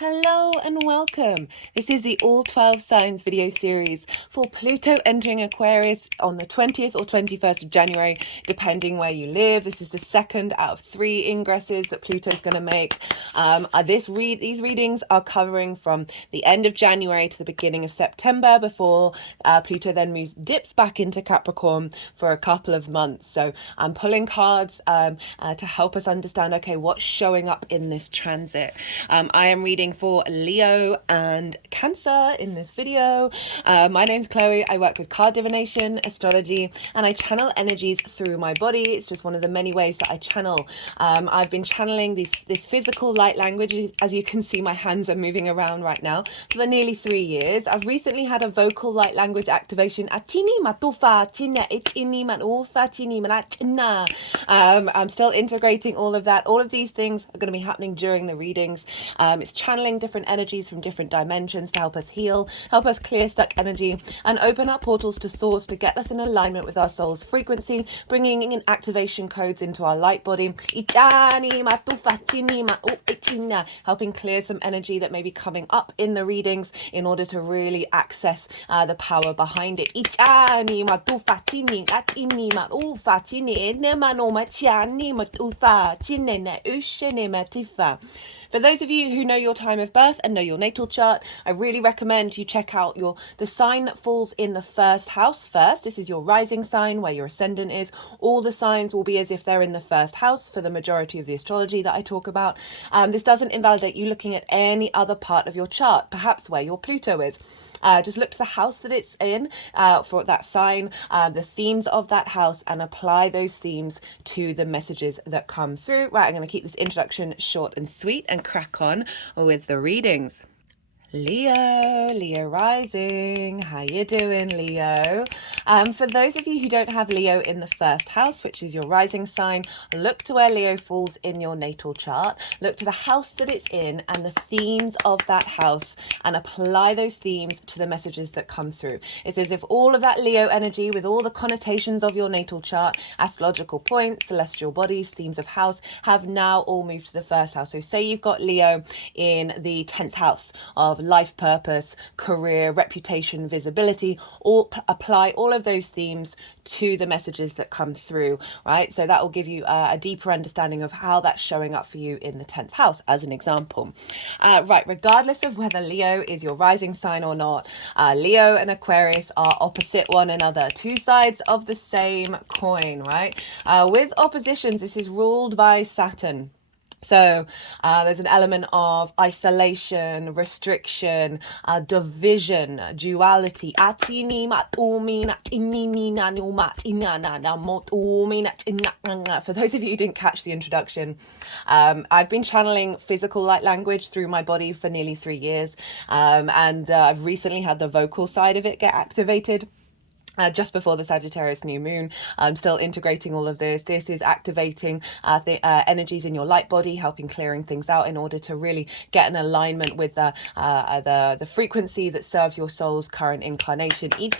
Hello and welcome. This is the All 12 Signs video series for Pluto entering Aquarius on the 20th or 21st of January, depending where you live. This is the second out of 3 ingresses that Pluto is going to make. These readings are covering from the end of January to the beginning of September before Pluto then dips back into Capricorn for a couple of months. So I'm pulling cards to help us understand, okay, what's showing up in this transit. I am reading for Leo and Cancer in this video. My name's Chloe. I work with card divination, astrology, and I channel energies through my body. It's just one of the many ways that I channel. I've been channeling this physical light language. As you can see, my hands are moving around right now for nearly 3 years. I've recently had a vocal light language activation. I'm still integrating all of that. All of these things are going to be happening during the readings. It's channeling different energies from different dimensions to help us heal, help us clear stuck energy, and open up portals to source to get us in alignment with our soul's frequency, bringing in activation codes into our light body, helping clear some energy that may be coming up in the readings in order to really access the power behind it. For those of you who know your time of birth and know your natal chart, I really recommend you check out the sign that falls in the first house first. This is your rising sign where your ascendant is. All the signs will be as if they're in the first house for the majority of the astrology that I talk about. This doesn't invalidate you looking at any other part of your chart, perhaps where your Pluto is. Just look to the house that it's in for that sign, the themes of that house, and apply those themes to the messages that come through. Right, I'm going to keep this introduction short and sweet and crack on with the readings. Leo rising. How you doing, Leo? For those of you who don't have Leo in the first house, which is your rising sign, look to where Leo falls in your natal chart. Look to the house that it's in and the themes of that house, and apply those themes to the messages that come through. It's as if all of that Leo energy with all the connotations of your natal chart, astrological points, celestial bodies, themes of house, have now all moved to the first house. So say you've got Leo in the 10th house of life purpose, career, reputation, visibility, or apply all of those themes to the messages that come through, right? So that will give you a deeper understanding of how that's showing up for you in the 10th house, as an example. Right, regardless of whether Leo is your rising sign or not, Leo and Aquarius are opposite one another, two sides of the same coin, right? With oppositions, this is ruled by Saturn. So there's an element of isolation, restriction, division, duality. For those of you who didn't catch the introduction, I've been channeling physical light language through my body for nearly 3 years, and I've recently had the vocal side of it get activated. Just before the Sagittarius new moon. I'm still integrating all of this. This is activating the energies in your light body, helping clearing things out in order to really get an alignment with the frequency that serves your soul's current incarnation. I'm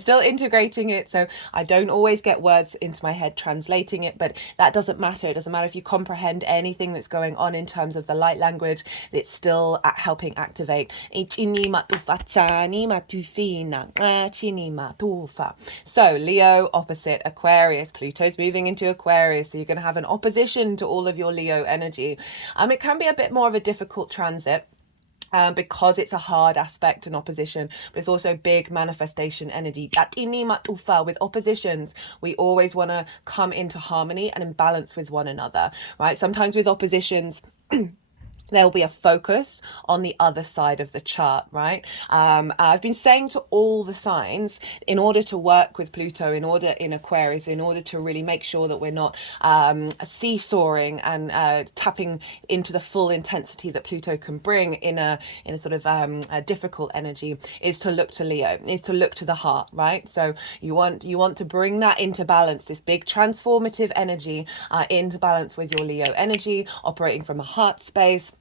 still integrating it, so I don't always get words into my head translating it, but that doesn't matter. It doesn't matter if you comprehend anything that's going on in terms of the light language. It's still helping activate. So Leo opposite Aquarius. Pluto's moving into Aquarius, so you're going to have an opposition to all of your Leo energy. It can be a bit more of a difficult transit. Because it's a hard aspect and opposition, but it's also big manifestation energy. With oppositions, we always want to come into harmony and in balance with one another, right? Sometimes with oppositions, there'll be a focus on the other side of the chart, right? I've been saying to all the signs, in order to work with Pluto, in Aquarius, in order to really make sure that we're not seesawing and tapping into the full intensity that Pluto can bring in a sort of a difficult energy, is to look to Leo, is to look to the heart, right? So you want to bring that into balance, this big transformative energy into balance with your Leo energy, operating from a heart space.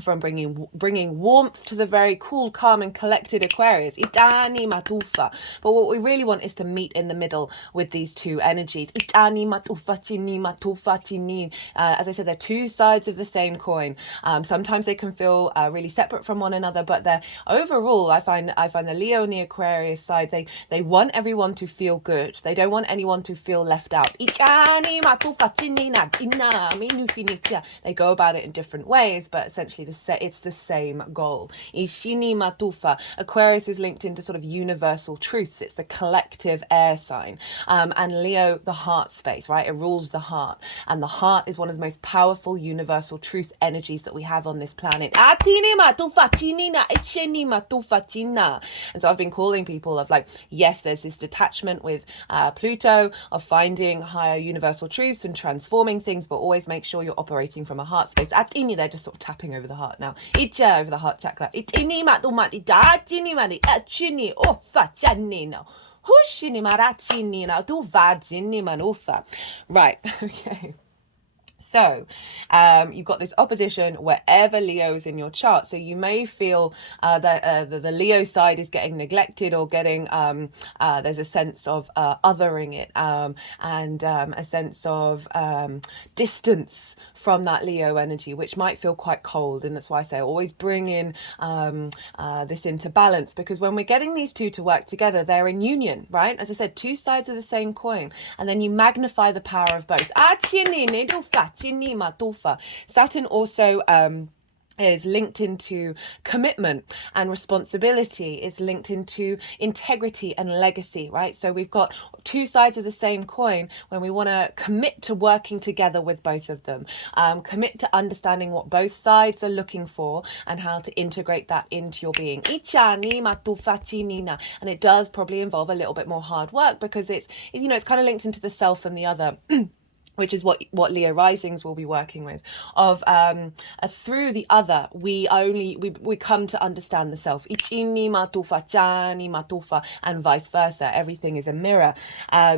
from bringing warmth to the very cool, calm, and collected Aquarius. Itani matufa. But what we really want is to meet in the middle with these two energies. Itani matufa tini matufa tini. As I said, they're two sides of the same coin. Sometimes they can feel really separate from one another, but they're overall. I find the Leo and the Aquarius side. They want everyone to feel good. They don't want anyone to feel left out. Itani matufa tini na ina minufinicha. They go about it in different ways, but essentially it's the same goal. Ishini matufa. Aquarius is linked into sort of universal truths. It's the collective air sign. And Leo, the heart space, right? It rules the heart. And the heart is one of the most powerful universal truth energies that we have on this planet. And so I've been calling people of like, yes, there's this detachment with Pluto of finding higher universal truths and transforming things, but always make sure you're operating from a heart space. They're just sort of tapping over the heart now. Over the heart chakra. Right, okay. So you've got this opposition wherever Leo is in your chart. So you may feel that the Leo side is getting neglected or getting, there's a sense of othering it and a sense of distance from that Leo energy, which might feel quite cold. And that's why I say always bring in this into balance, because when we're getting these two to work together, they're in union, right? As I said, two sides of the same coin. And then you magnify the power of both. Saturn also is linked into commitment and responsibility, is linked into integrity and legacy, right? So we've got two sides of the same coin when we want to commit to working together with both of them, commit to understanding what both sides are looking for and how to integrate that into your being. And it does probably involve a little bit more hard work, because it's kind of linked into the self and the other. Which is what Leo risings will be working with, of through the other we come to understand the self. Ichini matufa, chani matufa, and vice versa. Everything is a mirror.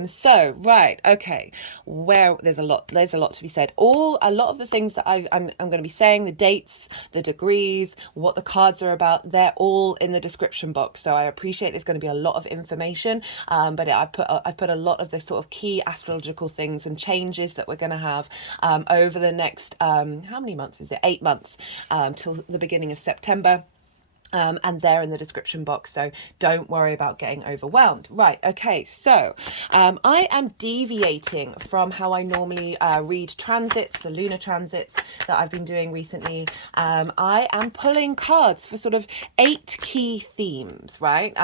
So right, okay, where there's a lot to be said. A lot of the things that I'm going to be saying, the dates, the degrees, what the cards are about, they're all in the description box. So I appreciate there's going to be a lot of information, but I put a lot of the sort of key astrological things and changes that we're going to have over the next how many months is it? 8 months till the beginning of September. And they're in the description box, so don't worry about getting overwhelmed. Right, okay, so I am deviating from how I normally read transits, the lunar transits that I've been doing recently. I am pulling cards for sort of 8 key themes, right?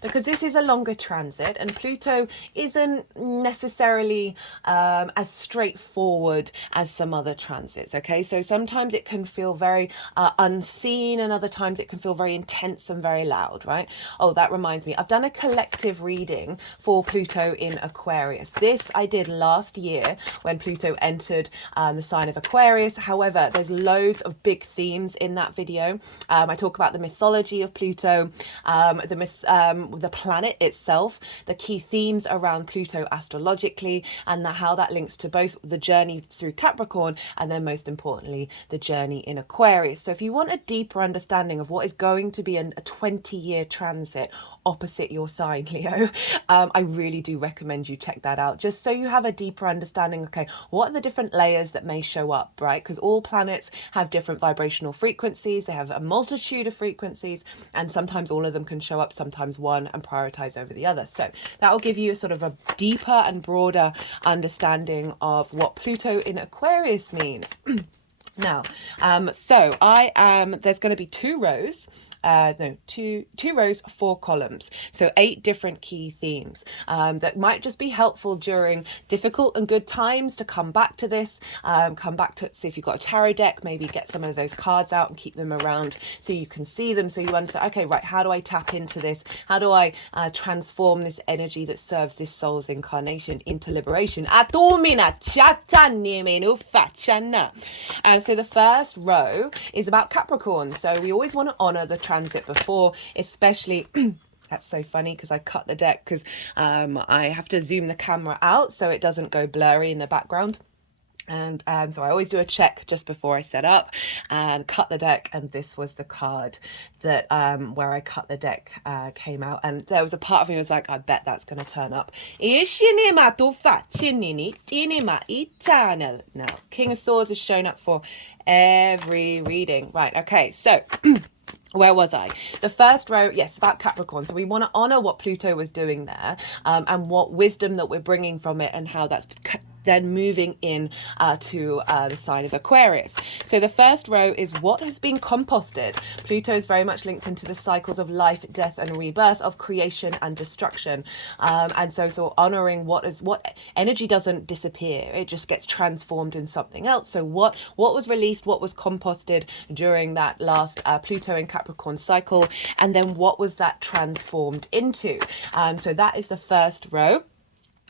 Because this is a longer transit, and Pluto isn't necessarily as straightforward as some other transits, okay? So sometimes it can feel very unseen, and other times it can feel very intense and very loud, right? Oh, that reminds me, I've done a collective reading for Pluto in Aquarius. This I did last year when Pluto entered the sign of Aquarius. However, there's loads of big themes in that video. I talk about the mythology of Pluto, the planet itself, the key themes around Pluto astrologically, and how that links to both the journey through Capricorn and then most importantly the journey in Aquarius. So if you want a deeper understanding of what is going to be a 20-year transit opposite your sign, Leo, I really do recommend you check that out, just so you have a deeper understanding. Okay, what are the different layers that may show up, right? Because all planets have different vibrational frequencies. They have a multitude of frequencies, and sometimes all of them can show up, sometimes one, and prioritize over the other. So that will give you sort of a deeper and broader understanding of what Pluto in Aquarius means. Now, so there's going to be 2 rows. Two rows, 4 columns. So 8 different key themes that might just be helpful during difficult and good times to come back to this, see if you've got a tarot deck, maybe get some of those cards out and keep them around so you can see them, so you understand, okay, right, how do I tap into this? How do I transform this energy that serves this soul's incarnation into liberation? So the first row is about Capricorn. So we always want to honor the transit before, especially that's so funny because I cut the deck because I have to zoom the camera out so it doesn't go blurry in the background. And so I always do a check just before I set up and cut the deck. And this was the card that where I cut the deck came out. And there was a part of me that was like, I bet that's going to turn up. Now, King of Swords has shown up for every reading. Right, okay, so... where was I? The first row, yes, about Capricorn. So we want to honor what Pluto was doing there, and what wisdom that we're bringing from it, and how that's then moving in to the sign of Aquarius. So the first row is what has been composted. Pluto is very much linked into the cycles of life, death, and rebirth, of creation and destruction. And so honoring what energy doesn't disappear; it just gets transformed in something else. So what was released, what was composted during that last Pluto and Capricorn cycle, and then what was that transformed into? So that is the first row.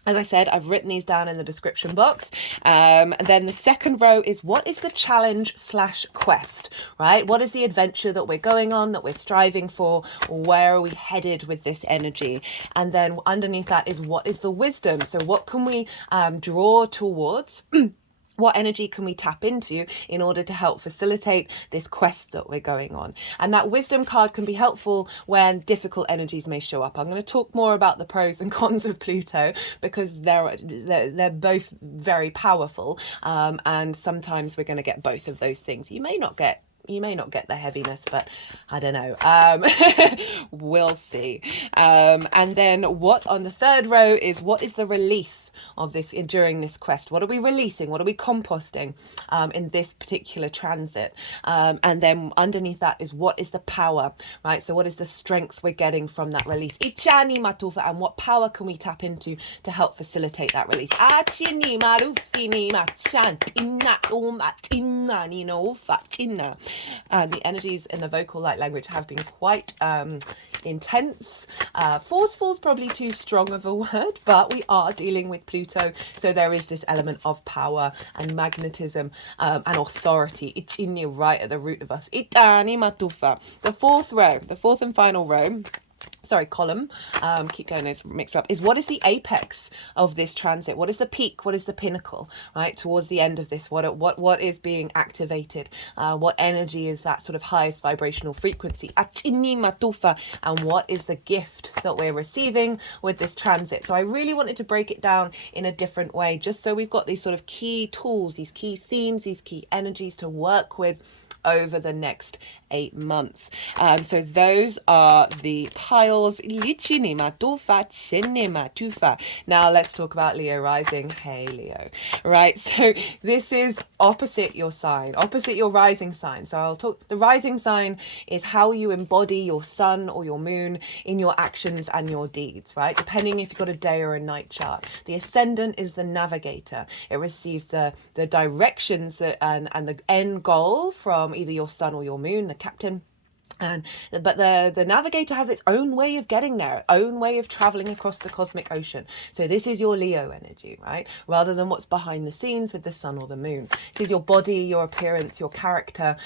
As I said, I've written these down in the description box. And then the second row is what is the challenge/quest, right? What is the adventure that we're going on, that we're striving for? Where are we headed with this energy? And then underneath that is what is the wisdom? So what can we draw towards? What energy can we tap into in order to help facilitate this quest that we're going on? And that wisdom card can be helpful when difficult energies may show up. I'm going to talk more about the pros and cons of Pluto, because they're both very powerful. And sometimes we're going to get both of those things. You may not get the heaviness, but I don't know. We'll see. And then what on the third row is what is the release of this during this quest? What are we releasing? What are we composting in this particular transit? And then underneath that is what is the power, right? So what is the strength we're getting from that release? And what power can we tap into to help facilitate that release? The energies in the vocal light language have been quite intense. Forceful is probably too strong of a word, but we are dealing with Pluto, so there is this element of power and magnetism and authority. It's in you, right at the root of us. The fourth and final row, column, keep going, those mixed up, is what is the apex of this transit? What is the peak? What is the pinnacle, right? Towards the end of this, what is being activated? What energy is that sort of highest vibrational frequency? And what is the gift that we're receiving with this transit? So I really wanted to break it down in a different way, just so we've got these sort of key tools, these key themes, these key energies to work with over the next 8 months. So those are the piles. Now let's talk about Leo rising. Hey Leo, right? So this is opposite your sign, opposite your rising sign. So I'll talk, the rising sign is how you embody your sun or your moon in your actions and your deeds, right? Depending if you've got a day or a night chart. The ascendant is the navigator. It receives the directions and the end goal from either your sun or your moon, the captain. But the navigator has its own way of getting there, own way of traveling across the cosmic ocean. So this is your Leo energy, right? Rather than what's behind the scenes with the sun or the moon. This is your body, your appearance, your character.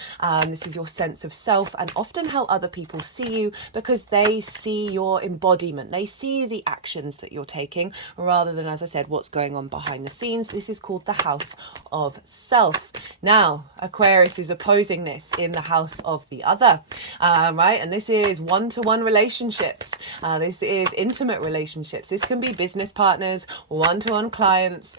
This is your sense of self, and often how other people see you, because they see your embodiment. They see the actions that you're taking, rather than, as I said, what's going on behind the scenes. This is called the house of self. Now, Aquarius is opposing this in the house of the other. Right, and this is one-to-one relationships. This is intimate relationships. This can be business partners, one-to-one clients,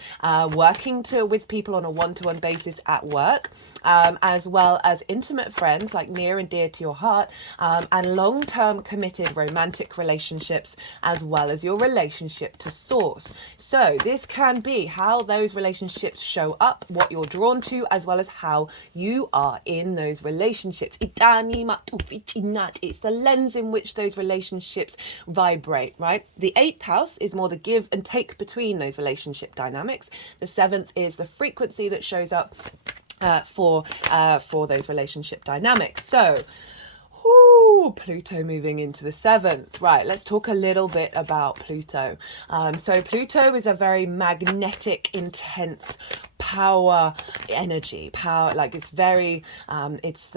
working with people on a one-to-one basis at work, as well as intimate friends, like near and dear to your heart, and long-term committed romantic relationships, as well as your relationship to source. So this can be how those relationships show up, what you're drawn to, as well as how you are in those relationships. It's the lens in which those relationships vibrate, right? The 8th house is more the give and take between those relationship dynamics. The 7th is the frequency that shows up for those relationship dynamics. So Pluto moving into the 7th. Right, let's talk a little bit about Pluto. So Pluto is a very magnetic, intense, power energy, power, like it's very it's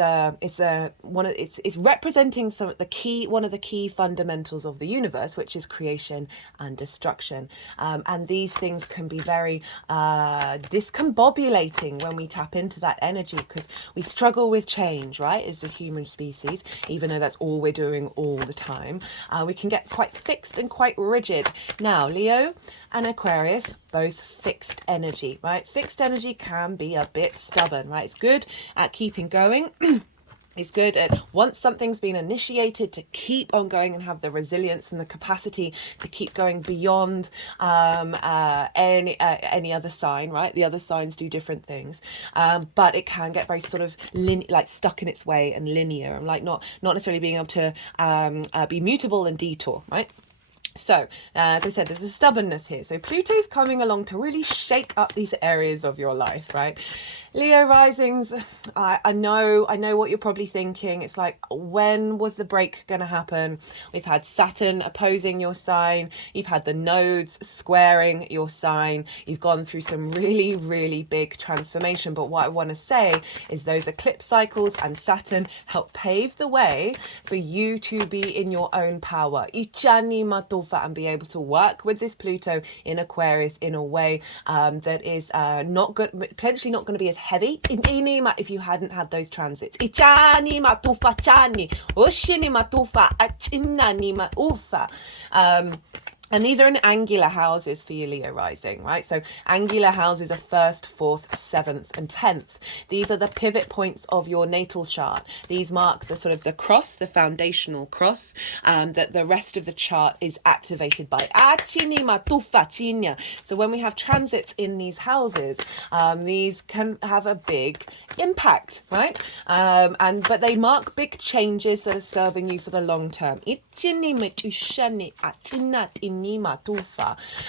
representing one of the key fundamentals of the universe, which is creation and destruction. And these things can be very discombobulating when we tap into that energy, because we struggle with change, right, as a human species, even though that's all we're doing all the time. We can get quite fixed and quite rigid. Now, Leo and Aquarius, both fixed energy, right? Fixed energy can be a bit stubborn, right? It's good at keeping going. It's good at, once something's been initiated, to keep on going and have the resilience and the capacity to keep going beyond any other sign, right? The other signs do different things, but it can get very sort of like stuck in its way and linear, and like not necessarily being able to be mutable and detour, right? So, as I said, there's a stubbornness here. So Pluto's coming along to really shake up these areas of your life, right? Leo risings, I know what you're probably thinking. It's like, when was the break going to happen? We've had Saturn opposing your sign. You've had the nodes squaring your sign. You've gone through some really, really big transformation. But what I want to say is those eclipse cycles and Saturn help pave the way for you to be in your own power. Ichani matufa, and be able to work with this Pluto in Aquarius in a way that is not good, potentially not going to be as heavy if you hadn't had those transits. Ichani matufa chani, ushini matufa achinani matufa. And these are in angular houses for your Leo rising, right? So angular houses are 1st, 4th, 7th and 10th. These are the pivot points of your natal chart. These mark the sort of the cross, the foundational cross, that the rest of the chart is activated by. So when we have transits in these houses, these can have a big impact, right? But they mark big changes that are serving you for the long term.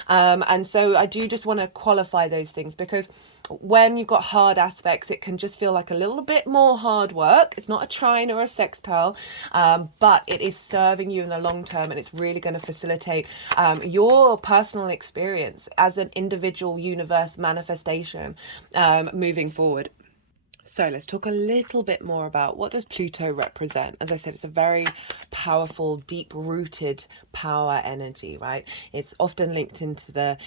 And so I do just want to qualify those things, because when you've got hard aspects, it can just feel like a little bit more hard work. It's not a trine or a sextile, but it is serving you in the long term, and it's really going to facilitate your personal experience as an individual universe manifestation moving forward. So let's talk a little bit more about, what does Pluto represent? As I said, it's a very powerful, deep-rooted power energy, right? It's often linked into the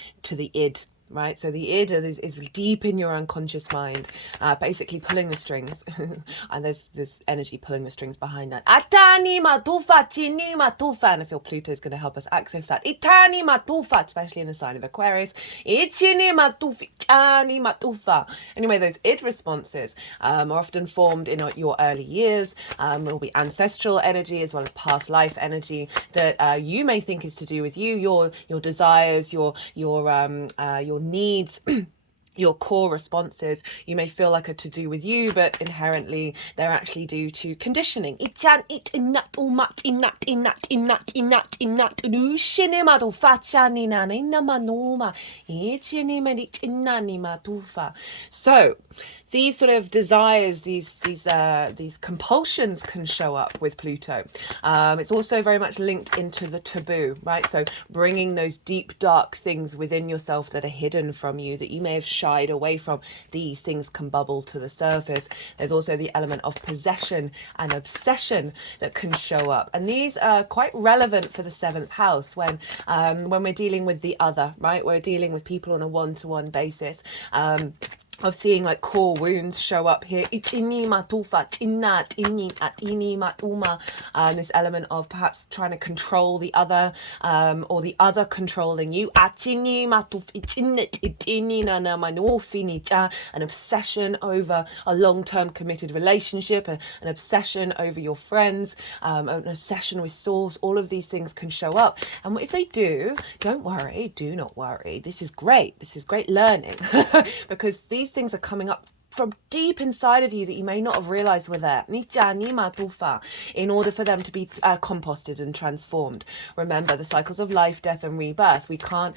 id, right? So the id is deep in your unconscious mind, basically pulling the strings. And there's this energy pulling the strings behind that. Atani matufa, chini matufa. And I feel Pluto is going to help us access that. Itani matufa, especially in the sign of Aquarius. Ichini matufi, chani matufa. Anyway, those id responses are often formed in your early years. Will be ancestral energy as well as past life energy that you may think is to do with you, your desires, your needs, your core responses. You may feel like are to do with you, but inherently they're actually due to conditioning. So these sort of desires, these compulsions can show up with Pluto. It's also very much linked into the taboo, right? So bringing those deep, dark things within yourself that are hidden from you, that you may have shied away from. These things can bubble to the surface. There's also the element of possession and obsession that can show up, and these are quite relevant for the 7th house when we're dealing with the other, right? We're dealing with people on a one-to-one basis. Of seeing like core wounds show up here. This element of perhaps trying to control the other, or the other controlling you. An obsession over a long-term committed relationship, an obsession over your friends, an obsession with source. All of these things can show up. And if they do, don't worry, do not worry. This is great. This is great learning because these things are coming up from deep inside of you that you may not have realized were there, in order for them to be composted and transformed. Remember the cycles of life, death and rebirth. We can't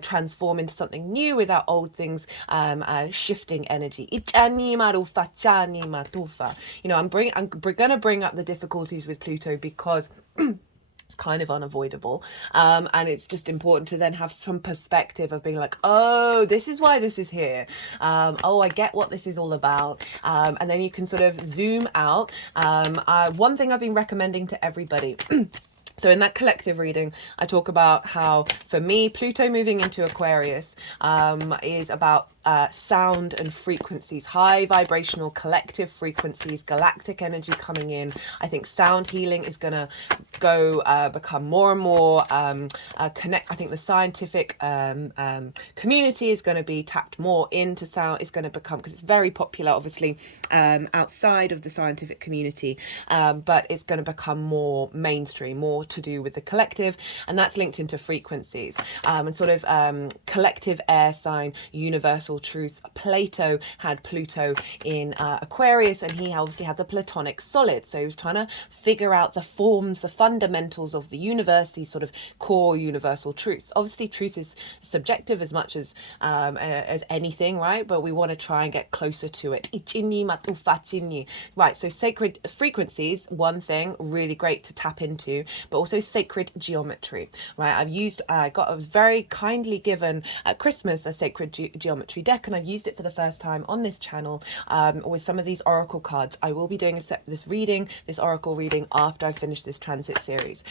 transform into something new without old things shifting energy. I'm going to bring up the difficulties with Pluto because kind of unavoidable, and it's just important to then have some perspective of being like, oh, this is why this is here, oh, I get what this is all about, and then you can sort of zoom out. One thing I've been recommending to everybody so in that collective reading, I talk about how, for me, Pluto moving into Aquarius is about sound and frequencies, high vibrational collective frequencies, galactic energy coming in. I think sound healing is going to become more and more connect. I think the scientific community is going to be tapped more into sound. It's going to become, because it's very popular, obviously, outside of the scientific community, but it's going to become more mainstream, more to do with the collective, and that's linked into frequencies and sort of collective air sign, universal truths. Plato had Pluto in Aquarius, and he obviously had the Platonic solid, so he was trying to figure out the forms, the fundamentals of the universe, these sort of core universal truths. Obviously truth is subjective as much as anything, right? But we want to try and get closer to it. Right, so sacred frequencies, one thing really great to tap into, but also sacred geometry, right? I was very kindly given at Christmas a sacred geometry deck, and I've used it for the first time on this channel with some of these oracle cards. I will be doing this oracle reading after I finish this transit series.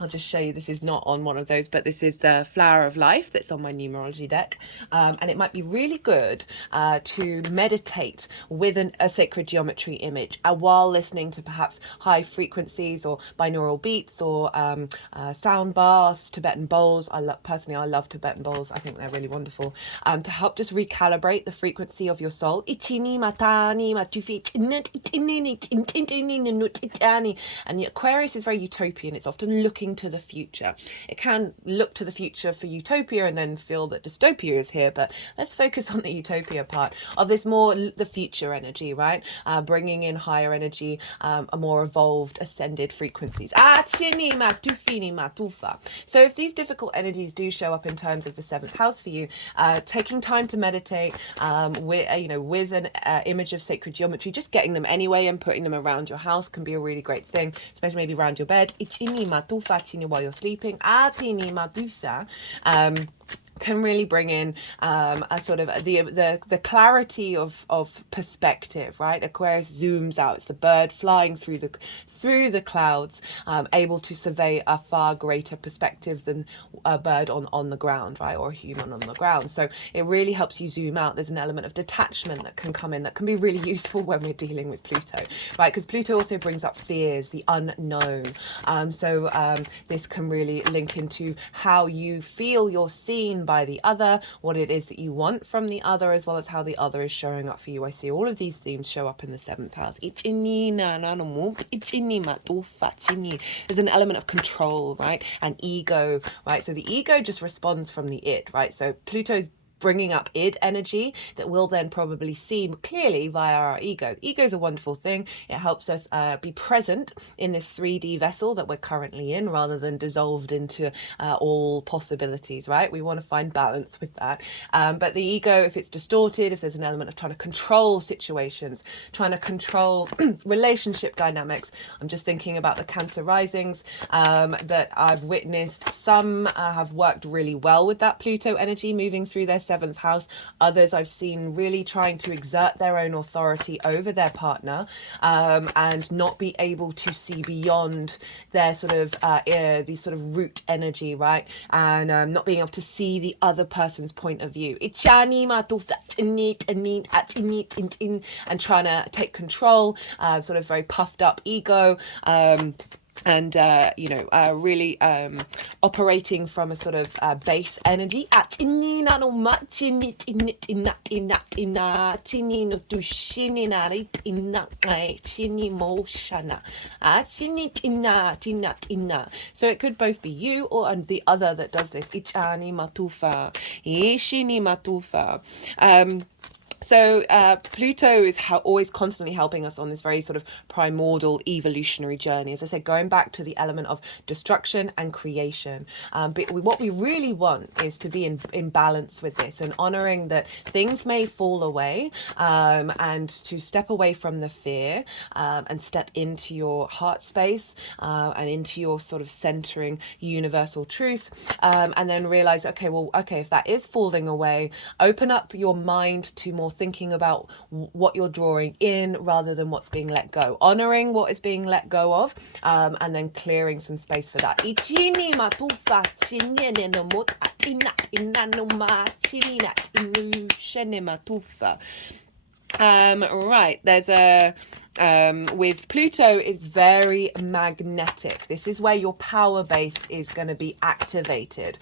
I'll just show you, this is not on one of those, but this is the Flower of Life that's on my numerology deck. And it might be really good to meditate with a sacred geometry image while listening to perhaps high frequencies or binaural beats or sound baths, Tibetan bowls. I love Tibetan bowls. I think they're really wonderful to help just recalibrate the frequency of your soul. And Aquarius is very utopian. It's often looking to the future. It can look to the future for utopia and then feel that dystopia is here, but let's focus on the utopia part of this, more the future energy, right? Bringing in higher energy, a more evolved, ascended frequencies. So if these difficult energies do show up in terms of the 7th house for you, taking time to meditate with an image of sacred geometry, just getting them anyway and putting them around your house can be a really great thing, especially maybe around your bed. While you're sleeping, can really bring in a sort of the clarity of perspective, right? Aquarius zooms out. It's the bird flying through the clouds, able to survey a far greater perspective than a bird on the ground, right? Or a human on the ground. So it really helps you zoom out. There's an element of detachment that can come in that can be really useful when we're dealing with Pluto, right? Because Pluto also brings up fears, the unknown. So this can really link into how you feel you're seen by the other, what it is that you want from the other, as well as how the other is showing up for you. I see all of these themes show up in the 7th house. There's an element of control, right? And ego, right? So the ego just responds from the id, right? So Pluto's bringing up id energy that we'll then probably see clearly via our ego. Ego is a wonderful thing. It helps us be present in this 3D vessel that we're currently in, rather than dissolved into all possibilities, right? We want to find balance with that. But the ego, if it's distorted, if there's an element of trying to control situations, trying to control relationship dynamics. I'm just thinking about the Cancer risings that I've witnessed. Some have worked really well with that Pluto energy moving through their 7th house. Others I've seen really trying to exert their own authority over their partner and not be able to see beyond their sort of these sort of root energy, right? And not being able to see the other person's point of view. And trying to take control, sort of very puffed up ego. And really operating from a sort of base energy. So it could both be you or the other that does this. So Pluto is always constantly helping us on this very sort of primordial evolutionary journey. As I said, going back to the element of destruction and creation. But what we really want is to be in balance with this and honoring that things may fall away, and to step away from the fear, and step into your heart space, and into your sort of centering universal truth, and then realize, okay, if that is falling away, open up your mind to more thinking about what you're drawing in rather than what's being let go, honoring what is being let go of, and then clearing some space for that. Right, there's a with Pluto, it's very magnetic. This is where your power base is going to be activated.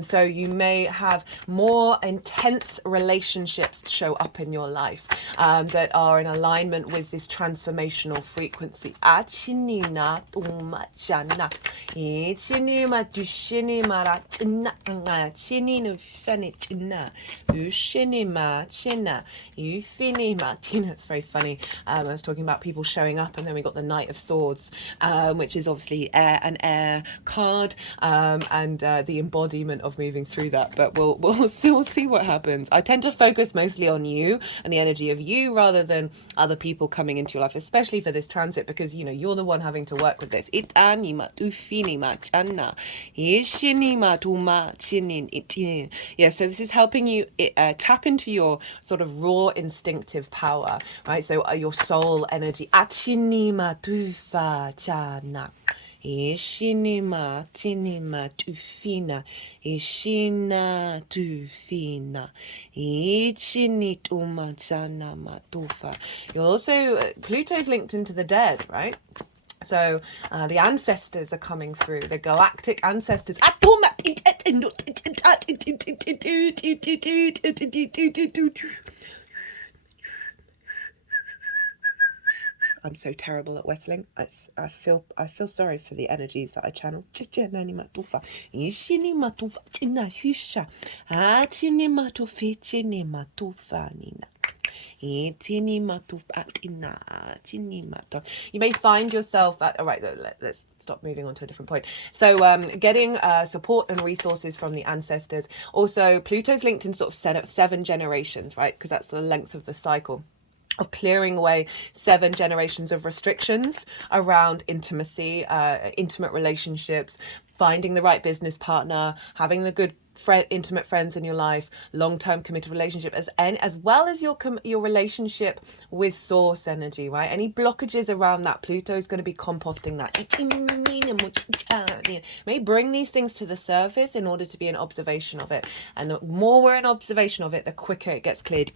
So you may have more intense relationships show up in your life, that are in alignment with this transformational frequency. It's very funny. I was talking about people showing up, and then we got the Knight of Swords, which is obviously an air card, and the embodiment of moving through that. But we'll see what happens. I tend to focus mostly on you and the energy of you rather than other people coming into your life, especially for this transit, because you're the one having to work with this. Yeah, so this is helping you tap into your sort of raw instinctive power, right? So your soul energy. Achinima tufa chana. Ishinima tinima tufina. Ishina tufina. Ichinituma chana matufa. You're also, Pluto's linked into the dead, right? So the ancestors are coming through, the galactic ancestors. I'm so terrible at whistling. I feel sorry for the energies that I channel. You may find yourself at, all right, let's stop moving on to a different point. So getting support and resources from the ancestors. Also, Pluto's linked in sort of 7 generations, right? Because that's the length of the cycle of clearing away 7 generations of restrictions around intimacy, intimate relationships, finding the right business partner, having the good intimate friends in your life, long-term committed relationship, as well as your relationship with source energy, right? Any blockages around that, Pluto is going to be composting that. May bring these things to the surface in order to be an observation of it, and the more we're in observation of it, the quicker it gets cleared.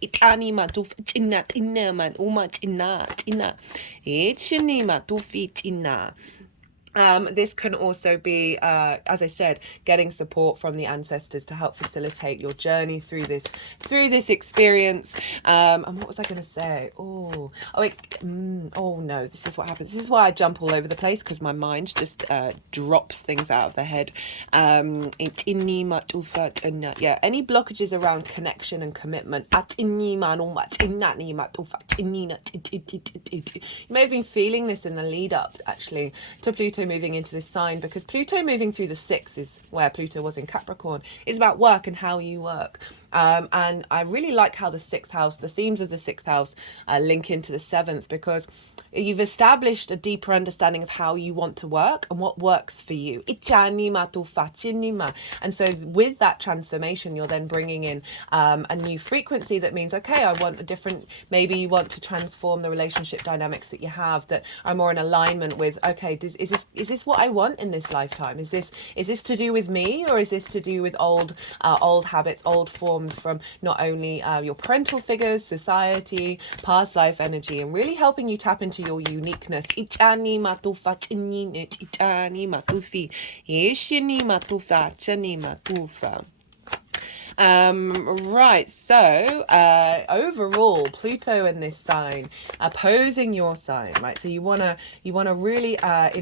This can also be, as I said, getting support from the ancestors to help facilitate your journey through this experience. And what was I going to say? Oh no, this is what happens. This is why I jump all over the place, because my mind just drops things out of the head. Yeah, any blockages around connection and commitment. You may have been feeling this in the lead up, actually, to Pluto moving into this sign, because Pluto moving through the 6 is where Pluto was in Capricorn. It's about work and how you work. And I really like how the 6th house, the themes of the 6th house link into the 7th, because you've established a deeper understanding of how you want to work and what works for you. And so with that transformation, you're then bringing in a new frequency that means, okay, I want a different, maybe you want to transform the relationship dynamics that you have that are more in alignment with, okay, is this what I want in this lifetime? Is this to do with me, or is this to do with old habits, old forms from not only your parental figures, society, past life energy, and really helping you tap into your uniqueness. Right, so overall, Pluto in this sign opposing your sign, right? So you wanna really tap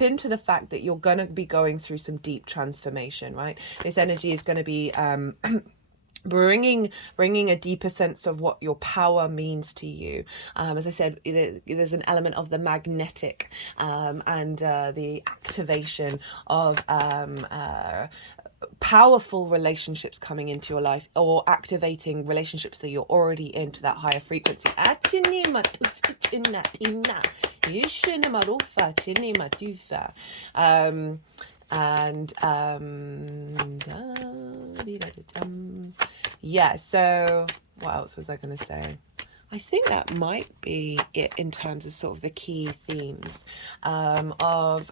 into the fact that you're gonna be going through some deep transformation, right? This energy is gonna be bringing a deeper sense of what your power means to you. As I said, there's an element of the magnetic and the activation of powerful relationships coming into your life, or activating relationships that you're already into that higher frequency. And yeah, so what else was I going to say? I think that might be it in terms of sort of the key themes of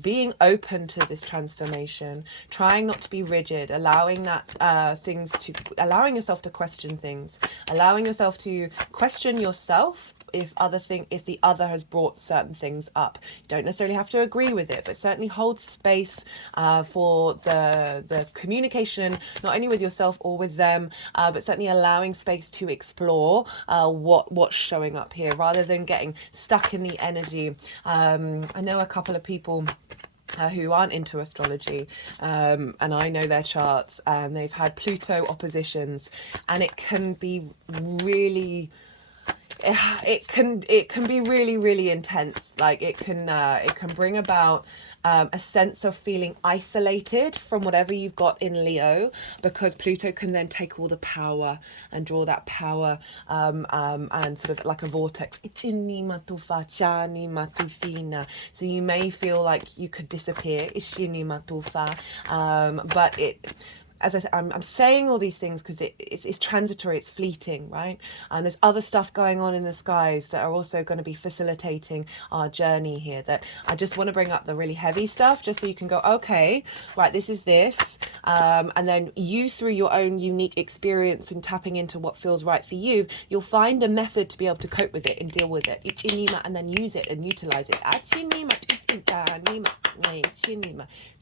being open to this transformation, trying not to be rigid, allowing that allowing yourself to question things, allowing yourself to question yourself if the other has brought certain things up. You don't necessarily have to agree with it, but certainly hold space for the communication, not only with yourself or with them, but certainly allowing space to explore what's showing up here, rather than getting stuck in the energy. I know a couple of people who aren't into astrology, and I know their charts, and they've had Pluto oppositions, and it can be really really intense. Like it can bring about a sense of feeling isolated from whatever you've got in Leo, because Pluto can then take all the power and draw that power and sort of like a vortex. So you may feel like you could disappear, but as I said, I'm saying all these things because it's transitory, it's fleeting, right? And there's other stuff going on in the skies that are also going to be facilitating our journey here, that I just want to bring up the really heavy stuff, just so you can go, okay, right, this is this. And then you, through your own unique experience and tapping into what feels right for you, you'll find a method to be able to cope with it and deal with it. And then use it and utilize it.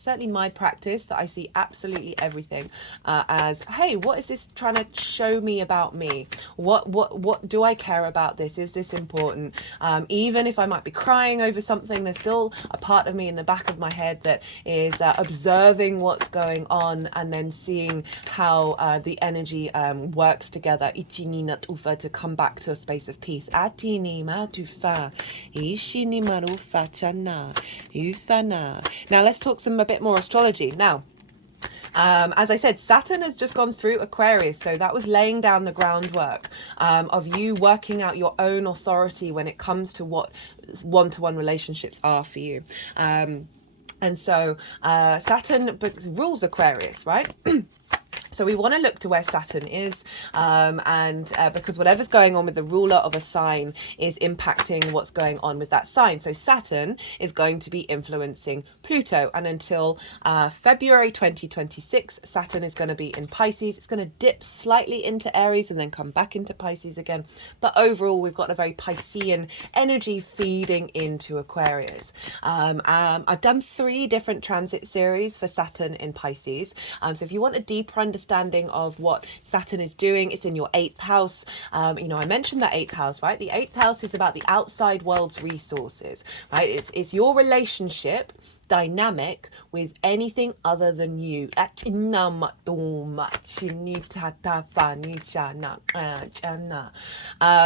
Certainly my practice, that I see absolutely everything as, hey, what is this trying to show me about me? What do I care about this? Is this important? Even if I might be crying over something, there's still a part of me in the back of my head that is observing what's going on, and then seeing how the energy works together to come back to a space of peace. Now let's talk a bit more astrology. Now, as I said, Saturn has just gone through Aquarius, so that was laying down the groundwork of you working out your own authority when it comes to what one-to-one relationships are for you. And so Saturn rules Aquarius, right? So we want to look to where Saturn is, and because whatever's going on with the ruler of a sign is impacting what's going on with that sign. So Saturn is going to be influencing Pluto, and until February 2026, Saturn is going to be in Pisces. It's going to dip slightly into Aries and then come back into Pisces again. But overall, we've got a very Piscean energy feeding into Aquarius. I've done 3 different transit series for Saturn in Pisces. So if you want a deeper understanding of what Saturn is doing, it's in your 8th house. I mentioned that 8th house, right? The 8th house is about the outside world's resources, right? It's your relationship dynamic with anything other than you.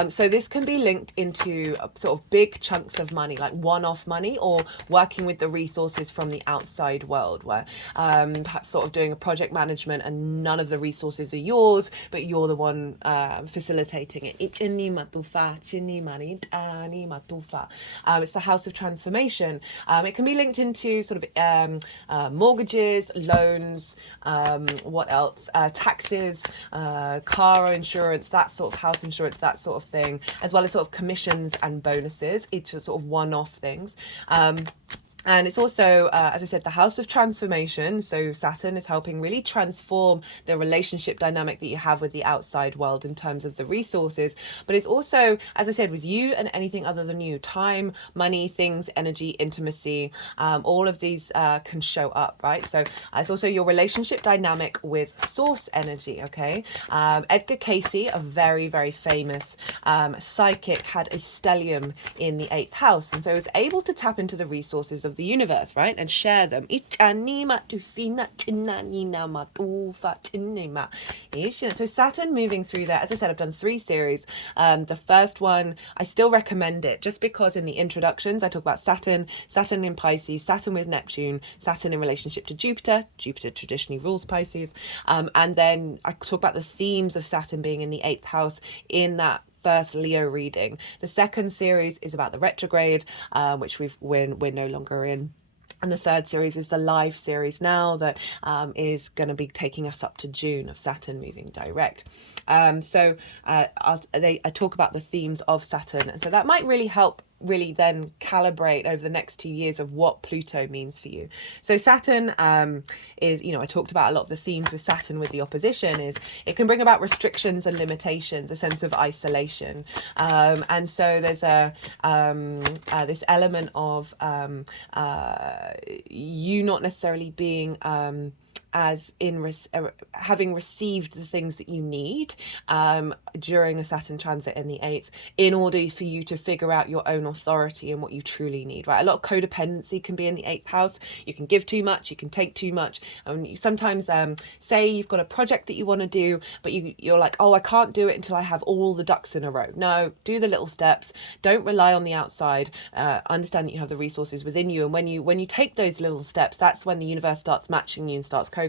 So this can be linked into sort of big chunks of money, like one-off money, or working with the resources from the outside world, where perhaps sort of doing a project management and none of the resources are yours, but you're the one facilitating it. It's the house of transformation. It can be linked into sort of mortgages, loans, what else? Taxes, car insurance, that sort of house insurance, that sort of thing, as well as sort of commissions and bonuses. It's just sort of one-off things. And it's also, as I said, the house of transformation. So Saturn is helping really transform the relationship dynamic that you have with the outside world in terms of the resources. But it's also, as I said, with you and anything other than you: time, money, things, energy, intimacy. All of these can show up, right? So it's also your relationship dynamic with source energy, okay? Edgar Cayce, a very, very famous psychic, had a stellium in the 8th house. And so he was able to tap into the resources of of the universe, right? And share them. So Saturn moving through there, as I said, I've done 3 series. The first one, I still recommend it just because in the introductions, I talk about Saturn in Pisces, Saturn with Neptune, Saturn in relationship to Jupiter. Jupiter traditionally rules Pisces. And then I talk about the themes of Saturn being in the 8th house in that first Leo reading. The second series is about the retrograde, which we're no longer in. And the third series is the live series now that is going to be taking us up to June of Saturn moving direct. So I talk about the themes of Saturn. And so that might really help then calibrate over the next 2 years of what Pluto means for you. So Saturn is, I talked about a lot of the themes with Saturn with the opposition is it can bring about restrictions and limitations, a sense of isolation. And so there's this element of you not necessarily being as in having received the things that you need during a Saturn transit in the 8th in order for you to figure out your own authority and what you truly need, right? A lot of codependency can be in the 8th house. You can give too much, you can take too much. And you sometimes say you've got a project that you want to do, but you're like, oh, I can't do it until I have all the ducks in a row. No, do the little steps. Don't rely on the outside. Understand that you have the resources within you. And when you take those little steps, that's when the universe starts matching you and starts co-creating.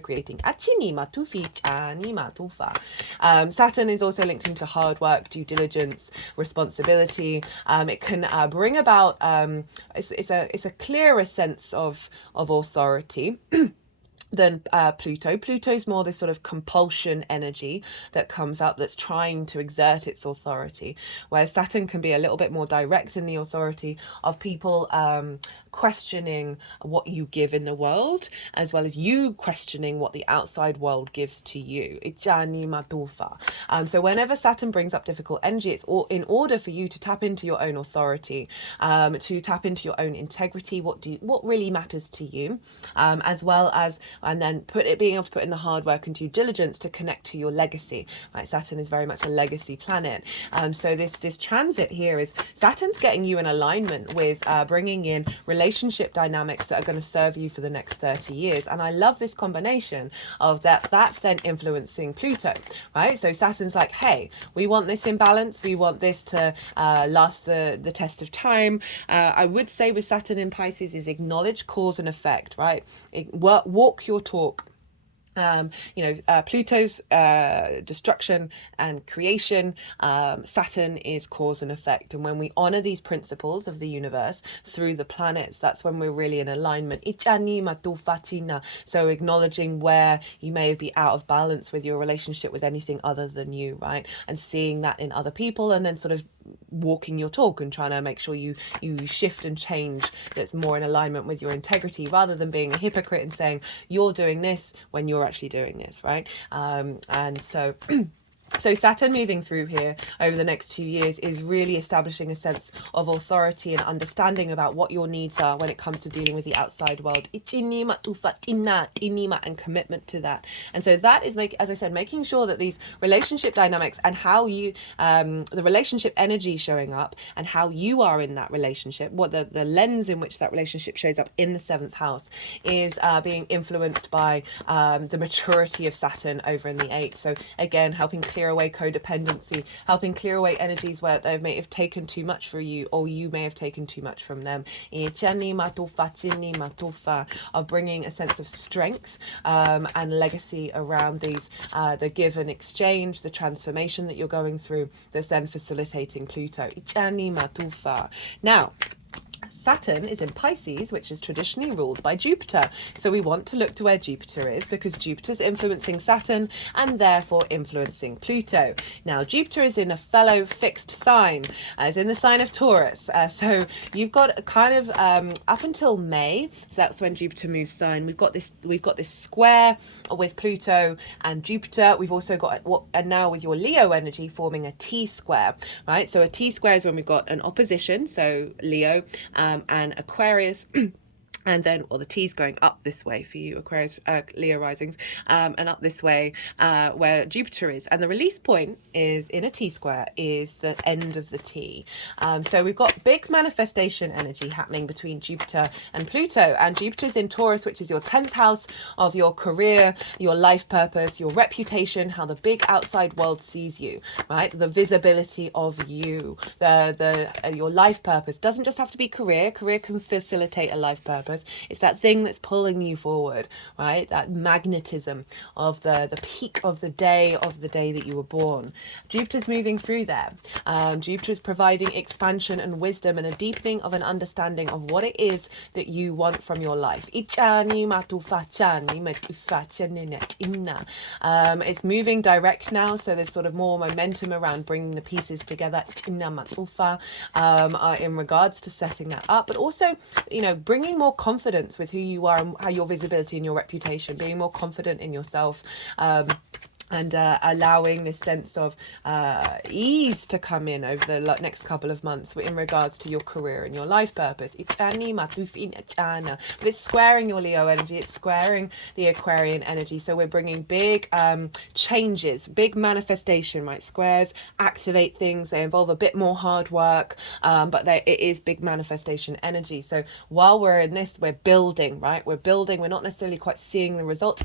Saturn is also linked into hard work, due diligence, responsibility. It can bring about it's a clearer sense of authority than Pluto. Pluto's more this sort of compulsion energy that comes up that's trying to exert its authority, whereas Saturn can be a little bit more direct in the authority of people questioning what you give in the world, as well as you questioning what the outside world gives to you. So whenever Saturn brings up difficult energy, it's all in order for you to tap into your own authority, to tap into your own integrity, what really matters to you, as well as and then being able to put in the hard work and due diligence to connect to your legacy. Right, Saturn is very much a legacy planet. So this transit here is Saturn's getting you in alignment with bringing in relationship dynamics that are going to serve you for the next 30 years. And I love this combination of that's then influencing Pluto, right? So Saturn's like, hey, we want this in balance. We want this to last the test of time. I would say with Saturn in Pisces is acknowledge cause and effect, right? Walk your talk. Pluto's destruction and creation, Saturn is cause and effect. And when we honor these principles of the universe through the planets, that's when we're really in alignment. So acknowledging where you may be out of balance with your relationship with anything other than you, right? And seeing that in other people, and then sort of walking your talk and trying to make sure you shift and change that's more in alignment with your integrity, rather than being a hypocrite and saying you're doing this when you're actually doing this, right? And so So Saturn moving through here over the next 2 years is really establishing a sense of authority and understanding about what your needs are when it comes to dealing with the outside world. And commitment to that. And so that is, as I said, making sure that these relationship dynamics and how you, the relationship energy showing up and how you are in that relationship, what the lens in which that relationship shows up in the 7th house is being influenced by the maturity of Saturn over in the 8th. So again, helping clear away codependency, helping clear away energies where they may have taken too much for you, or you may have taken too much from them. Of bringing a sense of strength and legacy around these, the give and exchange, the transformation that you're going through, that's then facilitating Pluto. Now, Saturn is in Pisces, which is traditionally ruled by Jupiter. So we want to look to where Jupiter is, because Jupiter's influencing Saturn and therefore influencing Pluto. Now, Jupiter is in a fellow fixed sign, as in the sign of Taurus. So you've got kind of up until May, so that's when Jupiter moves sign. We've got this square with Pluto and Jupiter. We've also got and now with your Leo energy forming a T square, right? So a T square is when we've got an opposition, so Leo and Aquarius And then, well, the T's going up this way for you, Aquarius, Leo risings, and up this way where Jupiter is. And the release point is in a T square, is the end of the T. So we've got big manifestation energy happening between Jupiter and Pluto. And Jupiter's in Taurus, which is your 10th house of your career, your life purpose, your reputation, how the big outside world sees you, right? The visibility of you, your life purpose. Doesn't just have to be career. Career can facilitate a life purpose. It's that thing that's pulling you forward, right? That magnetism of the peak of the day that you were born. Jupiter's moving through there. Jupiter's providing expansion and wisdom and a deepening of an understanding of what it is that you want from your life. It's moving direct now, so there's sort of more momentum around bringing the pieces together in regards to setting that up, but also, you know, bringing more confidence with who you are and how your visibility and your reputation, being more confident in yourself, and allowing this sense of ease to come in over the next couple of months in regards to your career and your life purpose. But it's squaring your Leo energy, it's squaring the Aquarian energy. So we're bringing big changes, big manifestation, right? Squares activate things, they involve a bit more hard work, but it is big manifestation energy. So while we're in this, we're building, right? We're building, we're not necessarily quite seeing the results.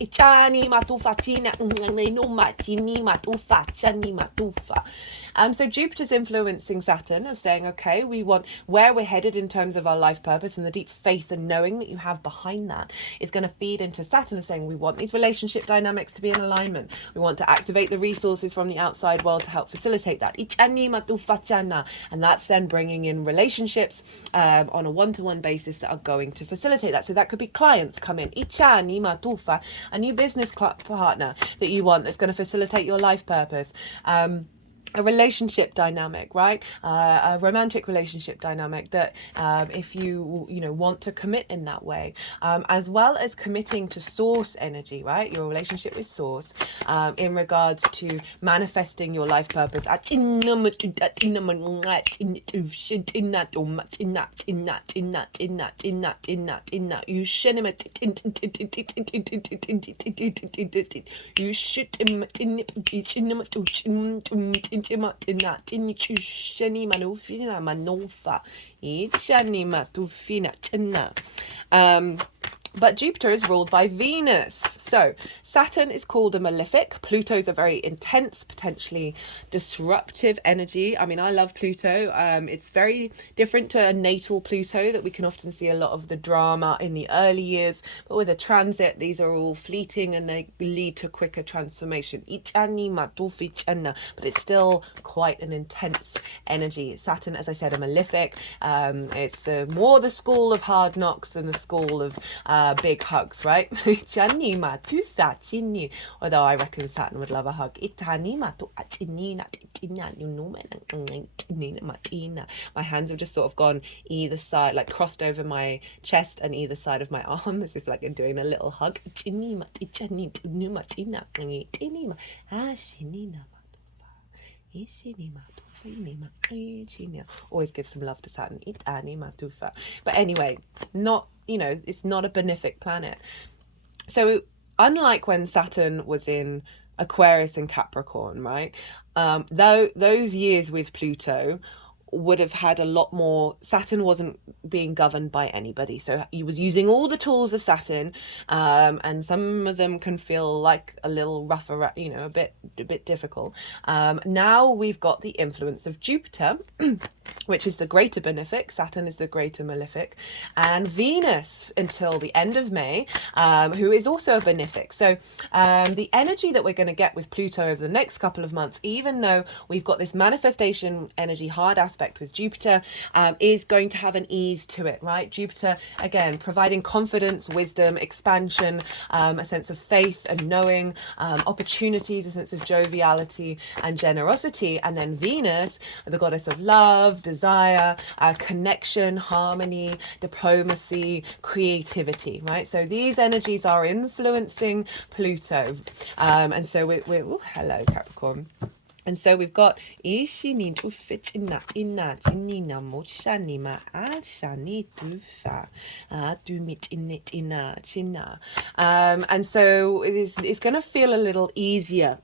So Jupiter's influencing Saturn, of saying, okay, we want where we're headed in terms of our life purpose, and the deep faith and knowing that you have behind that is going to feed into Saturn, of saying we want these relationship dynamics to be in alignment. We want to activate the resources from the outside world to help facilitate that. And that's then bringing in relationships on a one-to-one basis that are going to facilitate that. So that could be clients come in, a new business partner that you want that's going to facilitate your life purpose. A relationship dynamic, right? A romantic relationship dynamic that if you want to commit in that way, as well as committing to source energy, right? Your relationship with source in regards to manifesting your life purpose. But Jupiter is ruled by Venus. So Saturn is called a malefic. Pluto's a very intense, potentially disruptive energy. I mean, I love Pluto. It's very different to a natal Pluto that we can often see a lot of the drama in the early years. But with a transit, these are all fleeting and they lead to quicker transformation. But it's still quite an intense energy. Saturn, as I said, a malefic. It's more the school of hard knocks than the school of big hugs, right? Although I reckon Saturn would love a hug. My hands have just sort of gone either side, like crossed over my chest and either side of my arm, as if like I'm doing a little hug. Always give some love to Saturn. But anyway, it's not a benefic planet. So unlike when Saturn was in Aquarius and Capricorn, right? Though those years with Pluto would have had a lot more. Saturn wasn't being governed by anybody, so he was using all the tools of Saturn, and some of them can feel like a little rough, a bit difficult. Now we've got the influence of Jupiter, which is the greater benefic. Saturn is the greater malefic, and Venus until the end of May, who is also a benefic. So the energy that we're going to get with Pluto over the next couple of months, even though we've got this manifestation energy hard aspect with Jupiter, is going to have an ease to it, right? Jupiter, again, providing confidence, wisdom, expansion, a sense of faith and knowing, opportunities, a sense of joviality and generosity. And then Venus, the goddess of love, desire, connection, harmony, diplomacy, creativity, right? So these energies are influencing Pluto. And so we're hello, Capricorn. And so we've got Ishini tu fit ina chinina moshani ma ashani tu fa tu mit init ina china. And so it's going to feel a little easier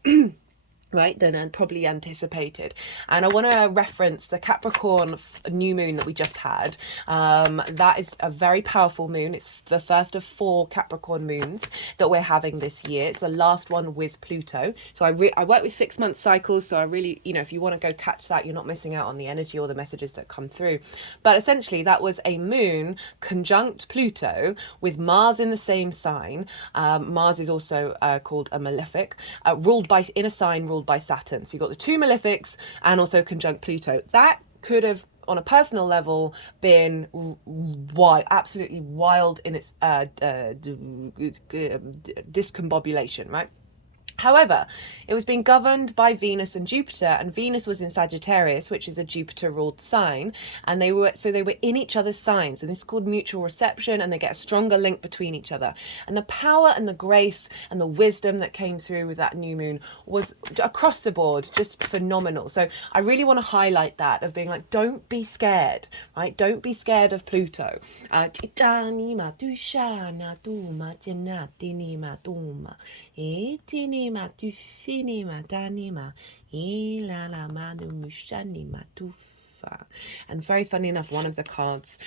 right, than probably anticipated. And I want to reference the Capricorn new moon that we just had. That is a very powerful moon. It's the first of 4 Capricorn moons that we're having this year. It's the last one with Pluto. So I work with 6-month cycles, so I really, you know, if you want to go catch that, you're not missing out on the energy or the messages that come through. But essentially that was a moon conjunct Pluto with Mars in the same sign. Mars is also called a malefic, ruled by, in a sign ruled by Saturn. So you've got the 2 malefics and also conjunct Pluto. That could have, on a personal level, been wild, absolutely wild in its discombobulation, right? However, it was being governed by Venus and Jupiter, and Venus was in Sagittarius, which is a Jupiter-ruled sign, and they were in each other's signs, and this is called mutual reception, and they get a stronger link between each other. And the power and the grace and the wisdom that came through with that new moon was across the board just phenomenal. So I really want to highlight that, of being like, don't be scared, right? Don't be scared of Pluto. Tu fini ma danima ila la manu mushani matufa. And very funny enough, one of the cards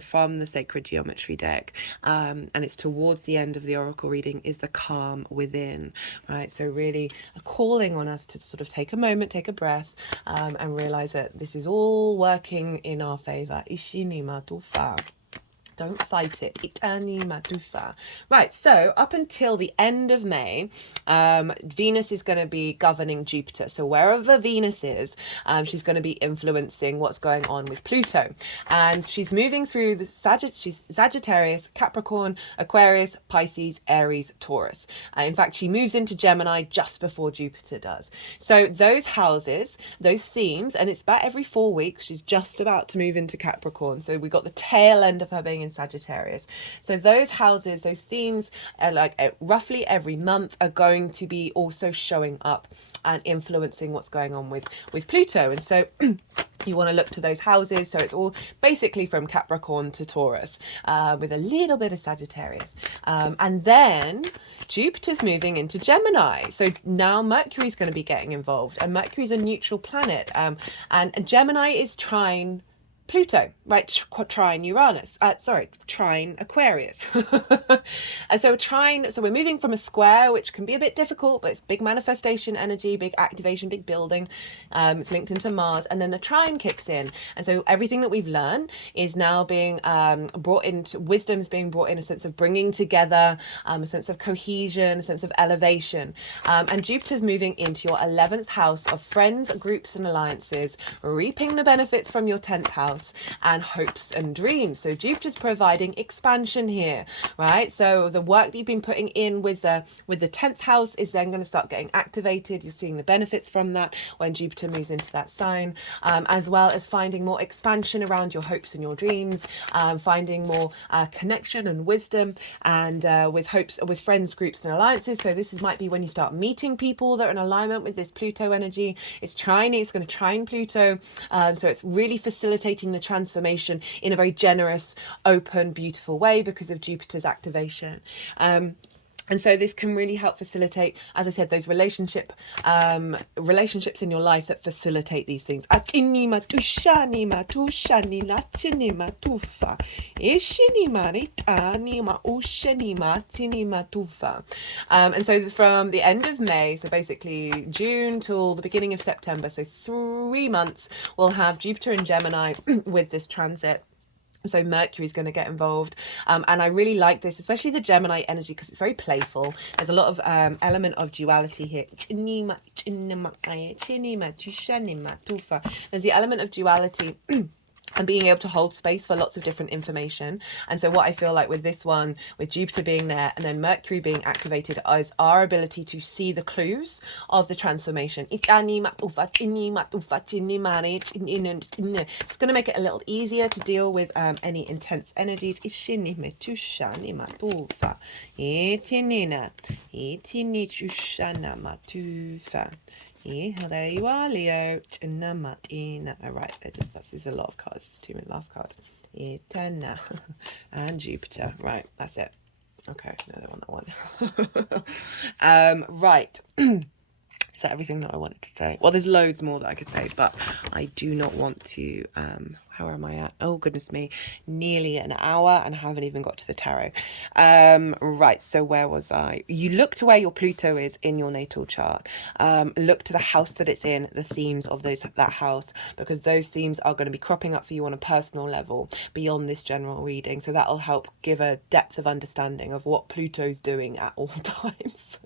from the Sacred Geometry deck, and it's towards the end of the oracle reading, is the calm within, right? So really a calling on us to sort of take a moment, take a breath, and realize that this is all working in our favor. Ishini matufa. Don't fight it. Itani matufa. Right, so up until the end of May, Venus is going to be governing Jupiter. So wherever Venus is, she's going to be influencing what's going on with Pluto. And she's moving through the Sagittarius, Capricorn, Aquarius, Pisces, Aries, Taurus. In fact, she moves into Gemini just before Jupiter does. So those houses, those themes, and it's about every 4 weeks, she's just about to move into Capricorn. So we got the tail end of her being in Sagittarius. So those houses, those themes, like roughly every month, are going to be also showing up and influencing what's going on with Pluto. And so you want to look to those houses. So it's all basically from Capricorn to Taurus, with a little bit of Sagittarius. And then Jupiter's moving into Gemini. So now Mercury's going to be getting involved, and Mercury's a neutral planet. And Gemini is trine Pluto, right? Trine Uranus, trine Aquarius. And so so we're moving from a square, which can be a bit difficult, but it's big manifestation energy, big activation, big building. It's linked into Mars, and then the trine kicks in. And so everything that we've learned is now being brought into, wisdom's being brought in, a sense of bringing together, a sense of cohesion, a sense of elevation. And Jupiter's moving into your 11th house of friends, groups, and alliances, reaping the benefits from your 10th house and hopes and dreams. So Jupiter's providing expansion here, right? So the work that you've been putting in with the 10th house is then going to start getting activated. You're seeing the benefits from that when Jupiter moves into that sign, as well as finding more expansion around your hopes and your dreams, finding more connection and wisdom, and with friends, groups, and alliances. So this might be when you start meeting people that are in alignment with this Pluto energy. It's going to trine Pluto, so it's really facilitating the transformation in a very generous, open, beautiful way because of Jupiter's activation. And so this can really help facilitate, as I said, those relationships in your life that facilitate these things. And so from the end of May, so basically June till the beginning of September, so 3 months, we'll have Jupiter in Gemini with this transit. So Mercury is going to get involved, and I really like this, especially the Gemini energy, because it's very playful. There's a lot of element of duality here. There's the element of duality and being able to hold space for lots of different information. And so what I feel like with this one, with Jupiter being there and then Mercury being activated, is our ability to see the clues of the transformation. It's going to make it a little easier to deal with any intense energies. There you are, Leo. All right, this is a lot of cards. It's too many. Last card. And Jupiter. Right, that's it. Okay, no, I don't want that one. Right. Is that everything that I wanted to say? Well, there's loads more that I could say, but I do not want to, how am I at? Oh, goodness me, nearly an hour and I haven't even got to the tarot. Right, so where was I? You look to where your Pluto is in your natal chart. Look to the house that it's in, the themes of that house, because those themes are going to be cropping up for you on a personal level beyond this general reading. So that'll help give a depth of understanding of what Pluto's doing at all times.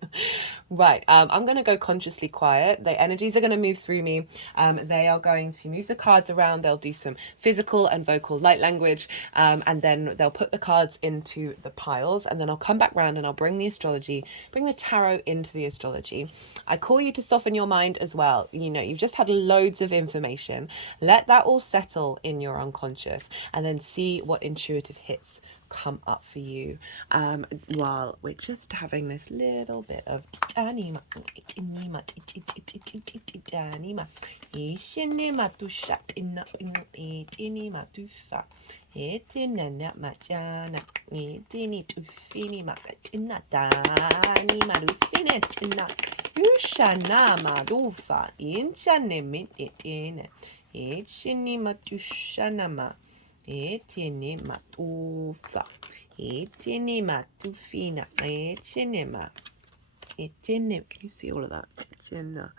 Right, I'm going to go consciously quiet. The energies are going to move through me. They are going to move the cards around. They'll do some physical and vocal light language, and then they'll put the cards into the piles, and then I'll come back round and I'll bring the tarot into the astrology. I call you to soften your mind as well. You know, you've just had loads of information. Let that all settle in your unconscious and then see what intuitive hits come up for you while we're just having this little bit of anima. Etene matufa, etene matufina, etene. Can you see all of that? Etene,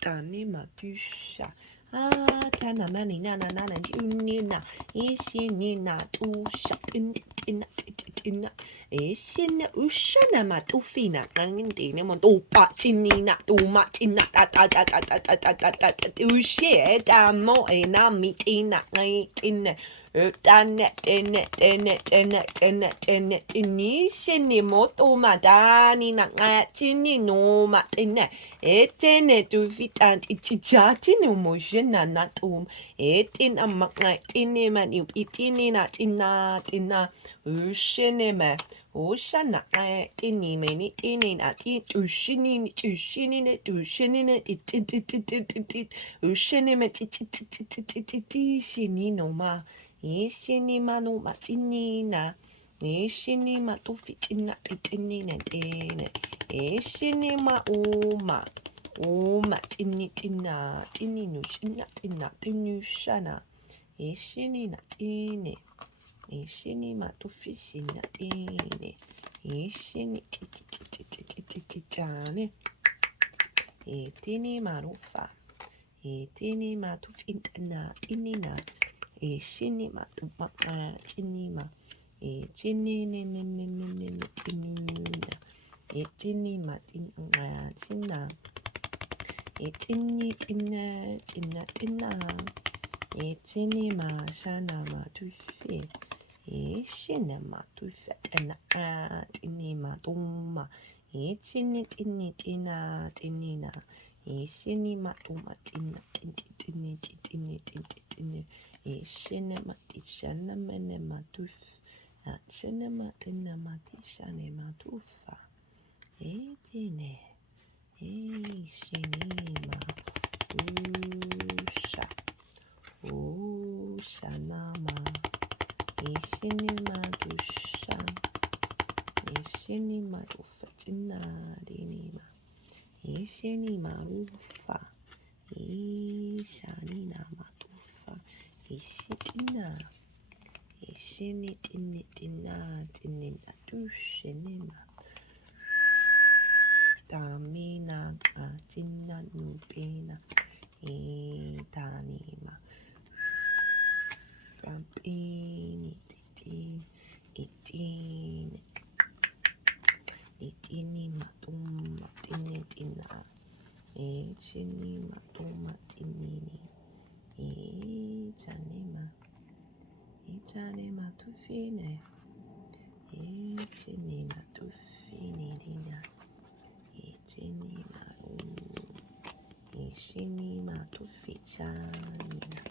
dani matusha. Tana mani nana nana unina, isinina tusha in Eshin ushana matufina, nangindine monto patinina, matina, ushe, damo, ena mitina, in Inishini moto madani na tini no matine etene tu fitant ichichati no moshina natum etin amakatini manu itini natina ushinime Oshana tini many tini nati ushini ushinime shini no ma Ishini manu matinina, ishini matu fitina titinina tine, ishini ma tinitina, tininusina tina tinushana, ishini natine, ishini matu fishina tine, ishini tititititititane, etini marufa, etini matu fitana tinina. Shini matuma chinima chini chini matina china chini chini mashana matufi shina matufa tini matuma chini tinina shini matuma tini Ishene matishana mene matuf, achene matina matishane matufa, etine, ishinima, ushanama, ishinima dusha, ishinima dufatina dinima, ishinima rufa, ishanina matufa. Ishitina, ishinitina, tinina, dushinima, damina, atina, nubina, itanima, rampini, itinima, tumma, tinitina, ishinima, tumma, tinini. Ichanima tufine, ichinima tufinina, ichinima ishinima tufichanina,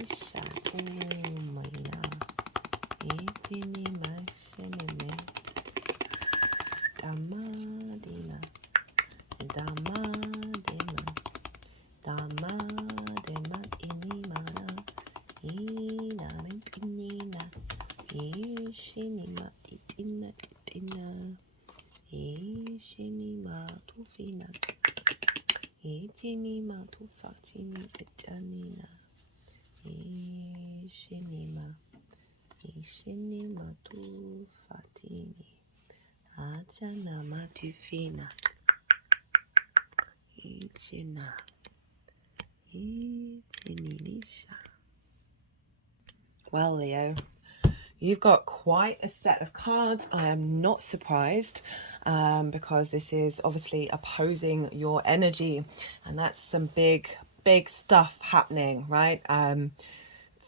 isha umaina, itinima shenime, fina. Ichini matufa chini ichanina. Ishinima. Ishini matufa tini. Achana matufina. Ichina. Ichininisha. Well, Leo, you've got quite a set of cards. I am not surprised because this is obviously opposing your energy, and that's some big stuff happening, right?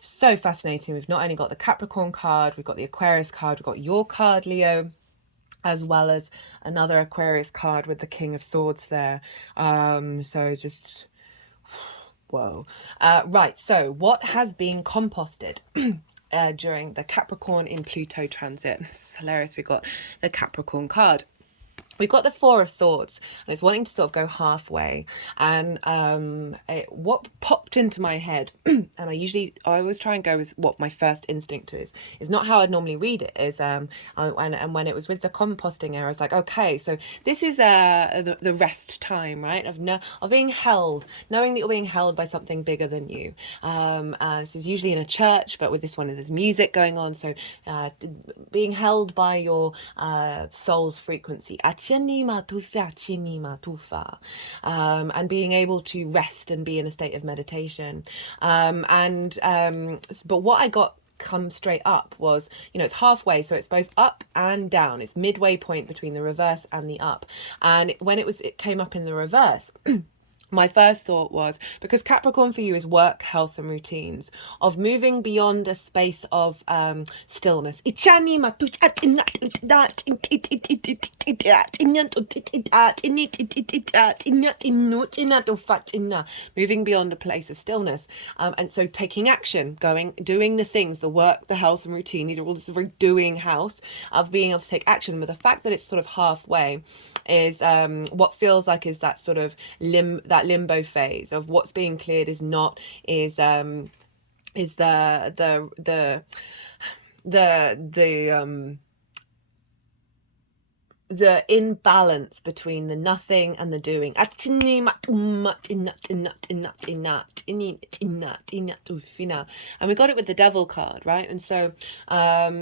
So fascinating. We've not only got the Capricorn card, we've got the Aquarius card, we've got your card, Leo, as well as another Aquarius card with the King of Swords there. So just whoa. Right, so what has been composted during the Capricorn in Pluto transit? It's hilarious. We got the Capricorn card. We've got the Four of Swords, and it's wanting to sort of go halfway. And what popped into my head, and I always try and go with what my first instinct is not how I'd normally read it. Is and when it was with the composting era, I was like, okay, so this is the rest time, right? Of being held, knowing that you're being held by something bigger than you. This is usually in a church, but with this one, there's music going on, so being held by your soul's frequency. And being able to rest and be in a state of meditation. But what I got come straight up was, it's halfway, so it's both up and down. It's midway point between the reverse and the up. And when it came up in the reverse, my first thought was, because Capricorn for you is work, health and routines, of moving beyond a space of stillness. Moving beyond a place of stillness. And so taking action, doing the things, the work, the health and routine. These are all this very doing house of being able to take action. But the fact that it's sort of halfway is what feels like is that sort of limbo phase of what's being cleared is the imbalance between the nothing and the doing. And we got it with the Devil card, right? And so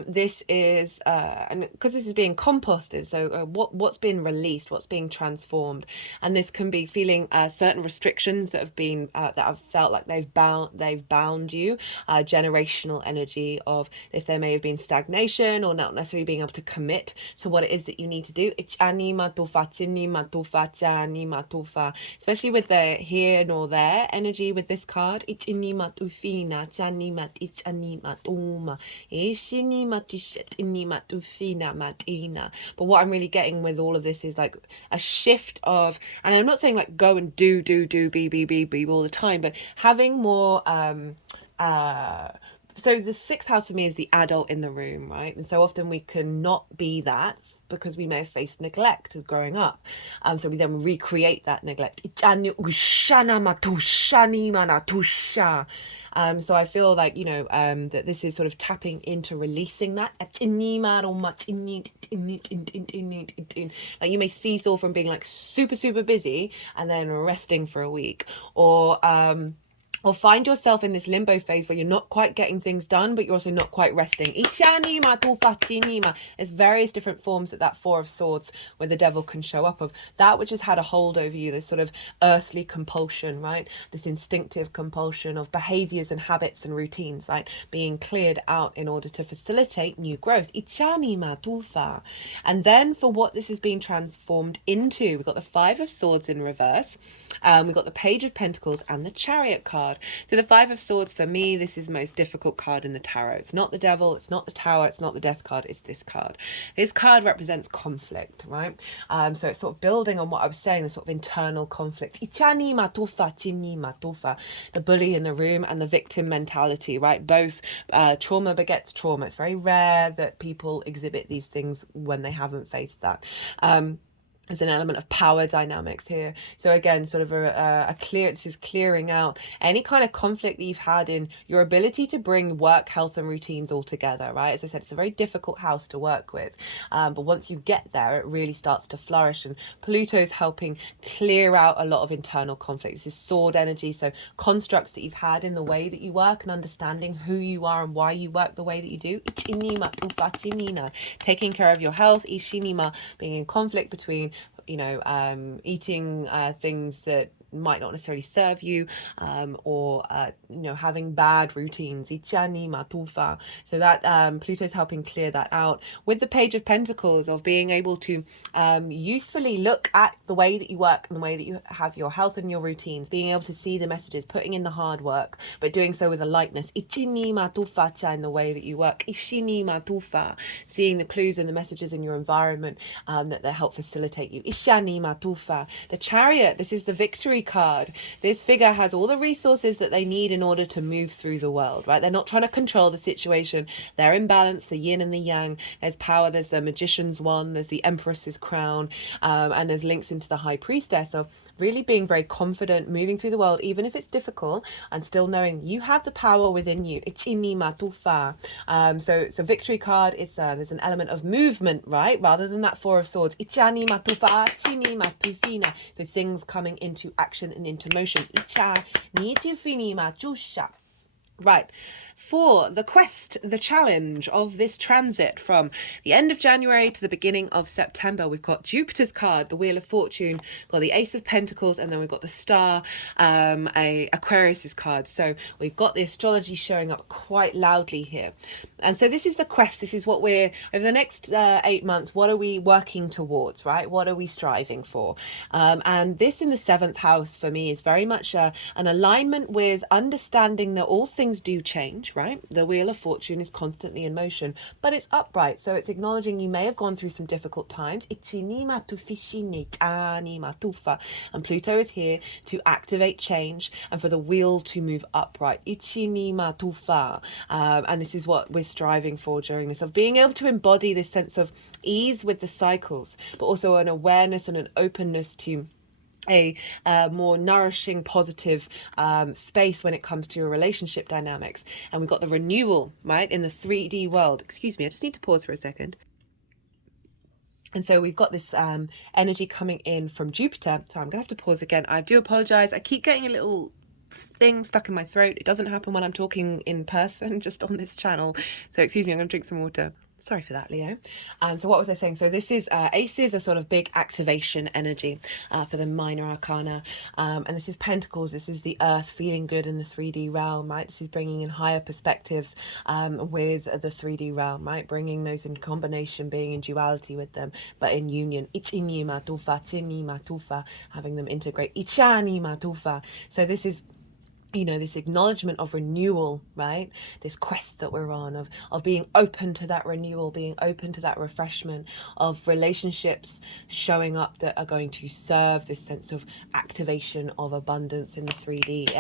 this is and because this is being composted, so what's been released, what's being transformed, and this can be feeling certain restrictions that have been that have felt like they've bound you, generational energy of if there may have been stagnation or not necessarily being able to commit to what it is that you need to do. Especially with the here nor there energy with this card. But what I'm really getting with all of this is like a shift of, and I'm not saying like go and do be all the time, but having more so the sixth house for me is the adult in the room, right? And so often we can not be that because we may have faced neglect as growing up. So we then recreate that neglect. So I feel like, that this is sort of tapping into releasing that. Like you may seesaw from being like super, super busy and then resting for a week, or find yourself in this limbo phase where you're not quite getting things done, but you're also not quite resting. There's various different forms that Four of Swords where the Devil can show up of. That which has had a hold over you, this sort of earthly compulsion, right? This instinctive compulsion of behaviors and habits and routines, like being cleared out in order to facilitate new growth. And then for what this is being transformed into, we've got the Five of Swords in reverse. We've got the Page of Pentacles and the Chariot card. So the Five of Swords, for me, this is the most difficult card in the tarot. It's not the Devil, it's not the Tower, it's not the Death card, it's this card. This card represents conflict, right? So it's sort of building on what I was saying, the sort of internal conflict. The bully in the room and the victim mentality, right? Both trauma begets trauma. It's very rare that people exhibit these things when they haven't faced that. There's an element of power dynamics here. So again, sort of this is clearing out any kind of conflict that you've had in your ability to bring work, health and routines all together, right? As I said, it's a very difficult house to work with. But once you get there, it really starts to flourish. And Pluto's helping clear out a lot of internal conflict. This is sword energy. So constructs that you've had in the way that you work and understanding who you are and why you work the way that you do. Taking care of your health. Ishinima, being in conflict between eating things that might not necessarily serve you, or having bad routines. So that Pluto's helping clear that out with the Page of Pentacles, of being able to usefully look at the way that you work and the way that you have your health and your routines, being able to see the messages, putting in the hard work, but doing so with a lightness. In the way that you work. Seeing the clues and the messages in your environment that help facilitate you. The Chariot, this is the victory card. This figure has all the resources that they need in order to move through the world, right? They're not trying to control the situation. They're in balance, the yin and the yang. There's power, there's the Magician's wand, there's the Empress's crown, and there's links into the High Priestess. So really being very confident, moving through the world, even if it's difficult, and still knowing you have the power within you. So victory card, it's there's an element of movement, right? Rather than that Four of Swords. So things coming into action and into motion. Right, for the quest, the challenge of this transit from the end of January to the beginning of September, we've got Jupiter's card, the Wheel of Fortune, got the Ace of Pentacles, and then we've got the Star, Aquarius's card. So we've got the astrology showing up quite loudly here. And so this is the quest. This is what we're, over the next 8 months, what are we working towards, right? What are we striving for? And this in the 7th house for me is very much an alignment with understanding that all things do change, right? The Wheel of Fortune is constantly in motion, but it's upright. So it's acknowledging you may have gone through some difficult times. And Pluto is here to activate change and for the wheel to move upright. And this is what we're striving for during this, of being able to embody this sense of ease with the cycles, but also an awareness and an openness to a more nourishing, positive space when it comes to your relationship dynamics. And we've got the renewal, right, in the 3D world. Excuse me, I just need to pause for a second. And so we've got this energy coming in from Jupiter. So I'm going to have to pause again. I do apologize. I keep getting a little thing stuck in my throat. It doesn't happen when I'm talking in person, just on this channel. So excuse me, I'm going to drink some water. Sorry for that, Leo. So what was I saying? So this is aces, a sort of big activation energy for the minor arcana. And this is pentacles. This is the earth feeling good in the 3D realm, right? This is bringing in higher perspectives with the 3D realm, right? Bringing those in combination, being in duality with them, but in union. Having them integrate. So this is, this acknowledgement of renewal, right? This quest that we're on of being open to that renewal, being open to that refreshment, of relationships showing up that are going to serve this sense of activation of abundance in the 3D.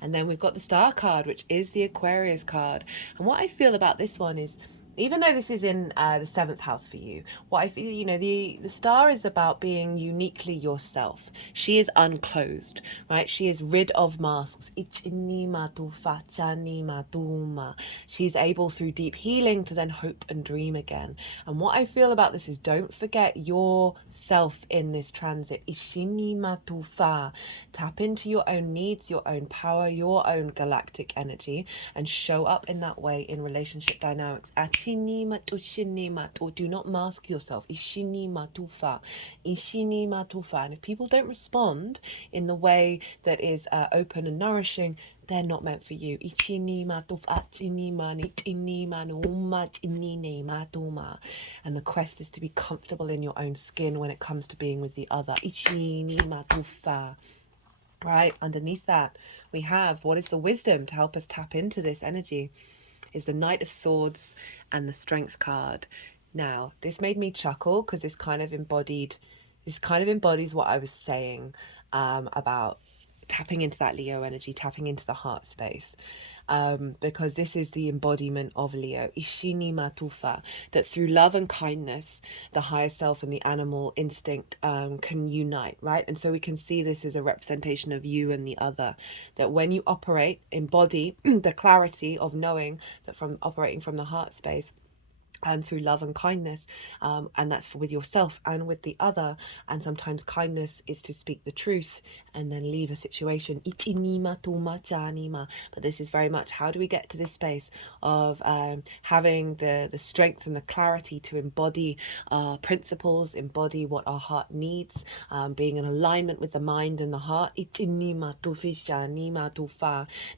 And then we've got the Star card, which is the Aquarius card. And what I feel about this one is, even though this is in the 7th house for you, what I feel, the Star is about being uniquely yourself. She is unclothed, right? She is rid of masks. She's able through deep healing to then hope and dream again. And what I feel about this is, don't forget yourself in this transit. Tap into your own needs, your own power, your own galactic energy, and show up in that way in relationship dynamics. Do not mask yourself. And if people don't respond in the way that is open and nourishing, they're not meant for you. And the quest is to be comfortable in your own skin when it comes to being with the other. Right, underneath that, we have, what is the wisdom to help us tap into this energy? Is the Knight of Swords and the Strength card. Now, this made me chuckle because this kind of embodies what I was saying about tapping into that Leo energy, tapping into the heart space. Because this is the embodiment of Leo, Ishini Matufa, that through love and kindness, the higher self and the animal instinct can unite, right? And so we can see this as a representation of you and the other, that when you operate, embody the clarity of knowing that from operating from the heart space, and through love and kindness, and that's with yourself and with the other. And sometimes kindness is to speak the truth and then leave a situation. But this is very much, how do we get to this space of having the strength and the clarity to embody our principles, embody what our heart needs, being in alignment with the mind and the heart, that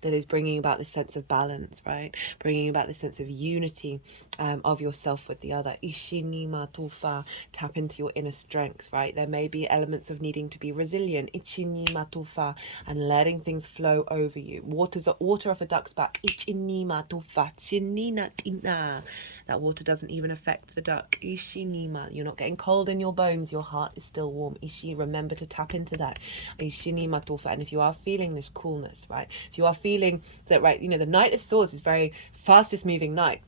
is bringing about this sense of balance, right? Bringing about this sense of unity of yourself with the other. Ishini Matufa, tap into your inner strength, right? There may be elements of needing to be resilient, Ichini Matufa, and letting things flow over you. Water off a duck's back, Ichini Matufa, Chinina Tina. That water doesn't even affect the duck. Ishinima, you're not getting cold in your bones, your heart is still warm. Ishi, remember to tap into that. Ishini Matufa. And if you are feeling this coolness, right? If you are feeling that, right, the Knight of Swords is very fastest moving knight.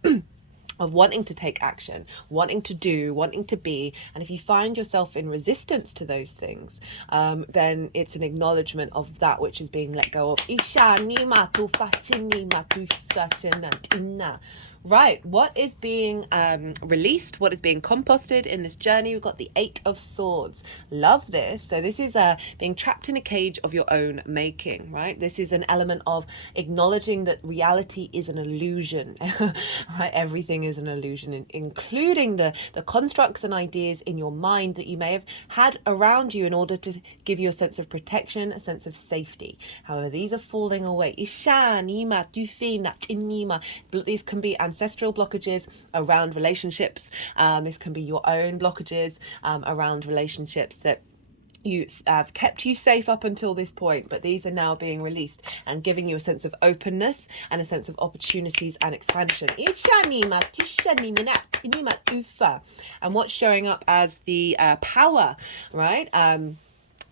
Of wanting to take action, wanting to do, wanting to be. And if you find yourself in resistance to those things, then it's an acknowledgement of that which is being let go of. Right, what is being released, what is being composted in this journey? We've got the 8 of Swords. Love this. So this is being trapped in a cage of your own making, right? This is an element of acknowledging that reality is an illusion, right? Everything is an illusion, including the constructs and ideas in your mind that you may have had around you in order to give you a sense of protection, a sense of safety. However, these are falling away. These can be ancestral blockages around relationships. This can be your own blockages around relationships that you have kept you safe up until this point, but these are now being released and giving you a sense of openness and a sense of opportunities and expansion. And what's showing up as the power, right?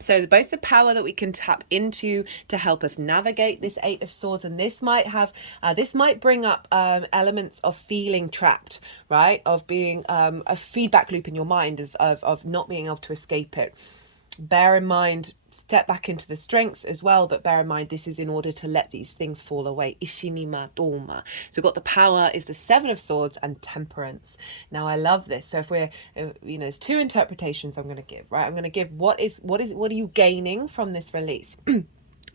So both the power that we can tap into to help us navigate this 8 of Swords, and this might bring up elements of feeling trapped, right? Of being a feedback loop in your mind of not being able to escape it. Bear in mind, step back into the strengths as well, but bear in mind this is in order to let these things fall away. Ishinima Doma. So we've got the power is the 7 of Swords and Temperance. Now I love this. So if we're, there's 2 interpretations I'm going to give, right? I'm going to give what are you gaining from this release?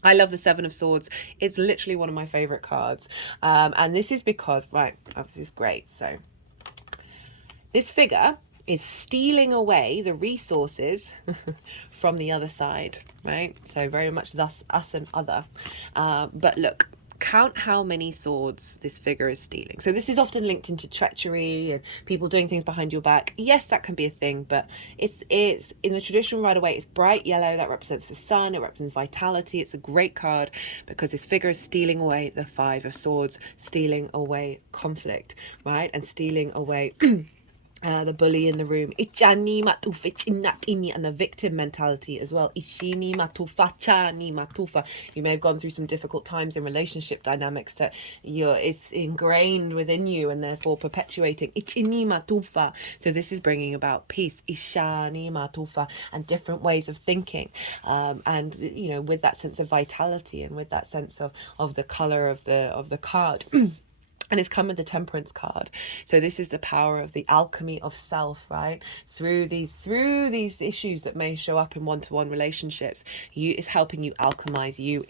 I love the 7 of Swords. It's literally one of my favorite cards. And this is because, right, this is great. So this figure is stealing away the resources from the other side, right? So very much thus, us and other. But look, count how many swords this figure is stealing. So this is often linked into treachery and people doing things behind your back. Yes, that can be a thing, but it's in the traditional right away, it's bright yellow. That represents the sun. It represents vitality. It's a great card because this figure is stealing away the 5 of Swords, stealing away conflict, right? And stealing away the bully in the room, and the victim mentality as well. You may have gone through some difficult times in relationship dynamics that it's ingrained within you and therefore perpetuating. So this is bringing about peace, and different ways of thinking, and with that sense of vitality and with that sense of the color of the card. And it's come with the Temperance card. So this is the power of the alchemy of self, right? Through these issues that may show up in one-to-one relationships, is helping you alchemize you.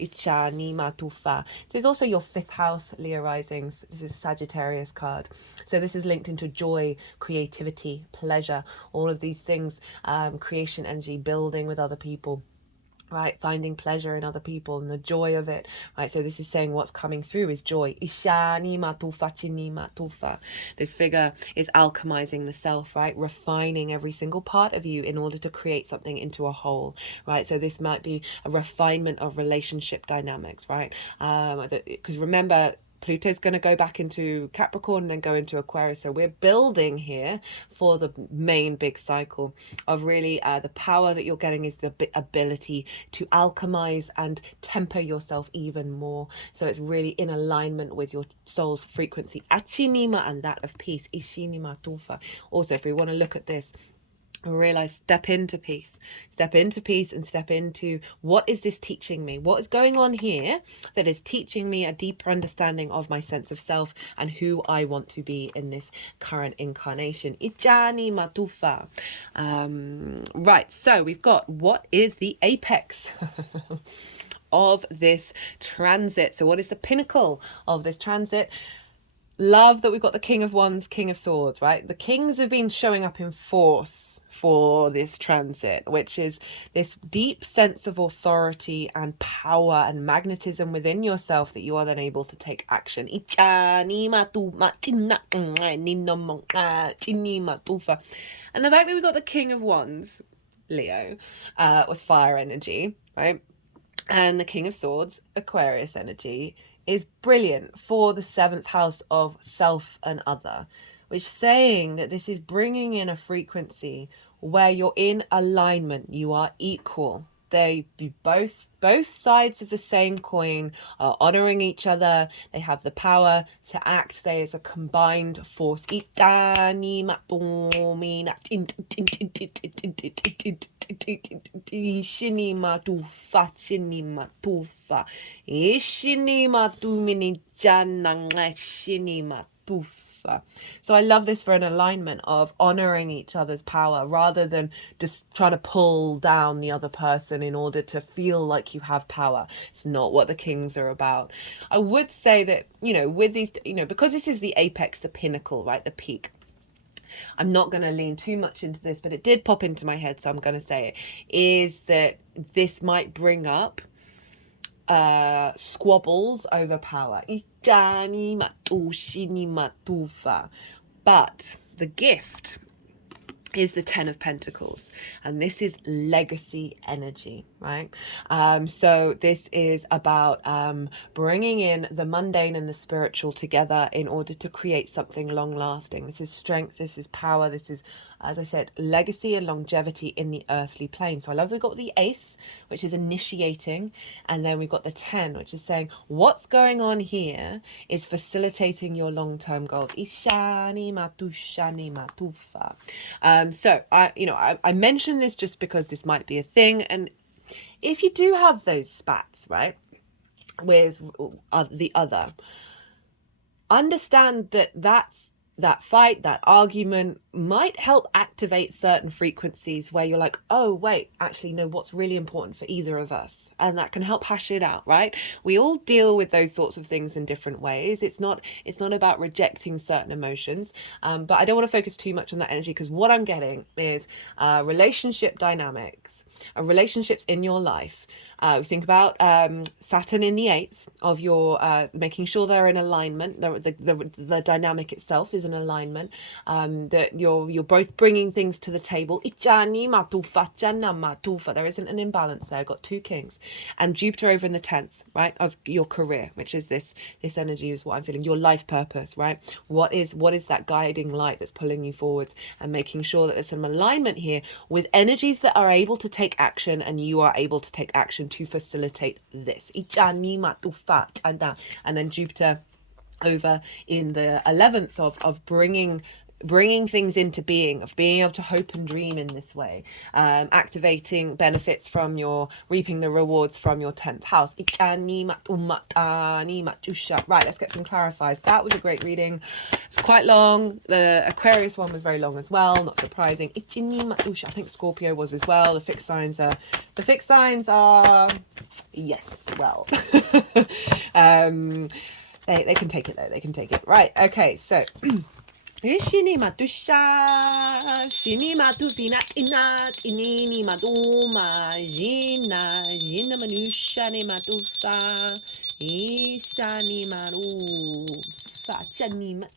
There's also your 5th house, Leo risings. This is a Sagittarius card. So this is linked into joy, creativity, pleasure, all of these things, creation energy, building with other people. Right, finding pleasure in other people and the joy of it, right? So this is saying what's coming through is joy. This figure is alchemizing the self, right? Refining every single part of you in order to create something into a whole, right? So this might be a refinement of relationship dynamics, right? Because remember, Pluto's going to go back into Capricorn and then go into Aquarius. So we're building here for the main big cycle of really the power that you're getting is the ability to alchemize and temper yourself even more. So it's really in alignment with your soul's frequency. Achinima, and that of peace. Ishinima tufa. Also, if we want to look at this, realize, step into peace and step into what is this teaching me, what is going on here that is teaching me a deeper understanding of my sense of self and who I want to be in this current incarnation. Ijani matufa. Right, so we've got what is the apex of this transit. So what is the pinnacle of this transit? Love that we've got the King of Wands, King of Swords, right? The kings have been showing up in force for this transit, which is this deep sense of authority and power and magnetism within yourself that you are then able to take action. And the fact that we've got the King of Wands, Leo, was fire energy, right? And the King of Swords, Aquarius energy, is brilliant for the 7th house of self and other, which is saying that this is bringing in a frequency where you're in alignment, you are equal. They be both sides of the same coin are honoring each other. They have the power to act, say, as a combined force. So I love this for an alignment of honoring each other's power rather than just trying to pull down the other person in order to feel like you have power. It's not what the kings are about. I would say that, with these, because this is the apex, the pinnacle, right, the peak. I'm not going to lean too much into this, but it did pop into my head, so I'm going to say it, is that this might bring up squabbles over power. But the gift is the 10 of Pentacles, and this is legacy energy, right? So this is about bringing in the mundane and the spiritual together in order to create something long lasting. This is strength, this is power, this is, as I said, legacy and longevity in the earthly plane. So I love we've got the ace, which is initiating, and then we've got the 10, which is saying what's going on here is facilitating your long-term goals. Ishani matushani matufa. So I mention this just because this might be a thing, and if you do have those spats, right, with the other, understand that fight, that argument might help activate certain frequencies where you're like, oh, wait, actually, no, what's really important for either of us? And that can help hash it out, right? We all deal with those sorts of things in different ways. It's not about rejecting certain emotions, but I don't want to focus too much on that energy, because what I'm getting is relationship dynamics, relationships in your life. We think about Saturn in the 8th of your making sure they're in alignment. The dynamic itself is in alignment. That you're both bringing things to the table. There isn't an imbalance there. I've got 2 kings, and Jupiter over in the 10th, right, of your career, which is this energy is what I'm feeling. Your life purpose, right? What is that guiding light that's pulling you forwards, and making sure that there's some alignment here with energies that are able to take action, and you are able to take action to facilitate this. And then Jupiter over in the 11th of bringing things into being, of being able to hope and dream in this way, activating benefits from your reaping the rewards from your 10th house. Right, let's get some clarifiers. That was a great reading. It's quite long. The Aquarius one was very long as well, not surprising. I think Scorpio was as well. The fixed signs are yes, well. They can take it though. They can take it. Right, okay, so Shini matusha, shini matupina inat, inini matuma, jina, jina manusha ni matufa, ishani maru, The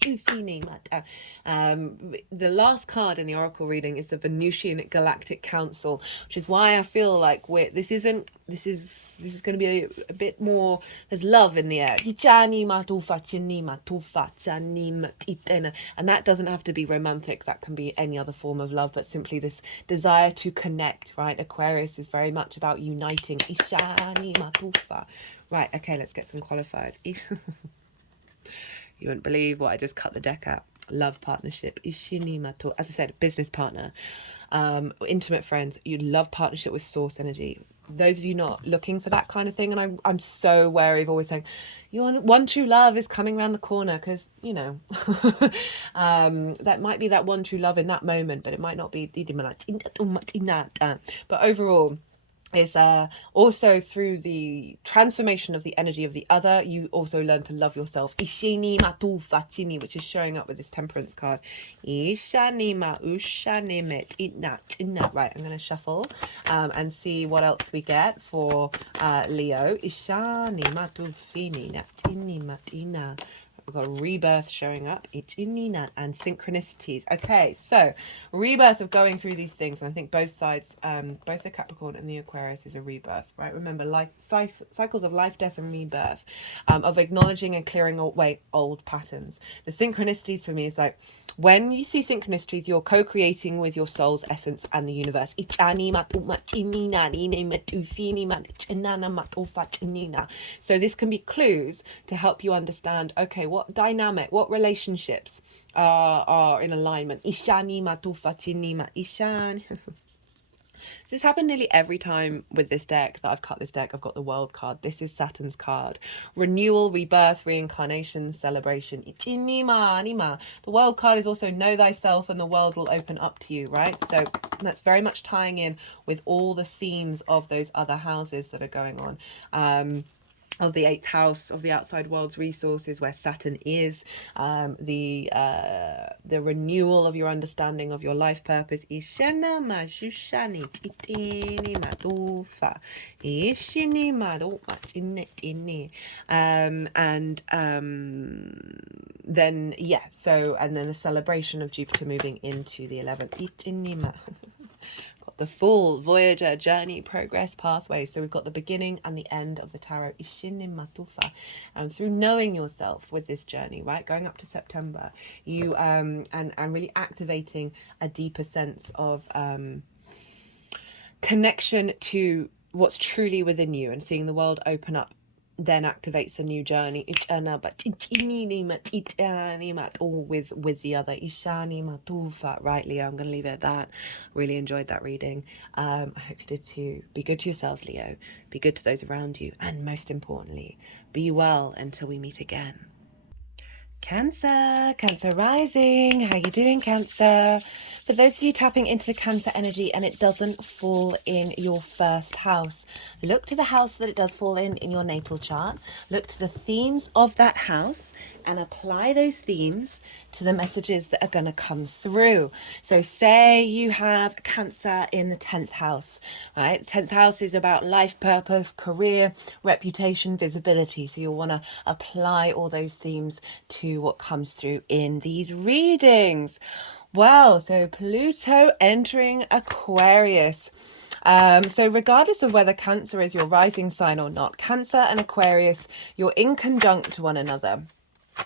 last card in the oracle reading is the Venusian Galactic Council, which is why I feel like this is going to be a bit more. There's love in the air, and that doesn't have to be romantic. That can be any other form of love, but simply this desire to connect, right? Aquarius is very much about uniting. Right, okay, let's get some qualifiers. You wouldn't believe what I just cut the deck out. Love, partnership, as I said, business partner, intimate friends. You love partnership with source energy. Those of you not looking for that kind of thing, and I'm so wary of always saying your one true love is coming around the corner, because that might be that one true love in that moment, but it might not be. But overall, is also through the transformation of the energy of the other, you also learn to love yourself. Ishini matu fatini, which is showing up with this temperance card. Ishani ma ushani met itna. Right, I'm going to shuffle and see what else we get for Leo. Ishani matu fini natini matina. We've got rebirth showing up, and synchronicities. Okay, so rebirth of going through these things, and I think both sides, both the Capricorn and the Aquarius, is a rebirth, right? Remember, life cycles of life, death, and rebirth, of acknowledging and clearing away old patterns. The synchronicities for me is like, when you see synchronicities, you're co-creating with your soul's essence and the universe. So this can be clues to help you understand, okay, what dynamic, what relationships are in alignment. This happened nearly every time with this deck that I've cut this deck. I've got the World card. This is Saturn's card. Renewal, rebirth, reincarnation, celebration. The World card is also know thyself and the world will open up to you, right? So that's very much tying in with all the themes of those other houses that are going on. Of the 8th house of the outside world's resources, where Saturn is, the renewal of your understanding of your life purpose. Then and then the celebration of Jupiter moving into the 11th. The full Voyager journey progress pathway. So we've got the beginning and the end of the tarot. And through knowing yourself with this journey, right, going up to September, you and really activating a deeper sense of connection to what's truly within you, and seeing the world open up then activates a new journey. All with the other. Right, Leo, I'm going to leave it at that. Really enjoyed that reading. I hope you did too. Be good to yourselves, Leo. Be good to those around you. And most importantly, be well until we meet again. Cancer rising. How you doing, Cancer? For those of you tapping into the Cancer energy and it doesn't fall in your first house, look to the house that it does fall in your natal chart. Look to the themes of that house and apply those themes to the messages that are going to come through. So say you have Cancer in the 10th house, right? The 10th house is about life purpose, career, reputation, visibility. So you'll want to apply all those themes to what comes through in these readings. Well, so Pluto entering Aquarius. So regardless of whether Cancer is your rising sign or not, Cancer and Aquarius, you're in conjunct to one another.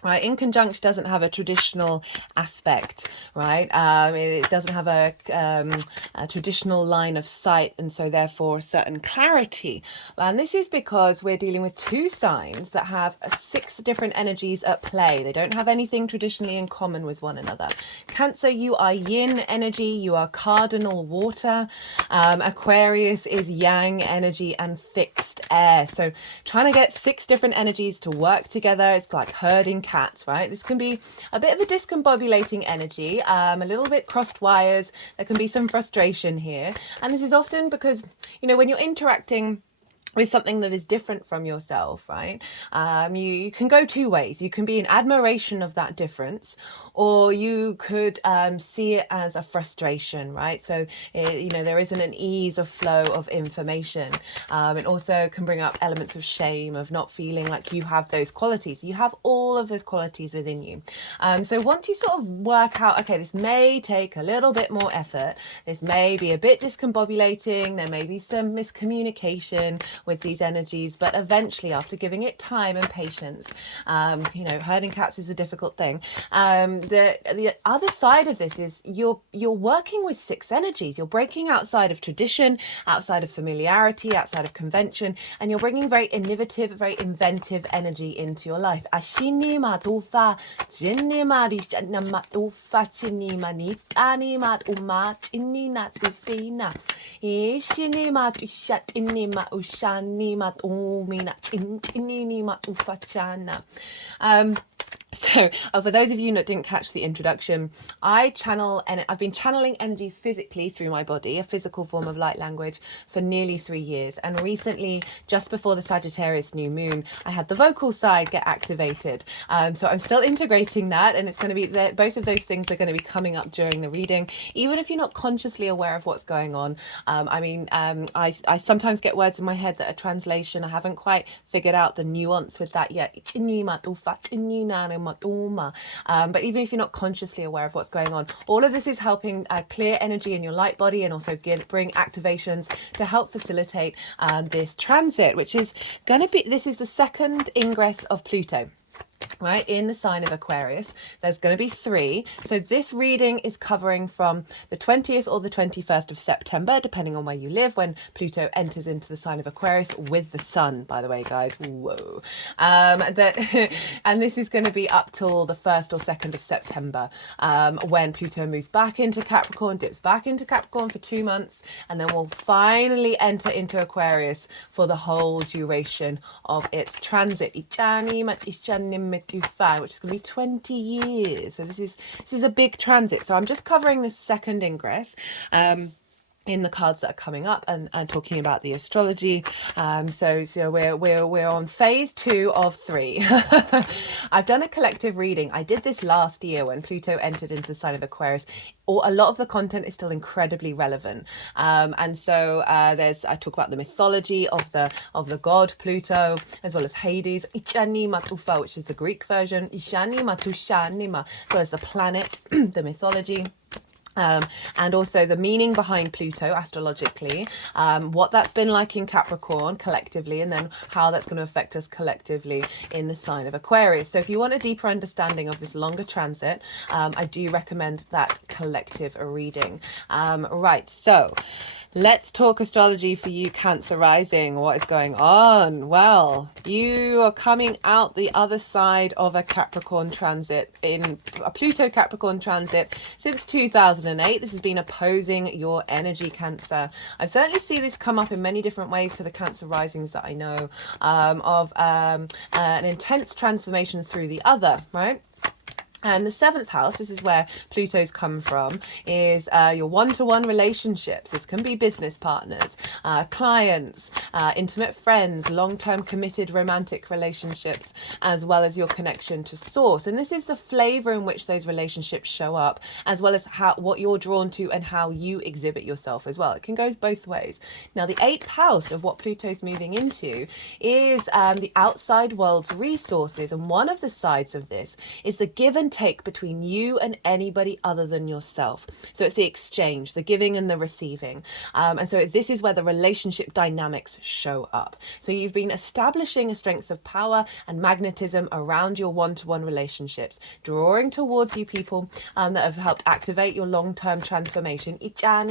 Right, in conjunction doesn't have a traditional aspect, right? It doesn't have a traditional line of sight, and so therefore a certain clarity. And this is because we're dealing with two signs that have 6 different energies at play. They don't have anything traditionally in common with one another. Cancer, you are yin energy, you are cardinal water. Aquarius is yang energy and fixed air. So trying to get 6 different energies to work together, it's like herding cats, right? This can be a bit of a discombobulating energy, a little bit crossed wires. There can be some frustration here, and this is often because, you know, when you're interacting with something that is different from yourself, right? You can go two ways. You can be in admiration of that difference, or you could see it as a frustration, right? So, there isn't an ease of flow of information. It also can bring up elements of shame, of not feeling like you have those qualities. You have all of those qualities within you. So once you sort of work out, okay, this may take a little bit more effort. This may be a bit discombobulating. There may be some miscommunication with these energies, but eventually, after giving it time and patience, herding cats is a difficult thing. The other side of this is you're working with six energies. You're breaking outside of tradition, outside of familiarity, outside of convention, and you're bringing very innovative, very inventive energy into your life. Ashini matufa, jinni marishana matufa, chini manitani matuma, chini natufina, ishini matushat inni maushani matumina, chini matufachana. So, for those of you that didn't catch the introduction, I've been channeling energies physically through my body, a physical form of light language, for nearly 3 years. And recently, just before the Sagittarius new moon, I had the vocal side get activated. So I'm still integrating that, and it's going to be both of those things are going to be coming up during the reading, even if you're not consciously aware of what's going on. I sometimes get words in my head that are translation. I haven't quite figured out the nuance with that yet. But even if you're not consciously aware of what's going on, all of this is helping clear energy in your light body, and also bring activations to help facilitate this transit, which is going to be, this is the second ingress of Pluto, right, in the sign of Aquarius. There's going to be 3. So this reading is covering from the 20th or the 21st of September, depending on where you live, when Pluto enters into the sign of Aquarius with the sun, by the way, guys. Whoa. And this is going to be up till the 1st or 2nd of September, when Pluto moves back into Capricorn, dips back into Capricorn for 2 months, and then we'll finally enter into Aquarius for the whole duration of its transit, which is going to be 20 years. So this is a big transit. So I'm just covering the second ingress in the cards that are coming up, and talking about the astrology. So we're on phase 2 of 3. I've done a collective reading. I did this last year when Pluto entered into the sign of Aquarius. A lot of the content is still incredibly relevant, and so I talk about the mythology of the god Pluto, as well as Hades, Ishani Matufa, which is the Greek version, Ishani Matushanima, as well as the planet, the mythology. And also the meaning behind Pluto astrologically, what that's been like in Capricorn collectively, and then how that's going to affect us collectively in the sign of Aquarius. So if you want a deeper understanding of this longer transit, I do recommend that collective reading. Right, so let's talk astrology for you, Cancer rising. What is going on? Well, you are coming out the other side of a Capricorn transit, in a Pluto Capricorn transit, since 2008. This has been opposing your energy, Cancer. I certainly see this come up in many different ways for the Cancer risings that I know of an intense transformation through the other, right? And the 7th house, this is where Pluto's come from, is your one-to-one relationships. This can be business partners, clients, intimate friends, long-term committed romantic relationships, as well as your connection to source. And this is the flavor in which those relationships show up, as well as what you're drawn to and how you exhibit yourself as well. It can go both ways. Now, the 8th house of what Pluto's moving into is the outside world's resources. And one of the sides of this is the give and take between you and anybody other than yourself. So it's the exchange, the giving and the receiving. And so this is where the relationship dynamics show up. So you've been establishing a strength of power and magnetism around your one-to-one relationships, drawing towards you people that have helped activate your long-term transformation. There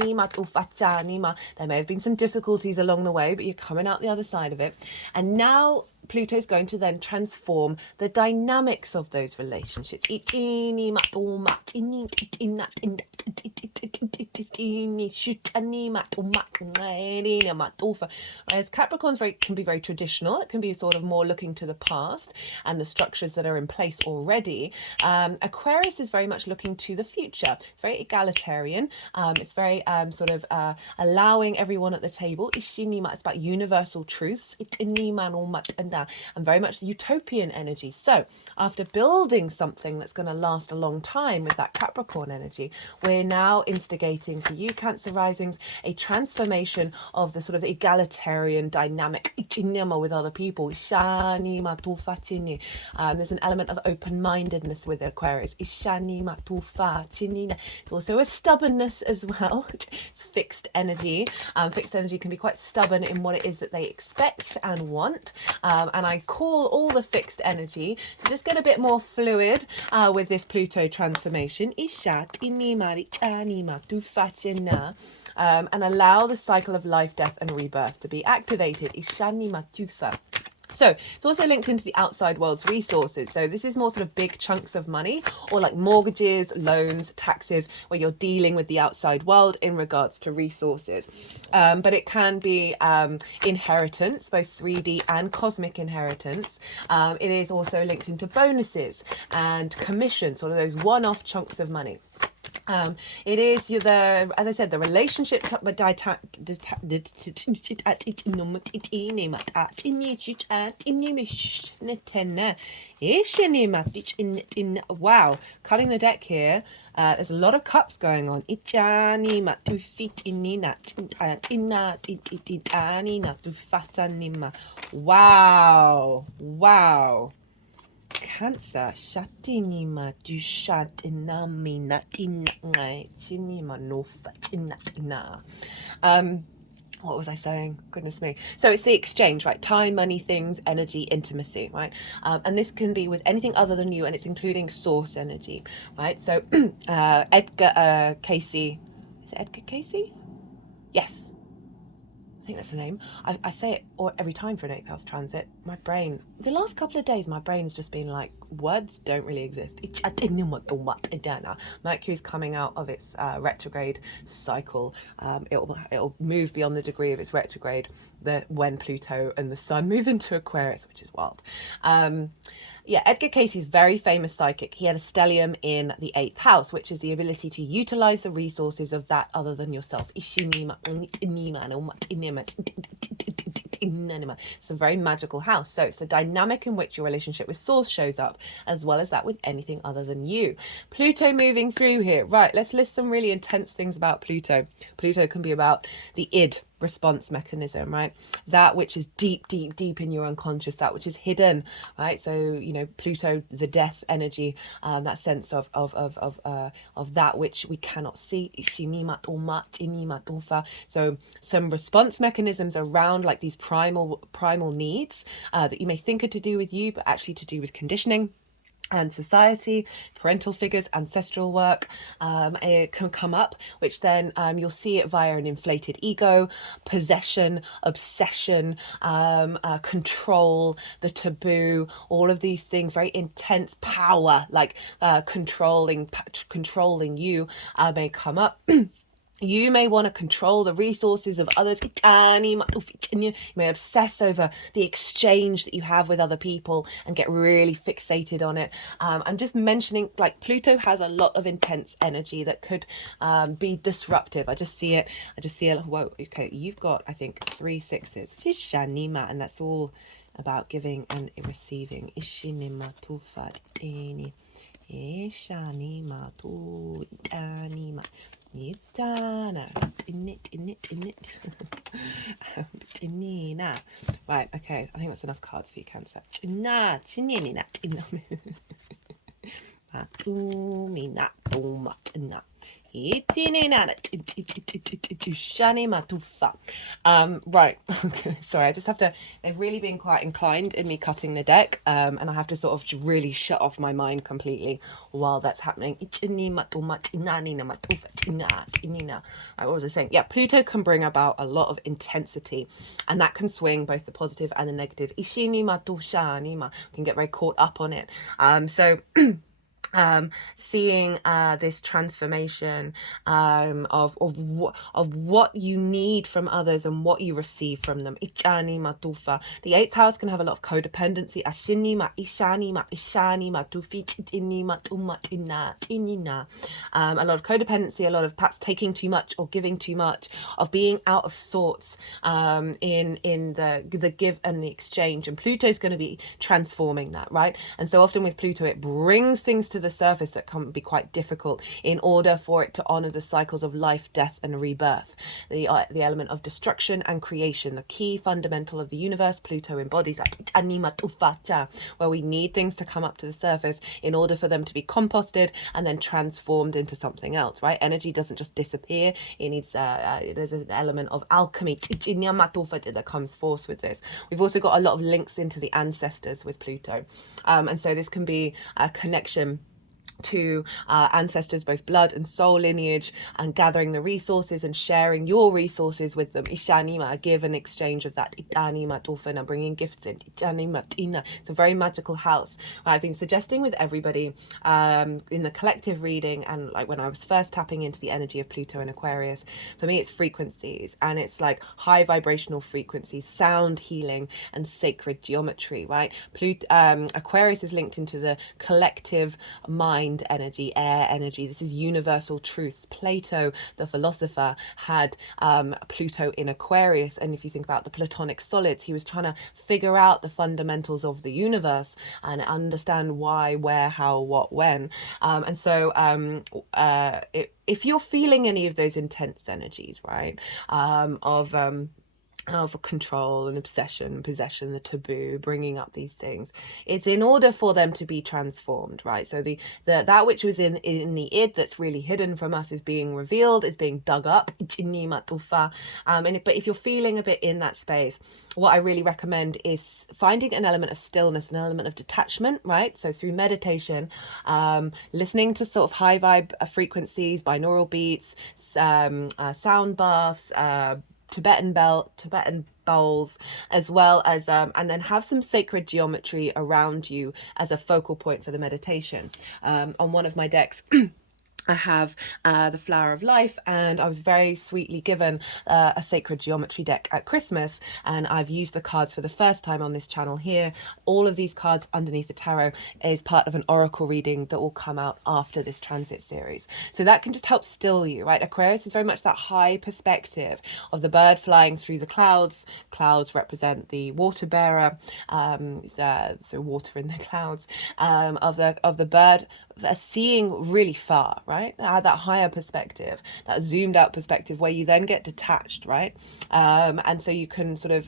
may have been some difficulties along the way, but you're coming out the other side of it. And now Pluto's going to then transform the dynamics of those relationships. Whereas Capricorn's can be very traditional. It can be sort of more looking to the past and the structures that are in place already. Aquarius is very much looking to the future. It's very egalitarian. It's very sort of allowing everyone at the table. It's about universal truths. And very much the utopian energy. So after building something that's going to last a long time with that Capricorn energy, we're now instigating for you Cancer risings a transformation of the sort of egalitarian dynamic with other people. There's an element of open-mindedness with Aquarius. It's also a stubbornness as well. It's fixed energy. Fixed energy can be quite stubborn in what it is that they expect and want. And I call all the fixed energy to just get a bit more fluid with this Pluto transformation. And allow the cycle of life, death and rebirth to be activated. So it's also linked into the outside world's resources. So this is more sort of big chunks of money, or like mortgages, loans, taxes, where you're dealing with the outside world in regards to resources. But it can be inheritance, both 3D and cosmic inheritance. It is also linked into bonuses and commissions, sort of those one-off chunks of money. It is as I said, the relationship wow, cutting the deck here. There's a lot of cups going on. Wow, wow. Cancer, what was I saying? Goodness me. So it's the exchange, right? Time, money, things, energy, intimacy, right? And this can be with anything other than you, and it's including source energy, right? So Edgar Casey, is it Edgar Casey? Yes. I think that's the name. I say it every time for an 8th house transit. My brain, the last couple of days, my brain's just been like, words don't really exist. Mercury's coming out of its retrograde cycle. It'll move beyond the degree of its retrograde when Pluto and the Sun move into Aquarius, which is wild. Yeah, Edgar Casey's very famous psychic. He had a stellium in the 8th house, which is the ability to utilize the resources of that other than yourself. It's a very magical house. So it's the dynamic in which your relationship with source shows up, as well as that with anything other than you. Pluto moving through here. Right, let's list some really intense things about Pluto. Pluto can be about the id response mechanism, right? That which is deep in your unconscious, that which is hidden, right? So, Pluto, the death energy, that sense of that which we cannot see. So some response mechanisms around like these primal needs that you may think are to do with you, but actually to do with conditioning and society, parental figures, ancestral work. It can come up, which then you'll see it via an inflated ego, possession, obsession, control, the taboo, all of these things, very intense power, like controlling you may come up. You may want to control the resources of others. You may obsess over the exchange that you have with other people and get really fixated on it. I'm just mentioning, like, Pluto has a lot of intense energy that could be disruptive. I just see it. Whoa, okay, you've got, I think, 3 6s. And that's all about giving and receiving. Right, okay, I think that's enough cards for you, Cancer. Right. Okay. Sorry, I just have to. They've really been quite inclined in me cutting the deck, and I have to sort of really shut off my mind completely while that's happening. What was I saying? Yeah, Pluto can bring about a lot of intensity, and that can swing both the positive and the negative. We can get very caught up on it. So seeing this transformation of what you need from others and what you receive from them. The eighth house can have a lot of codependency. A lot of codependency, a lot of perhaps taking too much or giving too much, of being out of sorts in the give and the exchange. And Pluto's going to be transforming that, right? And so often with Pluto, it brings things to the surface that can be quite difficult in order for it to honor the cycles of life, death, and rebirth. The element of destruction and creation, the key fundamental of the universe, Pluto embodies where we need things to come up to the surface in order for them to be composted and then transformed into something else, right? Energy doesn't just disappear. It needs there's an element of alchemy that comes forth with this. We've also got a lot of links into the ancestors with Pluto, and so this can be a connection to ancestors, both blood and soul lineage, and gathering the resources and sharing your resources with them. Ishanima, give and exchange of that. Itanima tofana, bringing gifts in. Itanima tina. It's a very magical house. I've been suggesting with everybody in the collective reading, and like when I was first tapping into the energy of Pluto and Aquarius, for me it's frequencies, and it's like high vibrational frequencies, sound healing, and sacred geometry, right? Aquarius is linked into the collective mind energy, air energy. This is universal truths. Plato, the philosopher, had Pluto in Aquarius, and if you think about the Platonic solids, he was trying to figure out the fundamentals of the universe and understand why, where, how, what, when. And so if you're feeling any of those intense energies, right, of control and obsession, possession, the taboo, bringing up these things, it's in order for them to be transformed, right? So the that which was in the id that's really hidden from us is being revealed, is being dug up. But if you're feeling a bit in that space, what I really recommend is finding an element of stillness, an element of detachment, right? So through meditation, listening to sort of high vibe frequencies, binaural beats, sound baths, Tibetan bowls, as well as and then have some sacred geometry around you as a focal point for the meditation. On one of my decks I have the Flower of Life, and I was very sweetly given a sacred geometry deck at Christmas, and I've used the cards for the first time on this channel here. All of these cards underneath the tarot is part of an oracle reading that will come out after this transit series, so that can just help still you, right? Aquarius is very much that high perspective of the bird flying through the clouds. Clouds represent the water bearer, so water in the clouds, of the bird seeing really far, right? That higher perspective, that zoomed out perspective, where you then get detached, right? And so you can sort of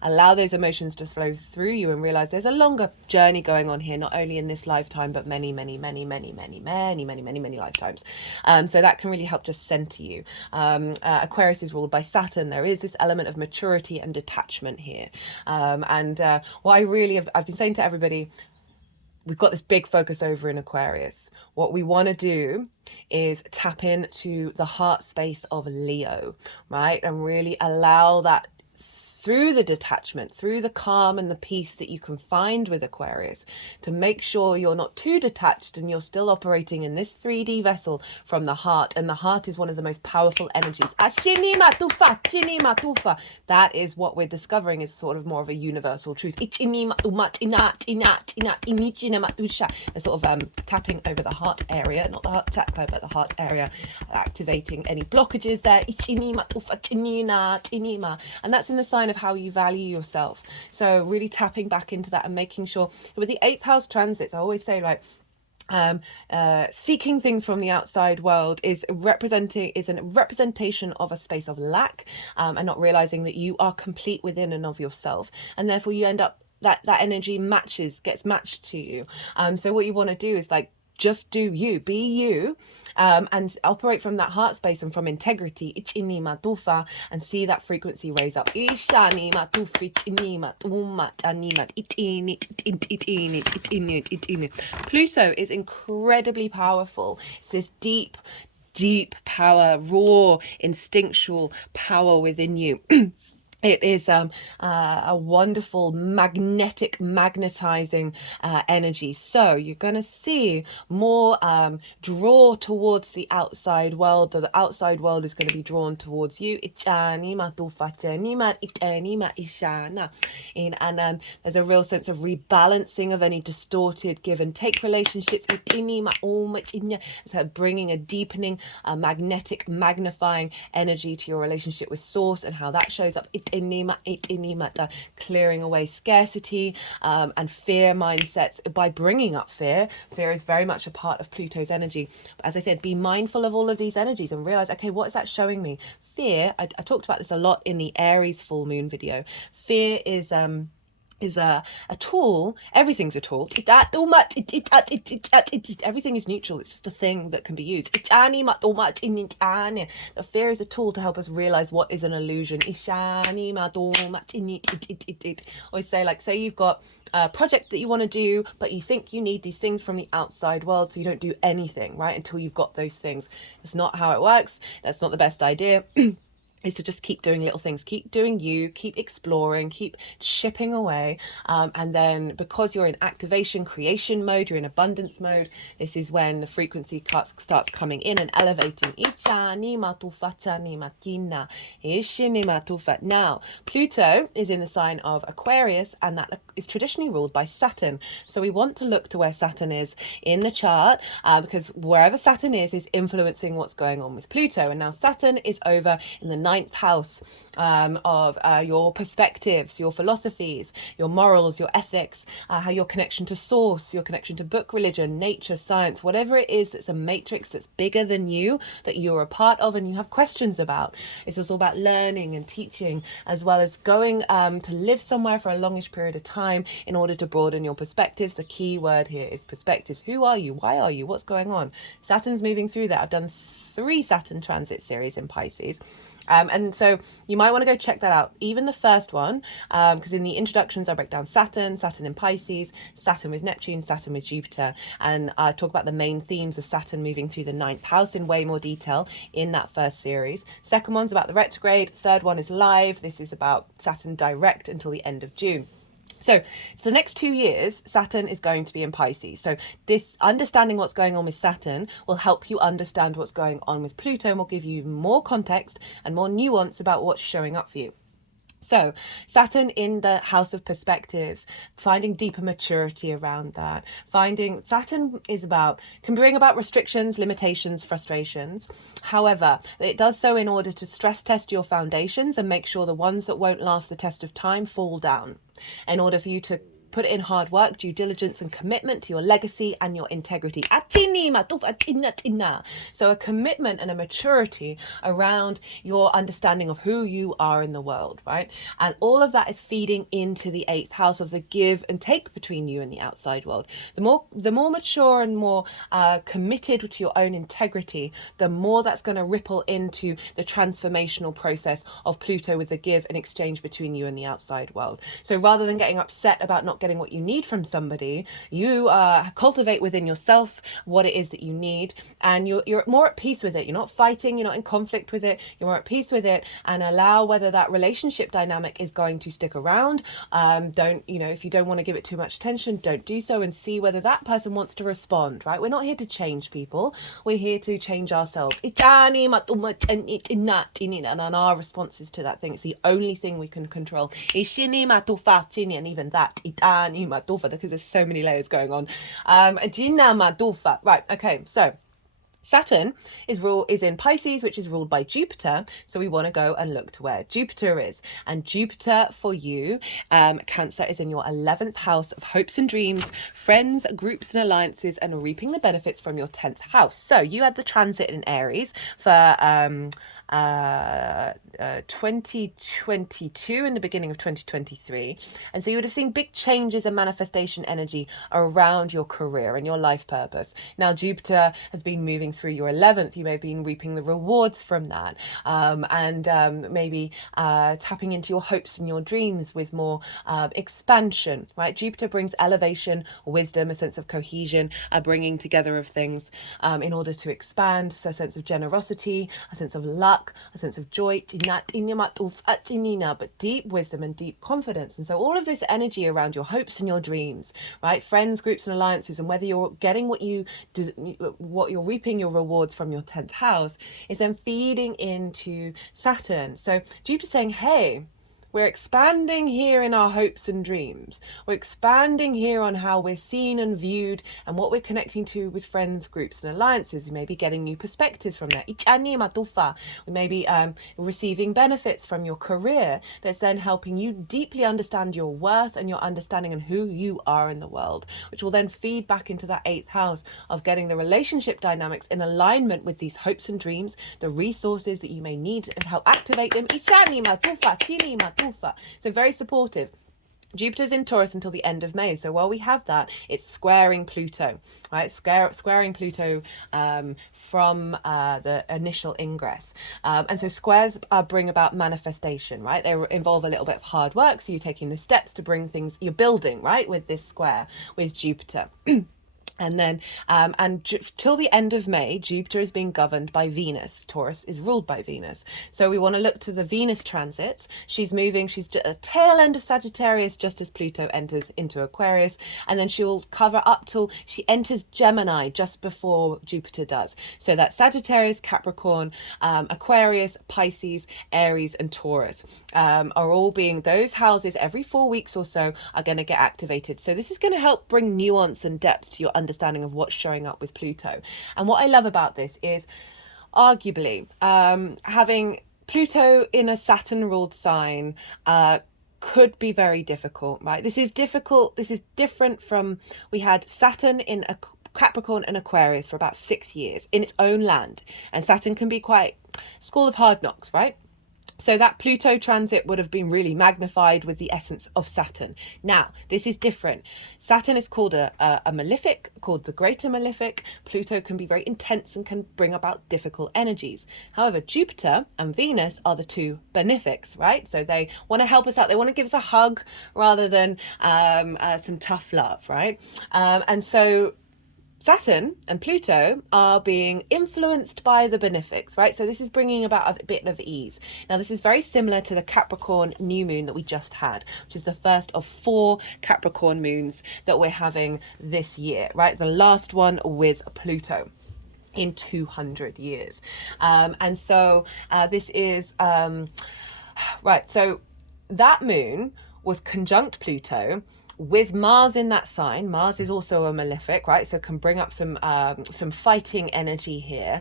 allow those emotions to flow through you and realize there's a longer journey going on here, not only in this lifetime, but many lifetimes. So that can really help just center you. Aquarius is ruled by Saturn. There is this element of maturity and detachment here. What I've been saying to everybody, we've got this big focus over in Aquarius. What we want to do is tap into the heart space of Leo, right? And really allow that through the detachment, through the calm and the peace that you can find with Aquarius, to make sure you're not too detached and you're still operating in this 3D vessel from the heart. And the heart is one of the most powerful energies. That is what we're discovering is sort of more of a universal truth. The sort of tapping over the heart area, not the heart chakra, but the heart area, activating any blockages there. And that's in the sign of how you value yourself. So really tapping back into that and making sure with the 8th house transits, I always say, like, seeking things from the outside world is a representation of a space of lack, and not realizing that you are complete within and of yourself, and therefore you end up that energy gets matched to you. So what you want to do is like just do you, be you, and operate from that heart space and from integrity, and see that frequency raise up. Pluto is incredibly powerful. It's this deep power, raw, instinctual power within you. It is a wonderful magnetizing energy. So you're going to see more draw towards the outside world. The outside world is going to be drawn towards you. And there's a real sense of rebalancing of any distorted give and take relationships. So bringing a deepening, magnetic, magnifying energy to your relationship with Source, and how that shows up. Clearing away scarcity and fear mindsets by bringing up fear. Fear is very much a part of Pluto's energy. But as I said, be mindful of all of these energies and realize, okay, what is that showing me? Fear, I talked about this a lot in the Aries full moon video. Fear is a tool. Everything's a tool. Everything is neutral. It's just a thing that can be used. The fear is a tool to help us realize what is an illusion. Always say, like, say you've got a project that you want to do, but you think you need these things from the outside world, so you don't do anything, right, until you've got those things. It's not how it works. That's not the best idea. Is to just keep doing little things, keep doing you, keep exploring, keep chipping away. And then because you're in activation, creation mode, you're in abundance mode, this is when the frequency starts coming in and elevating. Now, Pluto is in the sign of Aquarius, and that is traditionally ruled by Saturn. So we want to look to where Saturn is in the chart, because wherever Saturn is influencing what's going on with Pluto. And now Saturn is over in the ninth house of your perspectives, your philosophies, your morals, your ethics, how your connection to Source, your connection to book, religion, nature, science, whatever it is that's a matrix that's bigger than you, that you're a part of and you have questions about. It's also about learning and teaching, as well as going to live somewhere for a longish period of time in order to broaden your perspectives. The key word here is perspectives. Who are you? Why are you? What's going on? Saturn's moving through that. I've done 3 Saturn transit series in Pisces. And so you might want to go check that out, even the first one, because in the introductions I break down Saturn in Pisces, Saturn with Neptune, Saturn with Jupiter, and I talk about the main themes of Saturn moving through the ninth house in way more detail in that first series. Second one's about the retrograde. Third one is live. This is about Saturn direct until the end of June. So for the next 2 years, Saturn is going to be in Pisces. So this understanding what's going on with Saturn will help you understand what's going on with Pluto, and will give you more context and more nuance about what's showing up for you. So Saturn in the house of perspectives, finding deeper maturity around that. Saturn can bring about restrictions, limitations, frustrations. However, it does so in order to stress test your foundations and make sure the ones that won't last the test of time fall down, in order for you to put in hard work, due diligence, and commitment to your legacy and your integrity. So a commitment and a maturity around your understanding of who you are in the world, right? And all of that is feeding into the 8th house of the give and take between you and the outside world. The more mature and more committed to your own integrity, the more that's going to ripple into the transformational process of Pluto with the give and exchange between you and the outside world. So rather than getting upset about not getting what you need from somebody, you cultivate within yourself what it is that you need, and you're more at peace with it. You're not fighting, you're not in conflict with it, you're more at peace with it, and allow whether that relationship dynamic is going to stick around. If you don't want to give it too much attention, don't do so, and see whether that person wants to respond, right? We're not here to change people, we're here to change ourselves. And our responses to that thing, it's the only thing we can control. And even that, because there's so many layers going on. Right, okay, so Saturn is in Pisces, which is ruled by Jupiter. So we want to go and look to where Jupiter is. And Jupiter for you, Cancer, is in your 11th house of hopes and dreams, friends, groups and alliances, and reaping the benefits from your 10th house. So you had the transit in Aries for 2022 and the beginning of 2023. And so you would have seen big changes and manifestation energy around your career and your life purpose. Now, Jupiter has been moving through your 11th. You may have been reaping the rewards from that, and maybe tapping into your hopes and your dreams with more expansion, right? Jupiter brings elevation, wisdom, a sense of cohesion, a bringing together of things in order to expand, so a sense of generosity, a sense of luck, a sense of joy, but deep wisdom and deep confidence. And so all of this energy around your hopes and your dreams, right? Friends, groups and alliances, and whether you're getting what you're reaping your rewards from your 10th house, is then feeding into Saturn. So Jupiter's saying, hey, we're expanding here in our hopes and dreams. We're expanding here on how we're seen and viewed and what we're connecting to with friends, groups and alliances. We may be getting new perspectives from that. We may be receiving benefits from your career that's then helping you deeply understand your worth and your understanding and who you are in the world, which will then feed back into that 8th house of getting the relationship dynamics in alignment with these hopes and dreams, the resources that you may need to help activate them. So very supportive. Jupiter's in Taurus until the end of May. So while we have that, it's squaring Pluto, right? Squaring Pluto from the initial ingress. And so squares bring about manifestation, right? They involve a little bit of hard work. So you're taking the steps to bring things, you're building, right? With this square, with Jupiter. And then, till the end of May, Jupiter is being governed by Venus. Taurus is ruled by Venus. So we want to look to the Venus transits. She's moving. She's at the tail end of Sagittarius, just as Pluto enters into Aquarius. And then she'll cover up till she enters Gemini just before Jupiter does. So that's Sagittarius, Capricorn, Aquarius, Pisces, Aries, and Taurus are all being, those houses every 4 weeks or so are going to get activated. So this is going to help bring nuance and depth to your understanding of what's showing up with Pluto. And what I love about this is arguably having Pluto in a Saturn ruled sign could be very difficult, right? This is difficult. This is different from, we had Saturn in a Capricorn and Aquarius for about 6 years in its own land. And Saturn can be quite school of hard knocks, right? So that Pluto transit would have been really magnified with the essence of Saturn. Now, this is different. Saturn is called a malefic, called the greater malefic. Pluto can be very intense and can bring about difficult energies. However, Jupiter and Venus are the two benefics, right? So they want to help us out. They want to give us a hug rather than some tough love, right? And so Saturn and Pluto are being influenced by the benefics, right? So this is bringing about a bit of ease. Now, this is very similar to the Capricorn new moon that we just had, which is the first of 4 Capricorn moons that we're having this year, right? The last one with Pluto in 200 years. And so this is, right, so that moon was conjunct Pluto with Mars in that sign. Mars is also a malefic, right? So can bring up some fighting energy here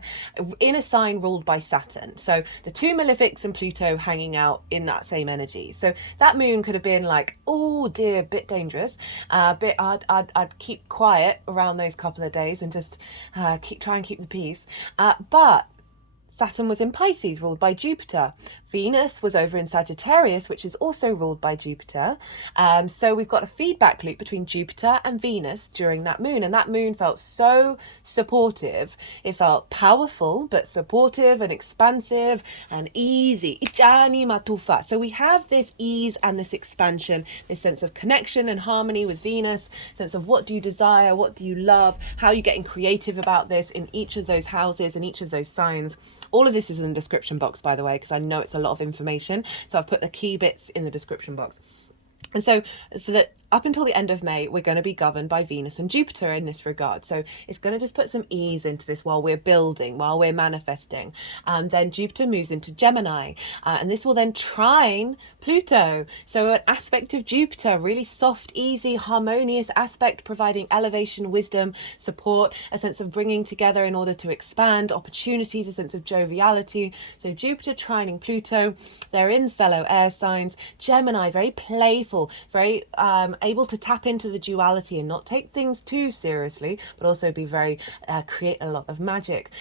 in a sign ruled by Saturn. So the two malefics and Pluto hanging out in that same energy. So that moon could have been like, oh dear, a bit dangerous. I'd keep quiet around those couple of days and just try and keep the peace. But Saturn was in Pisces, ruled by Jupiter. Venus was over in Sagittarius, which is also ruled by Jupiter. So we've got a feedback loop between Jupiter and Venus during that moon. And that moon felt so supportive. It felt powerful, but supportive and expansive and easy. So we have this ease and this expansion, this sense of connection and harmony with Venus, sense of what do you desire, what do you love, how are you getting creative about this in each of those houses, in each of those signs. All of this is in the description box, by the way, because I know it's a lot of information. So I've put the key bits in the description box. And so that up until the end of May, we're going to be governed by Venus and Jupiter in this regard. So it's going to just put some ease into this while we're building, while we're manifesting. And then Jupiter moves into Gemini, and this will then trine Pluto. So an aspect of Jupiter, really soft, easy, harmonious aspect, providing elevation, wisdom, support, a sense of bringing together in order to expand opportunities, a sense of joviality. So Jupiter trining Pluto, they're in fellow air signs. Gemini, very playful, very able to tap into the duality and not take things too seriously, but also be very, create a lot of magic.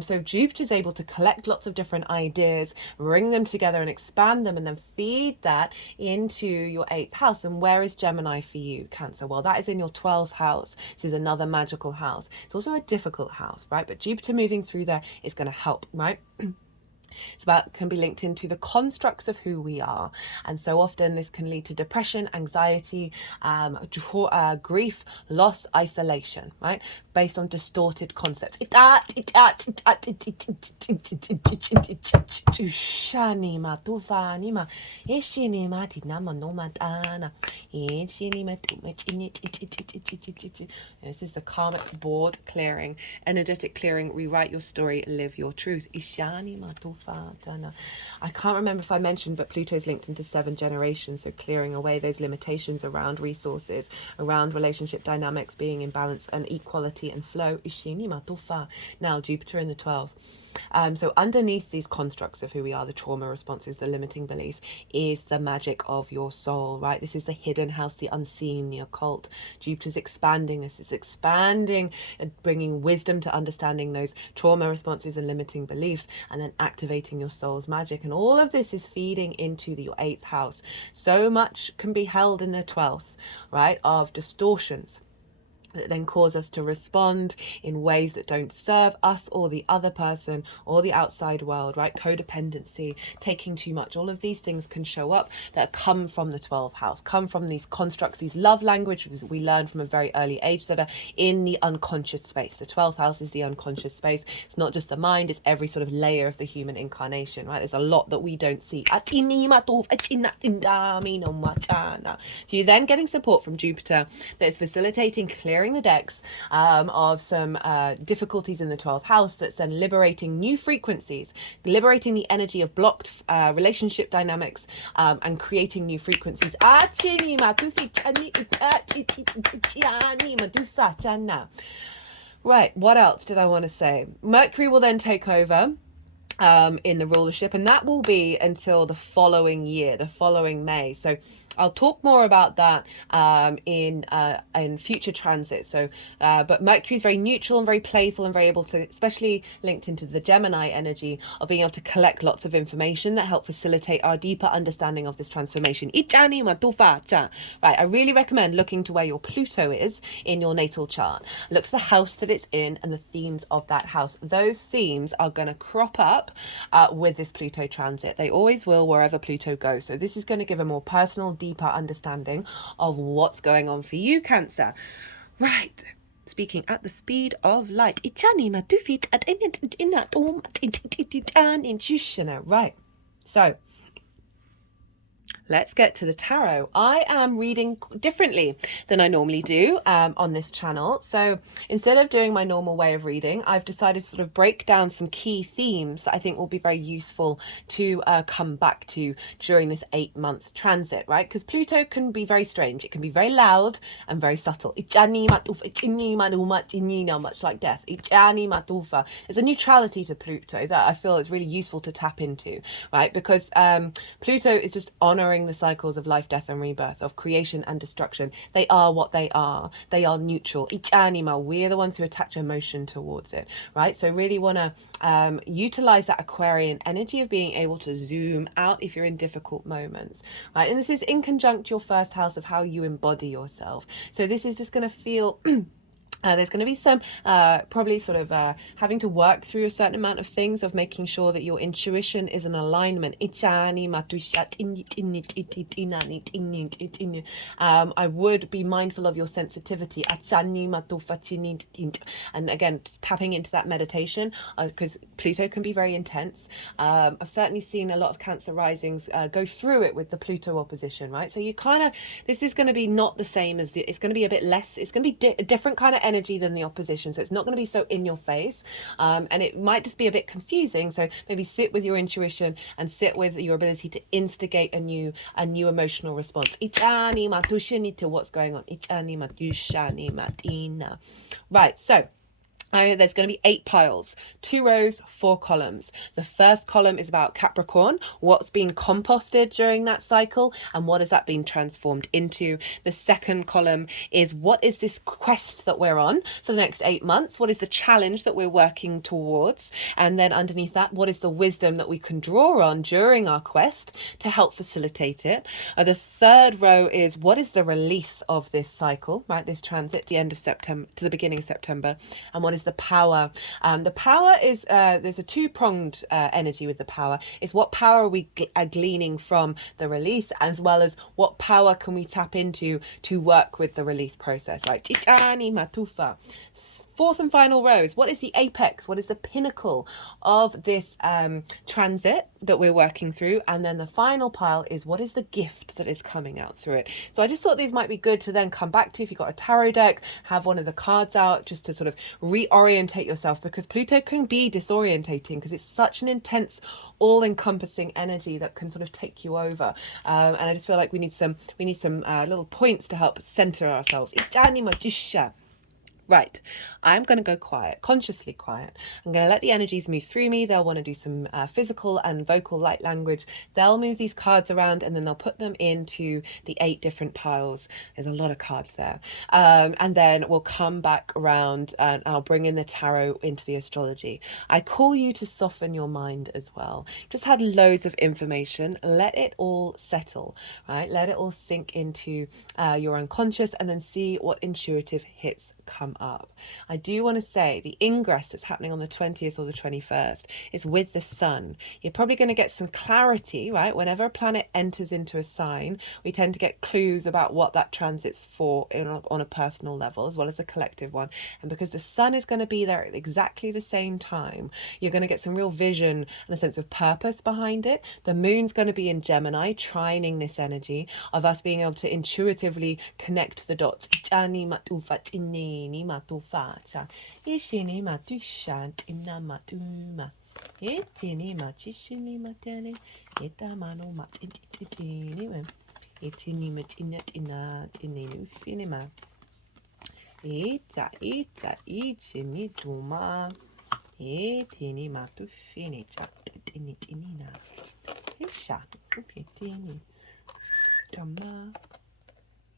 So Jupiter's able to collect lots of different ideas, bring them together and expand them, and then feed that into your 8th house. And where is Gemini for you, Cancer? Well, that is in your 12th house. This is another magical house. It's also a difficult house, right? But Jupiter moving through there is going to help, right? It's about, can be linked into the constructs of who we are. And so often this can lead to depression, anxiety, grief, loss, isolation, right? Based on distorted concepts. This is the karmic board clearing, energetic clearing. Rewrite your story, live your truth. I can't remember if I mentioned, but Pluto's linked into 7 generations, so clearing away those limitations around resources, around relationship dynamics being in balance and equality and flow. Now Jupiter in the 12th. So underneath these constructs of who we are, the trauma responses, the limiting beliefs, is the magic of your soul, right? This is the hidden house, the unseen, the occult. Jupiter's expanding this. It's expanding and bringing wisdom to understanding those trauma responses and limiting beliefs, and then activating your soul's magic. And all of this is feeding into your 8th house. So much can be held in the 12th, right, of distortions that then cause us to respond in ways that don't serve us or the other person or the outside world, right? Codependency, taking too much, all of these things can show up that come from the 12th house, come from these constructs, these love languages we learn from a very early age that are in the unconscious space. The 12th house is the unconscious space. It's not just the mind, it's every sort of layer of the human incarnation, right? There's a lot that we don't see. So you're then getting support from Jupiter that is facilitating clearing the decks of some difficulties in the 12th house, that's then liberating new frequencies, liberating the energy of blocked relationship dynamics, and creating new frequencies. Right, what else did I want to say? Mercury will then take over in the rulership, and that will be until the following year, the following May. So I'll talk more about that in future transits. So, but Mercury is very neutral and very playful and very able to, especially linked into the Gemini energy of being able to collect lots of information that help facilitate our deeper understanding of this transformation. Right, I really recommend looking to where your Pluto is in your natal chart. Look to the house that it's in and the themes of that house. Those themes are going to crop up with this Pluto transit. They always will wherever Pluto goes. So this is going to give a more personal, deeper understanding of what's going on for you, Cancer. Right, speaking at the speed of light. Right, so let's get to the tarot. I am reading differently than I normally do on this channel. So instead of doing my normal way of reading, I've decided to sort of break down some key themes that I think will be very useful to come back to during this 8 month transit, right? Because Pluto can be very strange. It can be very loud and very subtle. Much like death. There's a neutrality to Pluto that I feel is really useful to tap into, right? Because Pluto is just honoring the cycles of life, death and rebirth, of creation and destruction. They are what they are. They are neutral. Each animal, we're the ones who attach emotion towards it, right? So really want to utilize that Aquarian energy of being able to zoom out if you're in difficult moments, right? And this is in conjunct your 1st house of how you embody yourself. So this is just going to feel there's going to be some probably sort of having to work through a certain amount of things, of making sure that your intuition is in alignment. I would be mindful of your sensitivity. And again, tapping into that meditation, because Pluto can be very intense. I've certainly seen a lot of Cancer risings go through it with the Pluto opposition, right? So you kind of, this is going to be not the same as it's going to be a bit less, it's going to be a different kind of energy than the opposition, so it's not going to be so in your face, and it might just be a bit confusing. So maybe sit with your intuition and sit with your ability to instigate a new emotional response to what's going on. Right, so There's going to be 8 piles, 2 rows, 4 columns. The first column is about Capricorn, what's been composted during that cycle and what has that been transformed into. The second column is what is this quest that we're on for the next 8 months? What is the challenge that we're working towards? And then underneath that, what is the wisdom that we can draw on during our quest to help facilitate it? The third row is what is the release of this cycle, right? This transit, the end of September to the beginning of September, and what is the power. The power is there's a two-pronged energy with the power. It's what power are we gleaning from the release, as well as what power can we tap into to work with the release process, right? Titani Matufa. Fourth and final row is what is the apex, what is the pinnacle of this transit that we're working through, and then the final pile is what is the gift that is coming out through it. So I just thought these might be good to then come back to. If you've got a tarot deck, have one of the cards out just to sort of reorientate yourself, because Pluto can be disorientating because it's such an intense, all-encompassing energy that can sort of take you over, and I just feel like we need some little points to help center ourselves. Right, I'm going to go quiet, consciously quiet. I'm going to let the energies move through me. They'll want to do some physical and vocal light language. They'll move these cards around and then they'll put them into the 8 different piles. There's a lot of cards there. And then we'll come back around and I'll bring in the tarot into the astrology. I call you to soften your mind as well. Just had loads of information. Let it all settle, right? Let it all sink into your unconscious and then see what intuitive hits come up. I do want to say the ingress that's happening on the 20th or the 21st is with the sun. You're probably going to get some clarity, right? Whenever a planet enters into a sign, we tend to get clues about what that transit's for on a personal level as well as a collective one. And because the sun is going to be there at exactly the same time, you're going to get some real vision and a sense of purpose behind it. The moon's going to be in Gemini, trining this energy of us being able to intuitively connect the dots. Matufa, ishini matusha, tina matuma, etini machishini matene, etamano matitini, etini matina tininu finima, eta ichini tuma, etini matufini chatini tinina, isha, etini tama,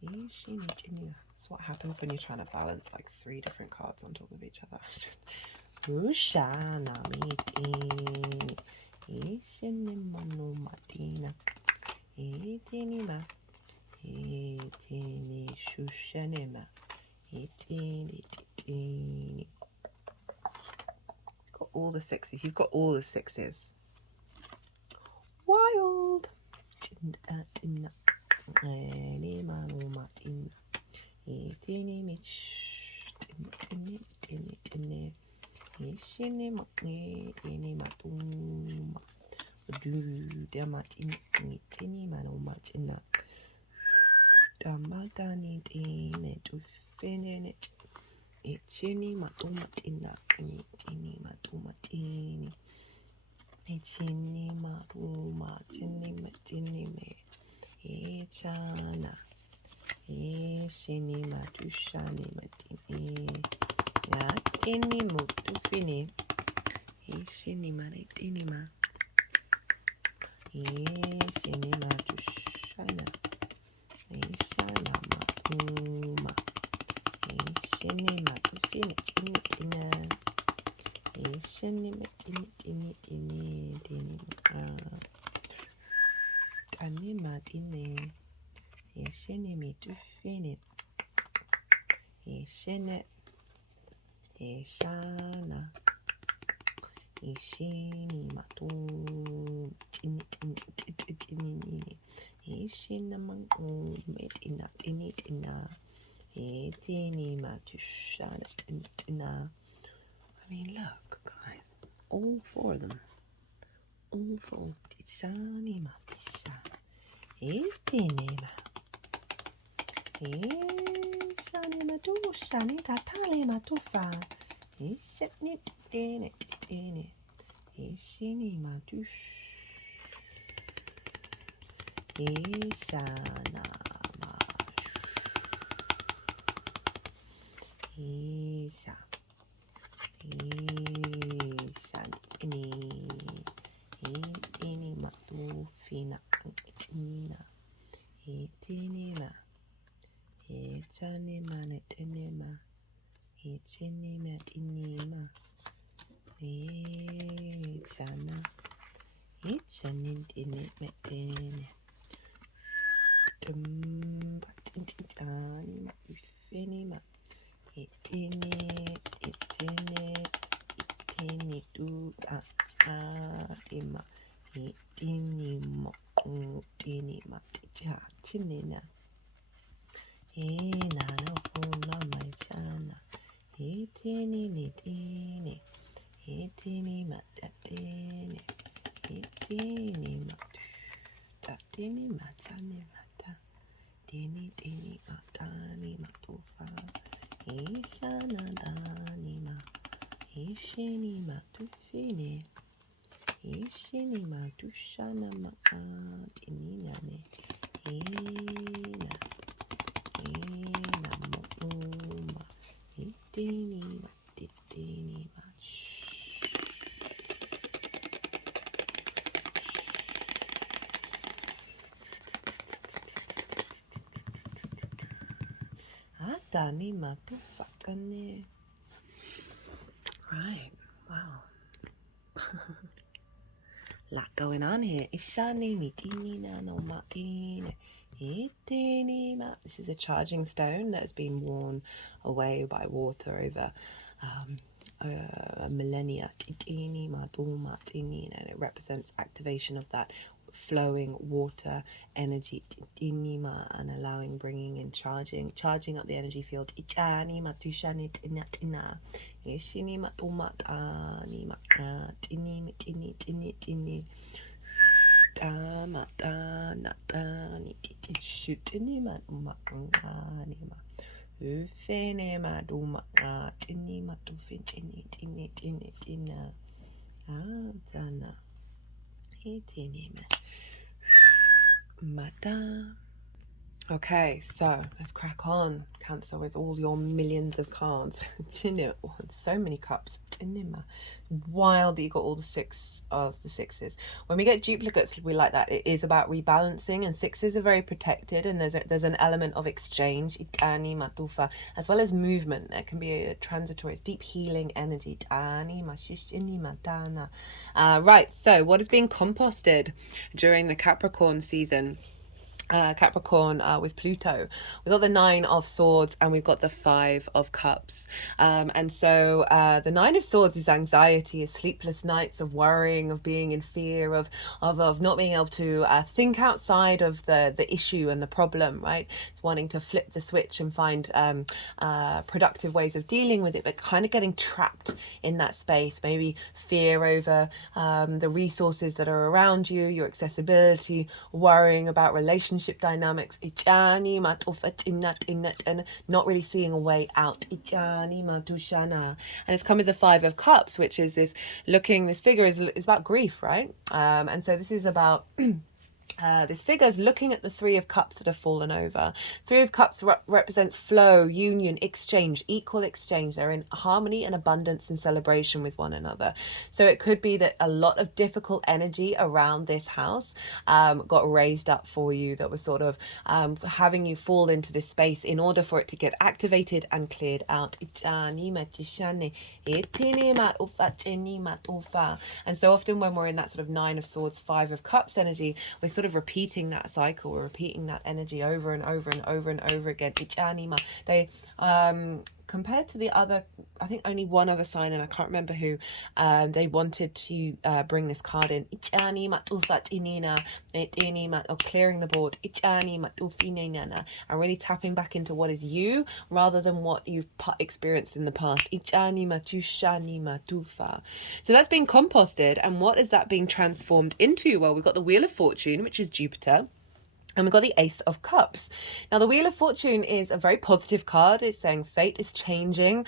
ishini tinina. That's what happens when you're trying to balance like 3 different cards on top of each other. Ushana mitini, ishinimano matina, etinima, etini shushanima, etini titini. Got all the 6s. You've got all the 6s. Wild. Etini mich tini tini ishini makni ini matuma du damatini tini manomatina damatani tini to finish ichini matumatina tini matumatini ichini matini me ichana ishini matushani matini yakini mutufini ishini maritini ma ishini matushana ishana matuma ishini matufini tina ishini matini tini tani matini ishini mitufini ishini ishana ishini matu tini ishina mangu metina tina etini matushana tina. I mean, look, guys, all 4 of them, all 4. Tishani matisha etini ma ishani matushani tatali matufa ishini tini ishini matush ishana ma isha Ini matu fina itinina itinima ichanima netinima ichinima tinima ichana ichanin tinime tinima ufinima itini du ima itini mo tini maticha chinina ina no kuna maichana itini nitini itini matatini itini matatini machani mata tini matani matufa ishana danima ishini matufini ishini matushana makatinine ina muma itini matitini atani matufatane. Right, wow. Lot going on here. Ishani mitini nano matine. This is a charging stone that has been worn away by water over millennia. And it represents activation of that flowing water energy and allowing, bringing in, charging up the energy field. Okay, so let's crack on, Cancer, with all your millions of cards. So many cups. Wild that you got all the six of the sixes. When we get duplicates, we like that. It is about rebalancing, and sixes are very protected, and there's an element of exchange, as well as movement. There can be a transitory, deep healing energy. Right, so what is being composted during the Capricorn season? Capricorn with Pluto. We got the 9 of Swords and we've got the 5 of Cups. And so the 9 of Swords is anxiety, is sleepless nights, of worrying, of being in fear, of not being able to think outside of the issue and the problem, right? It's wanting to flip the switch and find productive ways of dealing with it, but kind of getting trapped in that space. Maybe fear over the resources that are around you, your accessibility, worrying about relationships, dynamics, and not really seeing a way out. And it's come with the 5 of Cups, which is this figure is about grief, right? And so this is about this figure is looking at the 3 of Cups that have fallen over. 3 of Cups represents flow, union, exchange, equal exchange. They're in harmony and abundance and celebration with one another. So it could be that a lot of difficult energy around this house got raised up for you, that was sort of having you fall into this space in order for it to get activated and cleared out. And so often when we're in that sort of 9 of Swords, 5 of Cups energy, we're sort of repeating that cycle. We're repeating that energy over and over and over and over again. They compared to the other, I think only one other sign, and I can't remember who, they wanted to bring this card in, or clearing the board, and really tapping back into what is you rather than what you've experienced in the past. So that's being composted, and what is that being transformed into? Well, we've got the Wheel of Fortune, which is Jupiter. And we've got the Ace of Cups. Now, the Wheel of Fortune is a very positive card. It's saying fate is changing.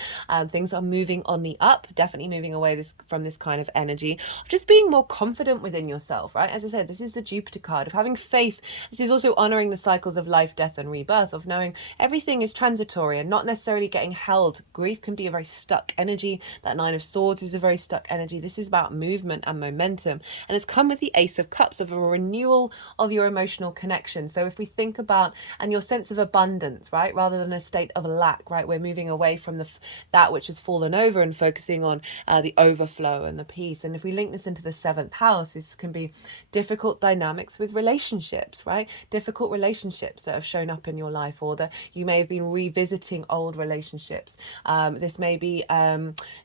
Things are moving on the up, definitely moving away from this kind of energy. Just being more confident within yourself, right? As I said, this is the Jupiter card of having faith. This is also honoring the cycles of life, death, and rebirth, of knowing everything is transitory and not necessarily getting held. Grief can be a very stuck energy. That Nine of Swords is a very stuck energy. This is about movement and momentum. And it's come with the Ace of Cups, of a renewal of your emotional connection. So if we think about, and your sense of abundance, right, rather than a state of lack, right, we're moving away from that which has fallen over and focusing on the overflow and the peace. And if we link this into the 7th house, this can be difficult dynamics with relationships, right? Difficult relationships that have shown up in your life, or that you may have been revisiting old relationships. This may be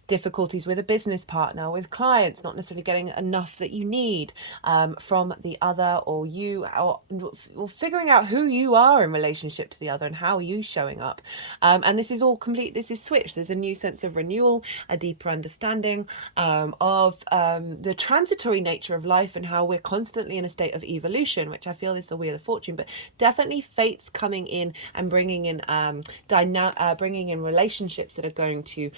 difficulties with a business partner, with clients, not necessarily getting enough that you need from the other, or you, or figuring out who you are in relationship to the other and how are you showing up. And this is all complete, this is switched. There's a new sense of renewal, a deeper understanding of the transitory nature of life and how we're constantly in a state of evolution, which I feel is the Wheel of Fortune. But definitely fate's coming in and bringing in bringing in relationships that are going to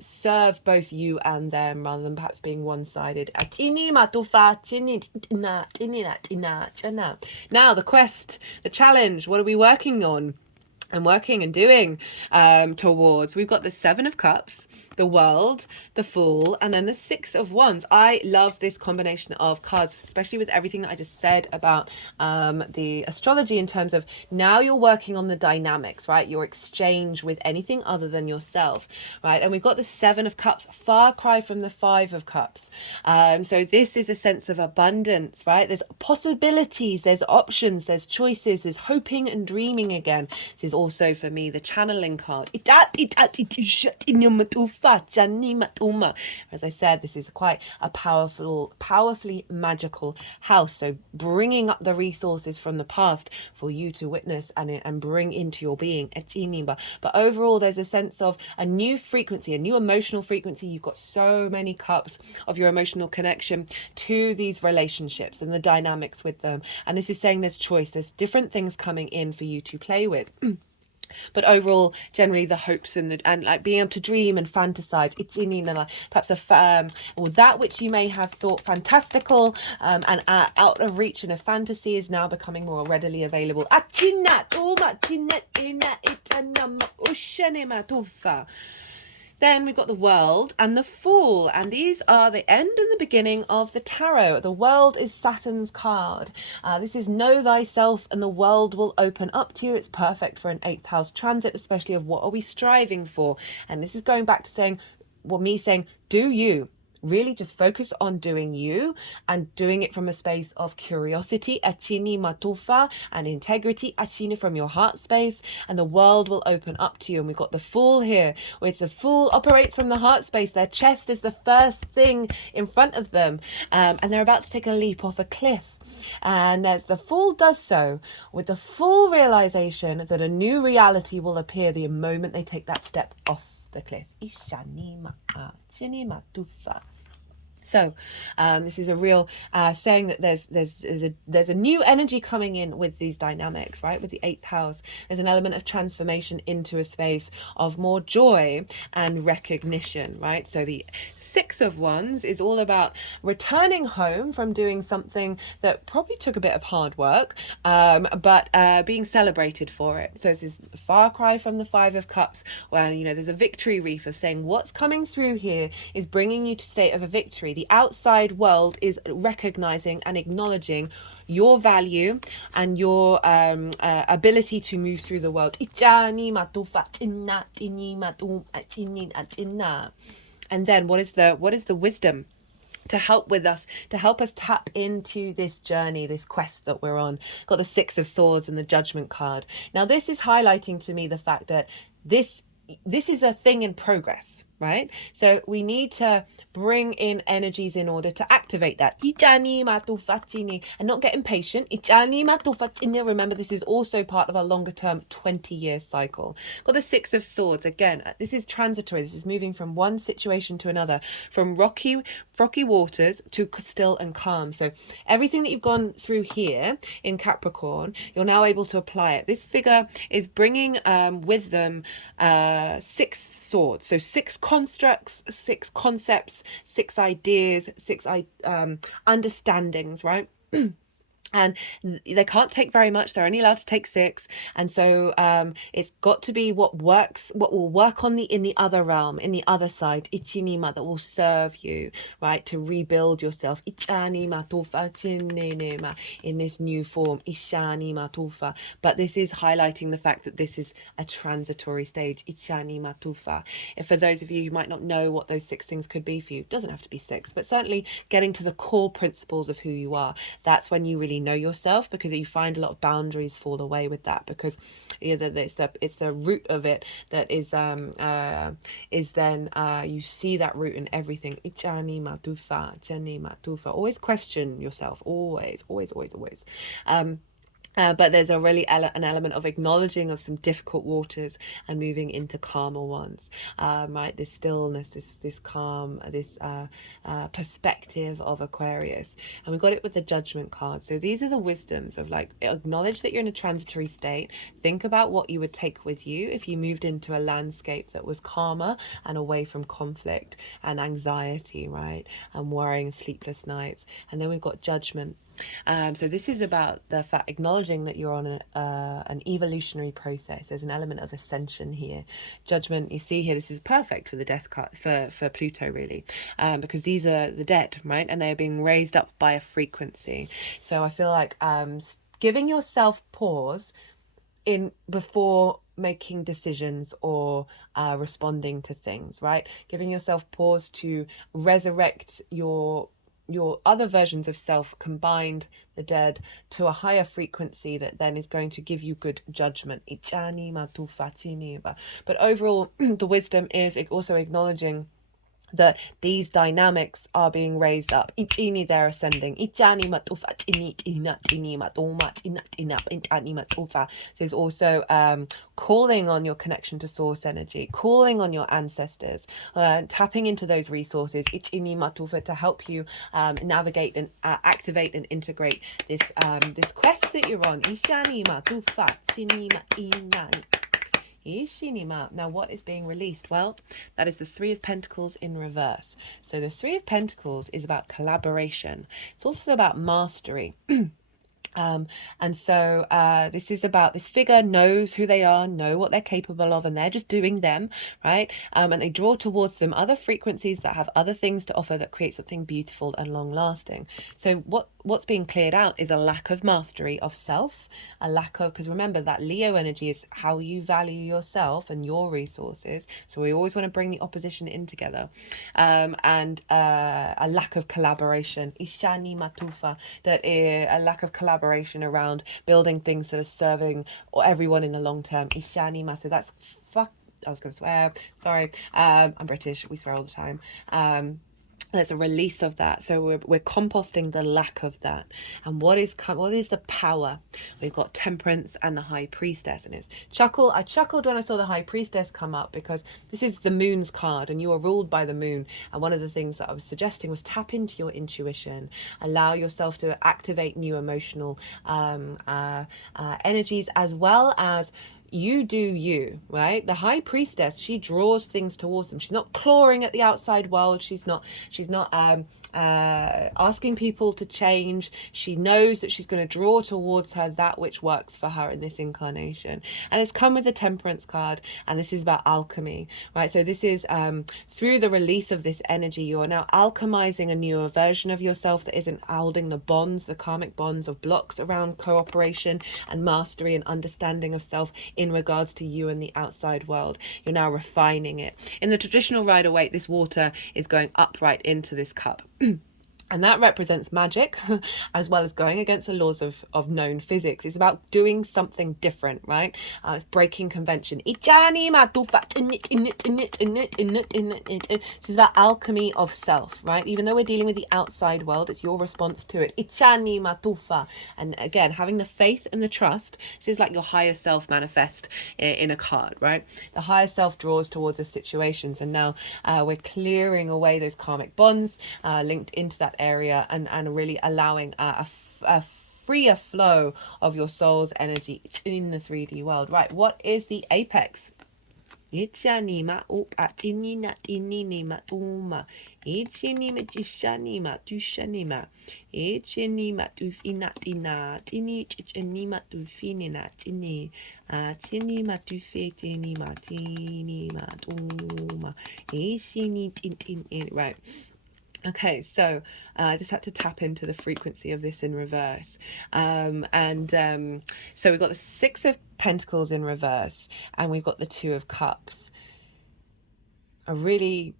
serve both you and them, rather than perhaps being one-sided. Now, the quest, the challenge, what are we working on and working and doing towards? We've got the 7 of Cups, the World, the Fool, and then the 6 of Wands. I love this combination of cards, especially with everything that I just said about the astrology, in terms of now you're working on the dynamics, right? Your exchange with anything other than yourself, right? And we've got the 7 of Cups, far cry from the 5 of Cups. So this is a sense of abundance, right? There's possibilities, there's options, there's choices, there's hoping and dreaming again. This is also for me the channeling card. As I said, this is quite a powerfully magical house. So bringing up the resources from the past for you to witness and bring into your being. But overall, there's a sense of a new frequency, a new emotional frequency. You've got so many cups of your emotional connection to these relationships and the dynamics with them. And this is saying there's choice. There's different things coming in for you to play with. But overall, generally the hopes and like being able to dream and fantasize, perhaps or that which you may have thought fantastical and out of reach in a fantasy is now becoming more readily available. Then we've got the World and the Fool, and these are the end and the beginning of the tarot. The World is Saturn's card. This is know thyself and the world will open up to you. It's perfect for an 8th house transit, especially of what are we striving for. And this is going back to saying, me saying, do you. Really just focus on doing you and doing it from a space of curiosity, and integrity, from your heart space, and the world will open up to you. And we've got the Fool here, which the Fool operates from the heart space. Their chest is the first thing in front of them, and they're about to take a leap off a cliff. And as the Fool does so, with the full realization that a new reality will appear the moment they take that step off the cliff. So this is a real saying that there's a new energy coming in with these dynamics, right? With the 8th house, there's an element of transformation into a space of more joy and recognition, right? So the 6 of Wands is all about returning home from doing something that probably took a bit of hard work, but being celebrated for it. So this is a far cry from the 5 of Cups, where there's a victory reef of saying what's coming through here is bringing you to a state of a victory. The outside world is recognizing and acknowledging your value and your ability to move through the world. And then what is the wisdom to help us tap into this journey, this quest that we're on? Got the 6 of Swords and the Judgment card. Now this is highlighting to me the fact that this is a thing in progress. right? So we need to bring in energies in order to activate that. And not get impatient. Remember, this is also part of our longer term 20-year cycle. Got the Six of Swords. Again, this is transitory. This is moving from one situation to another, from rocky waters to still and calm. So everything that you've gone through here in Capricorn, you're now able to apply it. This figure is bringing with them 6 swords. So 6 constructs, 6 concepts, 6 ideas, 6 understandings, right? And they can't take very much. They're only allowed to take 6, and so it's got to be what works, what will work on in the other realm, in the other side, ichinima, that will serve you, right, to rebuild yourself, ichanima tufa chinenema, in this new form, ishanima tufa. But this is highlighting the fact that this is a transitory stage, ichanima tufa. If for those of you who might not know what those 6 things could be for you, it doesn't have to be 6, but certainly getting to the core principles of who you are. That's when you really know yourself, because you find a lot of boundaries fall away with that, because either it's the root of it that is then you see that root in everything. Always question yourself, always. But there's a really an element of acknowledging of some difficult waters and moving into calmer ones, right? This stillness, this calm, this perspective of Aquarius. And we got it with the Judgment card. So these are the wisdoms of, like, acknowledge that you're in a transitory state. Think about what you would take with you if you moved into a landscape that was calmer and away from conflict and anxiety, right? And worrying and sleepless nights. And then we've got Judgment. So this is about the fact, acknowledging that you're on an evolutionary process. There's an element of ascension here. Judgment, you see here, this is perfect for the death card, for Pluto, really, because these are the dead, right? And they're being raised up by a frequency. So I feel like giving yourself pause before making decisions or responding to things, right? Giving yourself pause to resurrect your other versions of self, combined the dead to a higher frequency that then is going to give you good judgment. But overall, the wisdom is also acknowledging that these dynamics are being raised up. They're ascending. There's also calling on your connection to source energy, calling on your ancestors, tapping into those resources to help you navigate and activate and integrate this quest that you're on. Now, what is being released? Well, that is the 3 of Pentacles in reverse. So the 3 of Pentacles is about collaboration. It's also about mastery. And so this is about, this figure knows who they are, know what they're capable of, and they're just doing them, right? And they draw towards them other frequencies that have other things to offer that create something beautiful and long lasting. So what's being cleared out is a lack of mastery of self, a lack of, because remember that Leo energy is how you value yourself and your resources. So we always want to bring the opposition in together. And a lack of collaboration, Ishani Matufa, that is a lack of collaboration around building things that are serving everyone in the long term. Ishani Masu, that's I was going to swear, sorry. I'm British, we swear all the time. There's a release of that. So we're composting the lack of that. And what is the power? We've got Temperance and the High Priestess. And I chuckled when I saw the High Priestess come up, because this is the Moon's card and you are ruled by the Moon. And one of the things that I was suggesting was tap into your intuition. Allow yourself to activate new emotional energies, as well as you do you, right? The High Priestess, she draws things towards them. She's not clawing at the outside world. She's not asking people to change. She knows that she's going to draw towards her that which works for her in this incarnation. And it's come with the Temperance card, and this is about alchemy, right? So this is through the release of this energy, you are now alchemizing a newer version of yourself that isn't holding the bonds, the karmic bonds of blocks around cooperation and mastery and understanding of self in regards to you and the outside world. You're now refining it. In the traditional Rider-Waite, this water is going upright into this cup. And that represents magic, as well as going against the laws of known physics. It's about doing something different, right? It's breaking convention. This is about alchemy of self, right? Even though we're dealing with the outside world, it's your response to it. And again, having the faith and the trust. This is like your higher self manifest in a card, right? The higher self draws towards us situations. And now we're clearing away those karmic bonds linked into that area, and really allowing a freer flow of your soul's energy in the 3D world. Right, what is the apex? Itchanima atinina tininima tuma. Itchinima tishanima tushanima. Itchinima tufinatina. Tini chichanima tufinina tini. Tinima tufetinima tinima tuma. Itchini tintin. Right. Okay, so I just had to tap into the frequency of this in reverse. So we've got the Six of Pentacles in reverse, and we've got the Two of Cups. I really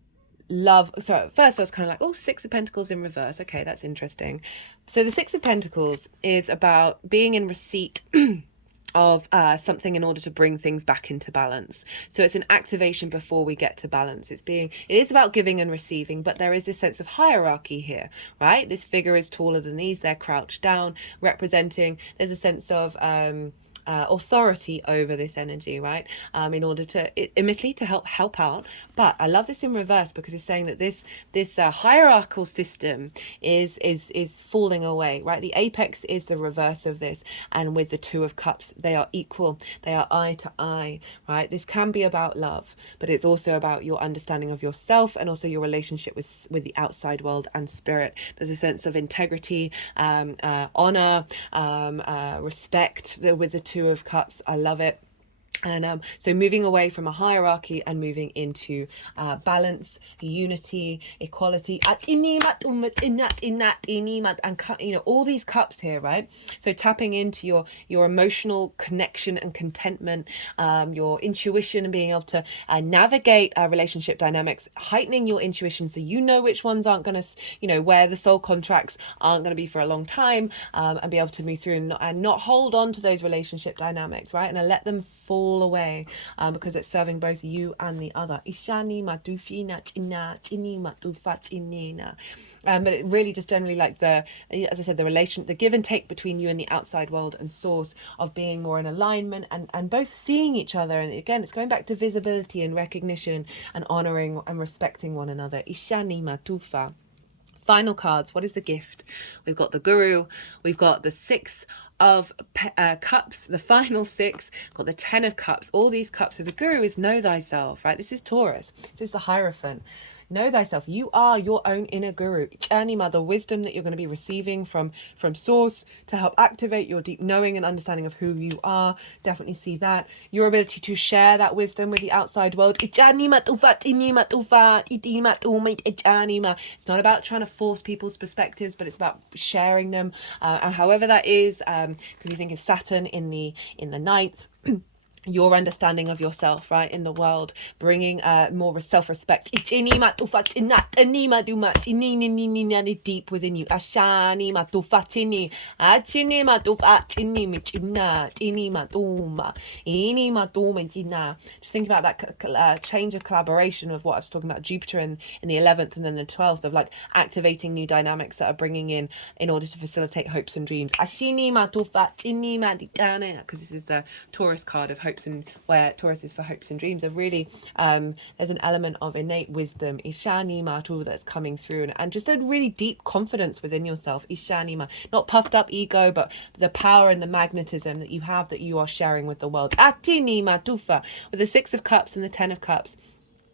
love, so at first I was kind of like, oh, Six of Pentacles in reverse. Okay, that's interesting. So the Six of Pentacles is about being in receipt of something in order to bring things back into balance. So it's an activation before we get to balance. It is about giving and receiving, but there is this sense of hierarchy here, right? This figure is taller than these, they're crouched down, representing, there's a sense of authority over this energy, right? In order to admittedly to help out. But I love this in reverse because it's saying that this hierarchical system is falling away, right? The apex is the reverse of this, and with the Two of Cups, they are equal, they are eye to eye, right? This can be about love, but it's also about your understanding of yourself and also your relationship with the outside world and spirit. There's a sense of integrity, honor, respect with the Two of Cups. I love it. And so moving away from a hierarchy and moving into balance, unity, equality, and all these cups here, right? So tapping into your emotional connection and contentment, your intuition, and being able to navigate relationship dynamics, heightening your intuition so you know which ones aren't going to, where the soul contracts aren't going to be for a long time, and be able to move through and not hold on to those relationship dynamics, right? And let them fall away, because it's serving both you and the other. But it really just generally like as I said, the give and take between you and the outside world and source, of being more in alignment and both seeing each other. And again, it's going back to visibility and recognition and honoring and respecting one another. Final cards. What is the gift? We've got the Guru, we've got the Six of Cups, the final six, got the Ten of Cups, all these cups. So the Guru is know thyself, right? This is Taurus, this is the Hierophant. Know thyself. You are your own inner guru. The wisdom that you're going to be receiving from source to help activate your deep knowing and understanding of who you are. Definitely see that. Your ability to share that wisdom with the outside world. It's not about trying to force people's perspectives, but it's about sharing them. And however that is, because you think it's Saturn in the ninth. Your understanding of yourself, right, in the world, bringing more self-respect deep within you. Just think about that change of collaboration of what I was talking about, Jupiter in the 11th and then the 12th, of like activating new dynamics that are bringing in order to facilitate hopes and dreams. Because this is the Taurus card of hopes, and where Taurus is for hopes and dreams, are really there's an element of innate wisdom that's coming through, and just a really deep confidence within yourself, not puffed up ego, but the power and the magnetism that you have, that you are sharing with the world. With the Six of Cups and the Ten of Cups.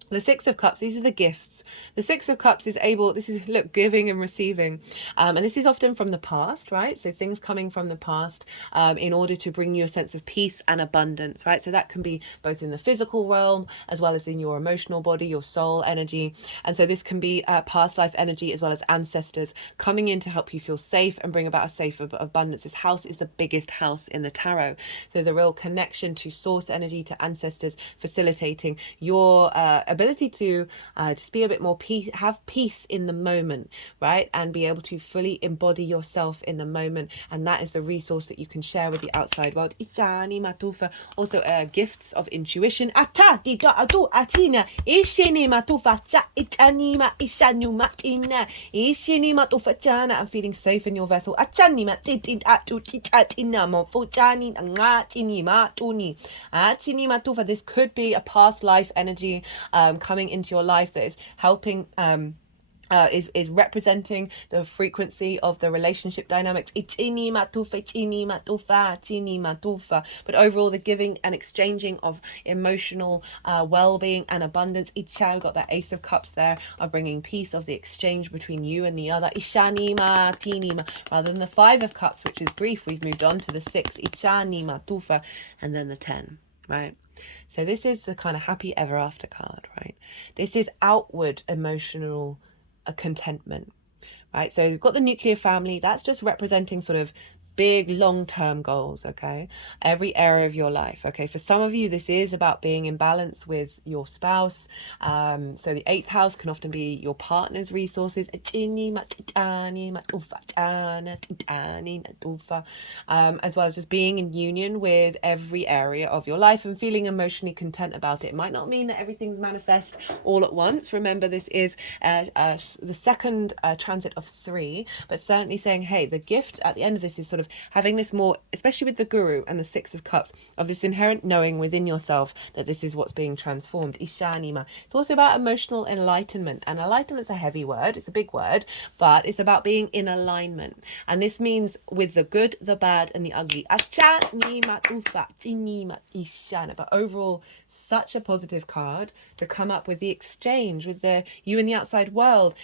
The Six of Cups, these are the gifts. The Six of Cups is giving and receiving. And this is often from the past, right? So things coming from the past in order to bring you a sense of peace and abundance, right? So that can be both in the physical realm as well as in your emotional body, your soul energy. And so this can be past life energy as well as ancestors coming in to help you feel safe and bring about a safe abundance. This house is the biggest house in the tarot. So there's a real connection to source energy, to ancestors, facilitating your ability to just be a bit more peace, have peace in the moment, right? And be able to fully embody yourself in the moment. And that is the resource that you can share with the outside world. Also, gifts of intuition. I'm feeling safe in your vessel. This could be a past life energy coming into your life that is helping is representing the frequency of the relationship dynamics. But overall, the giving and exchanging of emotional well-being and abundance. We've got that Ace of Cups there, of bringing peace, of the exchange between you and the other. Rather than the Five of Cups, which is grief, we've moved on to the 6, and then the 10, right? So this is the kind of happy ever after card, right? This is outward emotional contentment, right? So you've got the nuclear family. That's just representing sort of big long-term goals, okay? Every area of your life, okay? For some of you, this is about being in balance with your spouse. So the 8th house can often be your partner's resources, as well as just being in union with every area of your life and feeling emotionally content about it. It might not mean that everything's manifest all at once. Remember, this is the second transit of 3, but certainly saying, hey, the gift at the end of this is sort of having this more, especially with the Guru and the 6 of Cups, of this inherent knowing within yourself that this is what's being transformed. Ishanima. It's also about emotional enlightenment, and enlightenment's a heavy word, it's a big word, but it's about being in alignment. And this means with the good, the bad, and the ugly. But overall, such a positive card to come up with the exchange with the you and the outside world,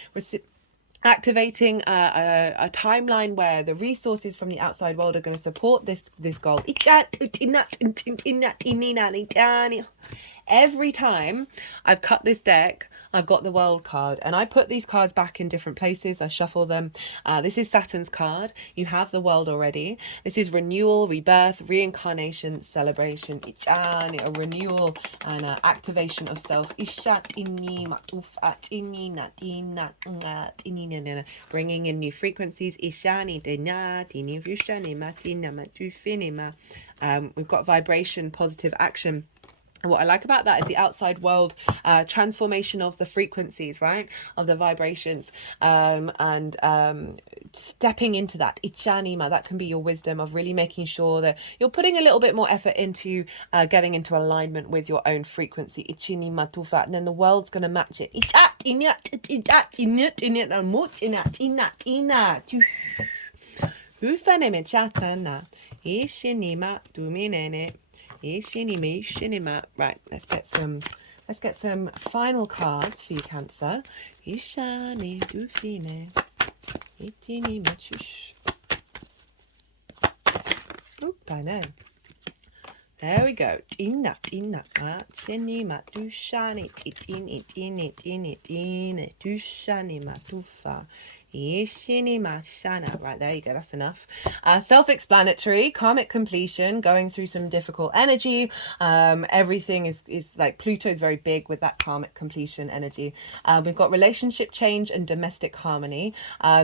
activating a timeline where the resources from the outside world are going to support this goal. Every time I've cut this deck, I've got the world card, and I put these cards back in different places. I shuffle them. This is Saturn's card. You have the world already. This is renewal, rebirth, reincarnation, celebration, a renewal and activation of self. Bringing in new frequencies. We've got vibration, positive action. And what I like about that is the outside world transformation of the frequencies, right? Of the vibrations, and stepping into that. Ichanima, that can be your wisdom of really making sure that you're putting a little bit more effort into getting into alignment with your own frequency. Ichinima tufa, and then the world's going to match it. Right, let's get some final cards for you, Cancer. There we go. Right, there you go, that's enough. Self-explanatory, karmic completion, going through some difficult energy. Everything is like Pluto is very big with that karmic completion energy. We've got relationship change and domestic harmony.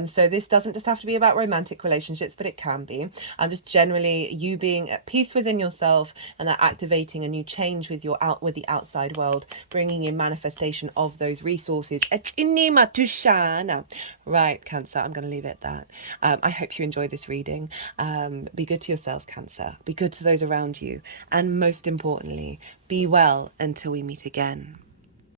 So this doesn't just have to be about romantic relationships, but it can be. Just generally you being at peace within yourself, and that activating a new change with the outside world, bringing in manifestation of those resources. Right, Cancer, I'm going to leave it at that. I hope you enjoyed this reading. Be good to yourselves, Cancer. Be good to those around you. And most importantly, be well until we meet again.